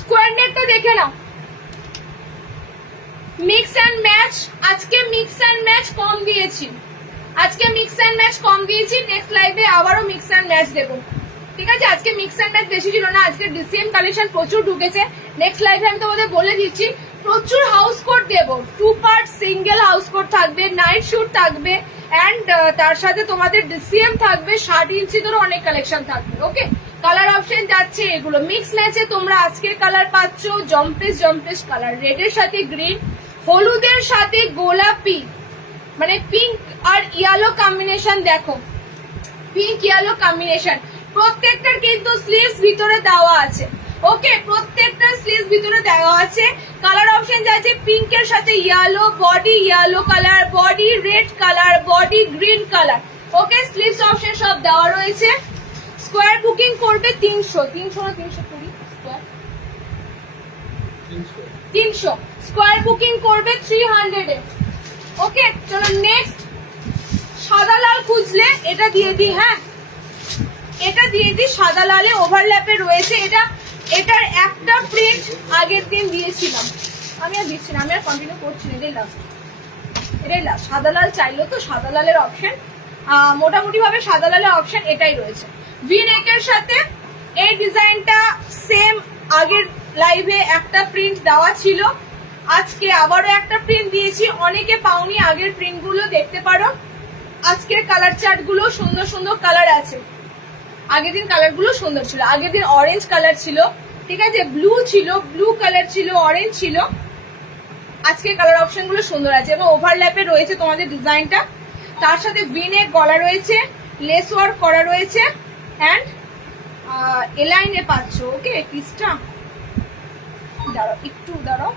স্কোয়ার নেকটা দেখে নাও, মিক্স অ্যান্ড ম্যাচ। আজকে মিক্স অ্যান্ড ম্যাচ কম দিয়েছি, নেক্সট লাইভে আবারও মিক্স অ্যান্ড ম্যাচ দেবো, ঠিক আছে। আজকে মিক্স অ্যান্ড ম্যাচ বেশি ছিল না, আজকে ডিসিএম কালেকশন প্রচুর ঢুকেছে। নেক্সট লাইভে আমি তোমাদের বলে দিচ্ছি, প্রচুর হাউস কোট দেবো। 2 পার্ট সিঙ্গেল হাউস কোট থাকবে, নাইট শুট থাকবে, অ্যান্ড তার সাথে তোমাদের ডিসিএম থাকবে, 60 ইঞ্চি ধরে অনেক কালেকশন থাকবে। ওকে, কালার অপশন যাচ্ছে এগুলো। মিক্স ম্যাচে তোমরা আজকের কালার পাচ্ছ, জম্পেস কালার, রেডের সাথে গ্রিন, হলুদের সাথে গোলাপি, মানে পিঙ্ক আর ইয়েলো কম্বিনেশন। দেখো, পিঙ্ক ইয়েলো কম্বিনেশন। প্রত্যেকটার কিন্তু স্লিভস ভিতরে দেওয়া আছে। ওকে, প্রত্যেকটা স্লিভস ভিতরে দেওয়া আছে। কালার অপশন যাচ্ছে পিঙ্কের সাথে yellow, body yellow colour, body red colour, body green colour. Okay, sleeves option সব দেওয়া রয়েছে। স্কোয়ার বুকিং করবে 300 স্কোয়ার বুকিং করবে 300-এ। ওকে, চলো নেক্সট। সাদা লাল খুঁজলে এটা দিয়ে দিই। হ্যাঁ, এটা দিয়ে দিই, সাদা লালে ওভারল্যাপে রয়েছে। এটার একটা প্রিন্ট আগের দিন দিয়েছিলাম, আমি আর দিচ্ছি না, আমি আর কন্টিনিউ করছি না, এটাই লাস্ট। সাদা লাল চাইলো তো, সাদা লালের অপশন মোটামুটি ভাবে সাদা লালের অপশন এটাই রয়েছে। ভি নেকের সাথে এই ডিজাইনটা সেম আগের লাইভে একটা প্রিন্ট দেওয়া ছিল, আজকে আবারও একটা প্রিন্ট দিয়েছি, অনেকে পাওনি, আগের প্রিন্ট গুলো দেখতে পারো। আজকের কালার চার্ট গুলো সুন্দর সুন্দর কালার আছে। আগের দিন কালার গুলো সুন্দর ছিল, আগের দিন অরেঞ্জ কালার ছিল, ঠিক আছে, ব্লু ছিল, ব্লু কালার ছিল, অরেঞ্জ ছিল। আজকের কালার অপশন গুলো সুন্দর আছে এবং ওভারল্যাপে রয়েছে তোমাদের ডিজাইনটা, তার সাথে ভিনের গলা রয়েছে, লেস ওয়ার্ক করা রয়েছে অ্যান্ড এলাইনে পাচ্ছ। ওকে, পিসটা দাঁড়াও, একটু দাঁড়াও,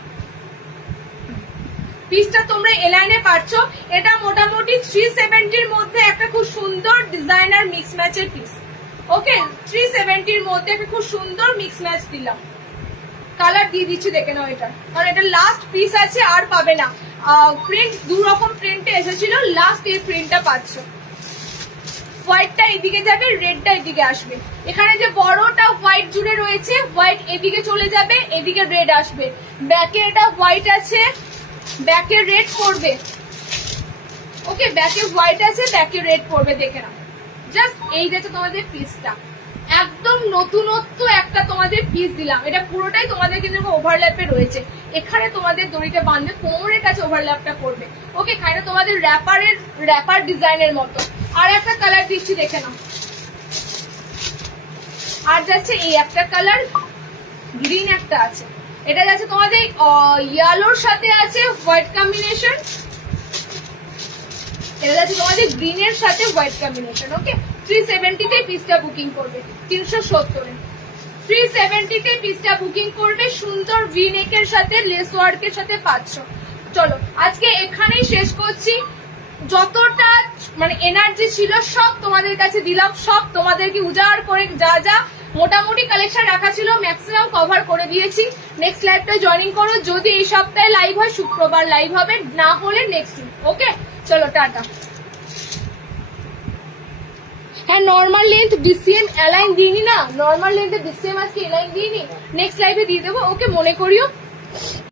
পিসটা তোমরা এলাইনে পাচ্ছ। এটা মোটামুটি 370 মধ্যে একটা খুব সুন্দর ডিজাইনার মিক্স ম্যাচের পিস। ওকে, 370 মধ্যে একটা খুব সুন্দর মিক্স ম্যাচ দিলাম। কালার দিয়ে দিচ্ছি, দেখে নাও এটা, কারণ এটা লাস্ট পিস আছে, আর পাবে না। প্রিন্ট দু রকম প্রিন্টে এসেছিল, লাস্ট এই প্রিন্টটা পাচ্ছ। হোয়াইটটা এদিকে যাবে, রেডটা এদিকে আসবে। এখানে যে বড়টা হোয়াইট জুড়ে রয়েছে, হোয়াইট এদিকে চলে যাবে, এদিকে রেড আসবে। ব্যাকে এটা হোয়াইট আছে, ব্যাকে রেড পড়বে। ওকে, ব্যাকে হোয়াইট আছে, ব্যাকে রেড পড়বে, দেখে নাও। জাস্ট এই দেখো তোমাদের পিসটা, একদম নতুনত্ব একটা তোমাদের পিস দিলাম। এটা পুরোটাই তোমাদের কিন্তু ওভারল্যাপে রয়েছে। এখানে তোমাদের দড়িটা বাঁধবে, কোমরের কাছে ওভারল্যাপটা করবে। ওকে, এটা তোমাদের র্যাপার ডিজাইনের মতো। আর একটা কালার দিচ্ছি, দেখে নাও। আর যাচ্ছে এই একটা কালার, গ্রিন একটা আছে। এটা যাচ্ছে তোমাদের ইয়েলোর সাথে আছে হোয়াইট কম্বিনেশন, এটা যাচ্ছে তোমাদের গ্রিনের সাথে হোয়াইট কম্বিনেশন। ওকে, 370 তে পিসটা বুকিং করবে, 370 এ 370 তে পিসটা বুকিং করবে। সুন্দর ভি নেকের সাথে লেস ওয়ার্কের সাথে পাচ্ছ। চলো আজকে এখানেই শেষ করছি। যতটা মানে এনার্জি ছিল সব তোমাদের কাছে দিলাম, সব তোমাদেরকে উজাড় করে যা যা মোটামুটি কালেকশন রাখা ছিল ম্যাক্সিমাম কভার করে দিয়েছি। নেক্সট লাইভটা জয়েনিং করো, যদি এই সপ্তাহে লাইভ হয় শুক্রবার লাইভ হবে, না হলে নেক্সট উইক। ওকে, চলো টাটা। হ্যাঁ, নর্মাল লেন্থ ডিসিএম অ্যালাইন দিইনি না, নর্মাল লেন্থে ডিসিএম আজকে অ্যালাইন দিইনি, নেক্সট লাইভে দিয়ে দেবো। ওকে, মনে করিও।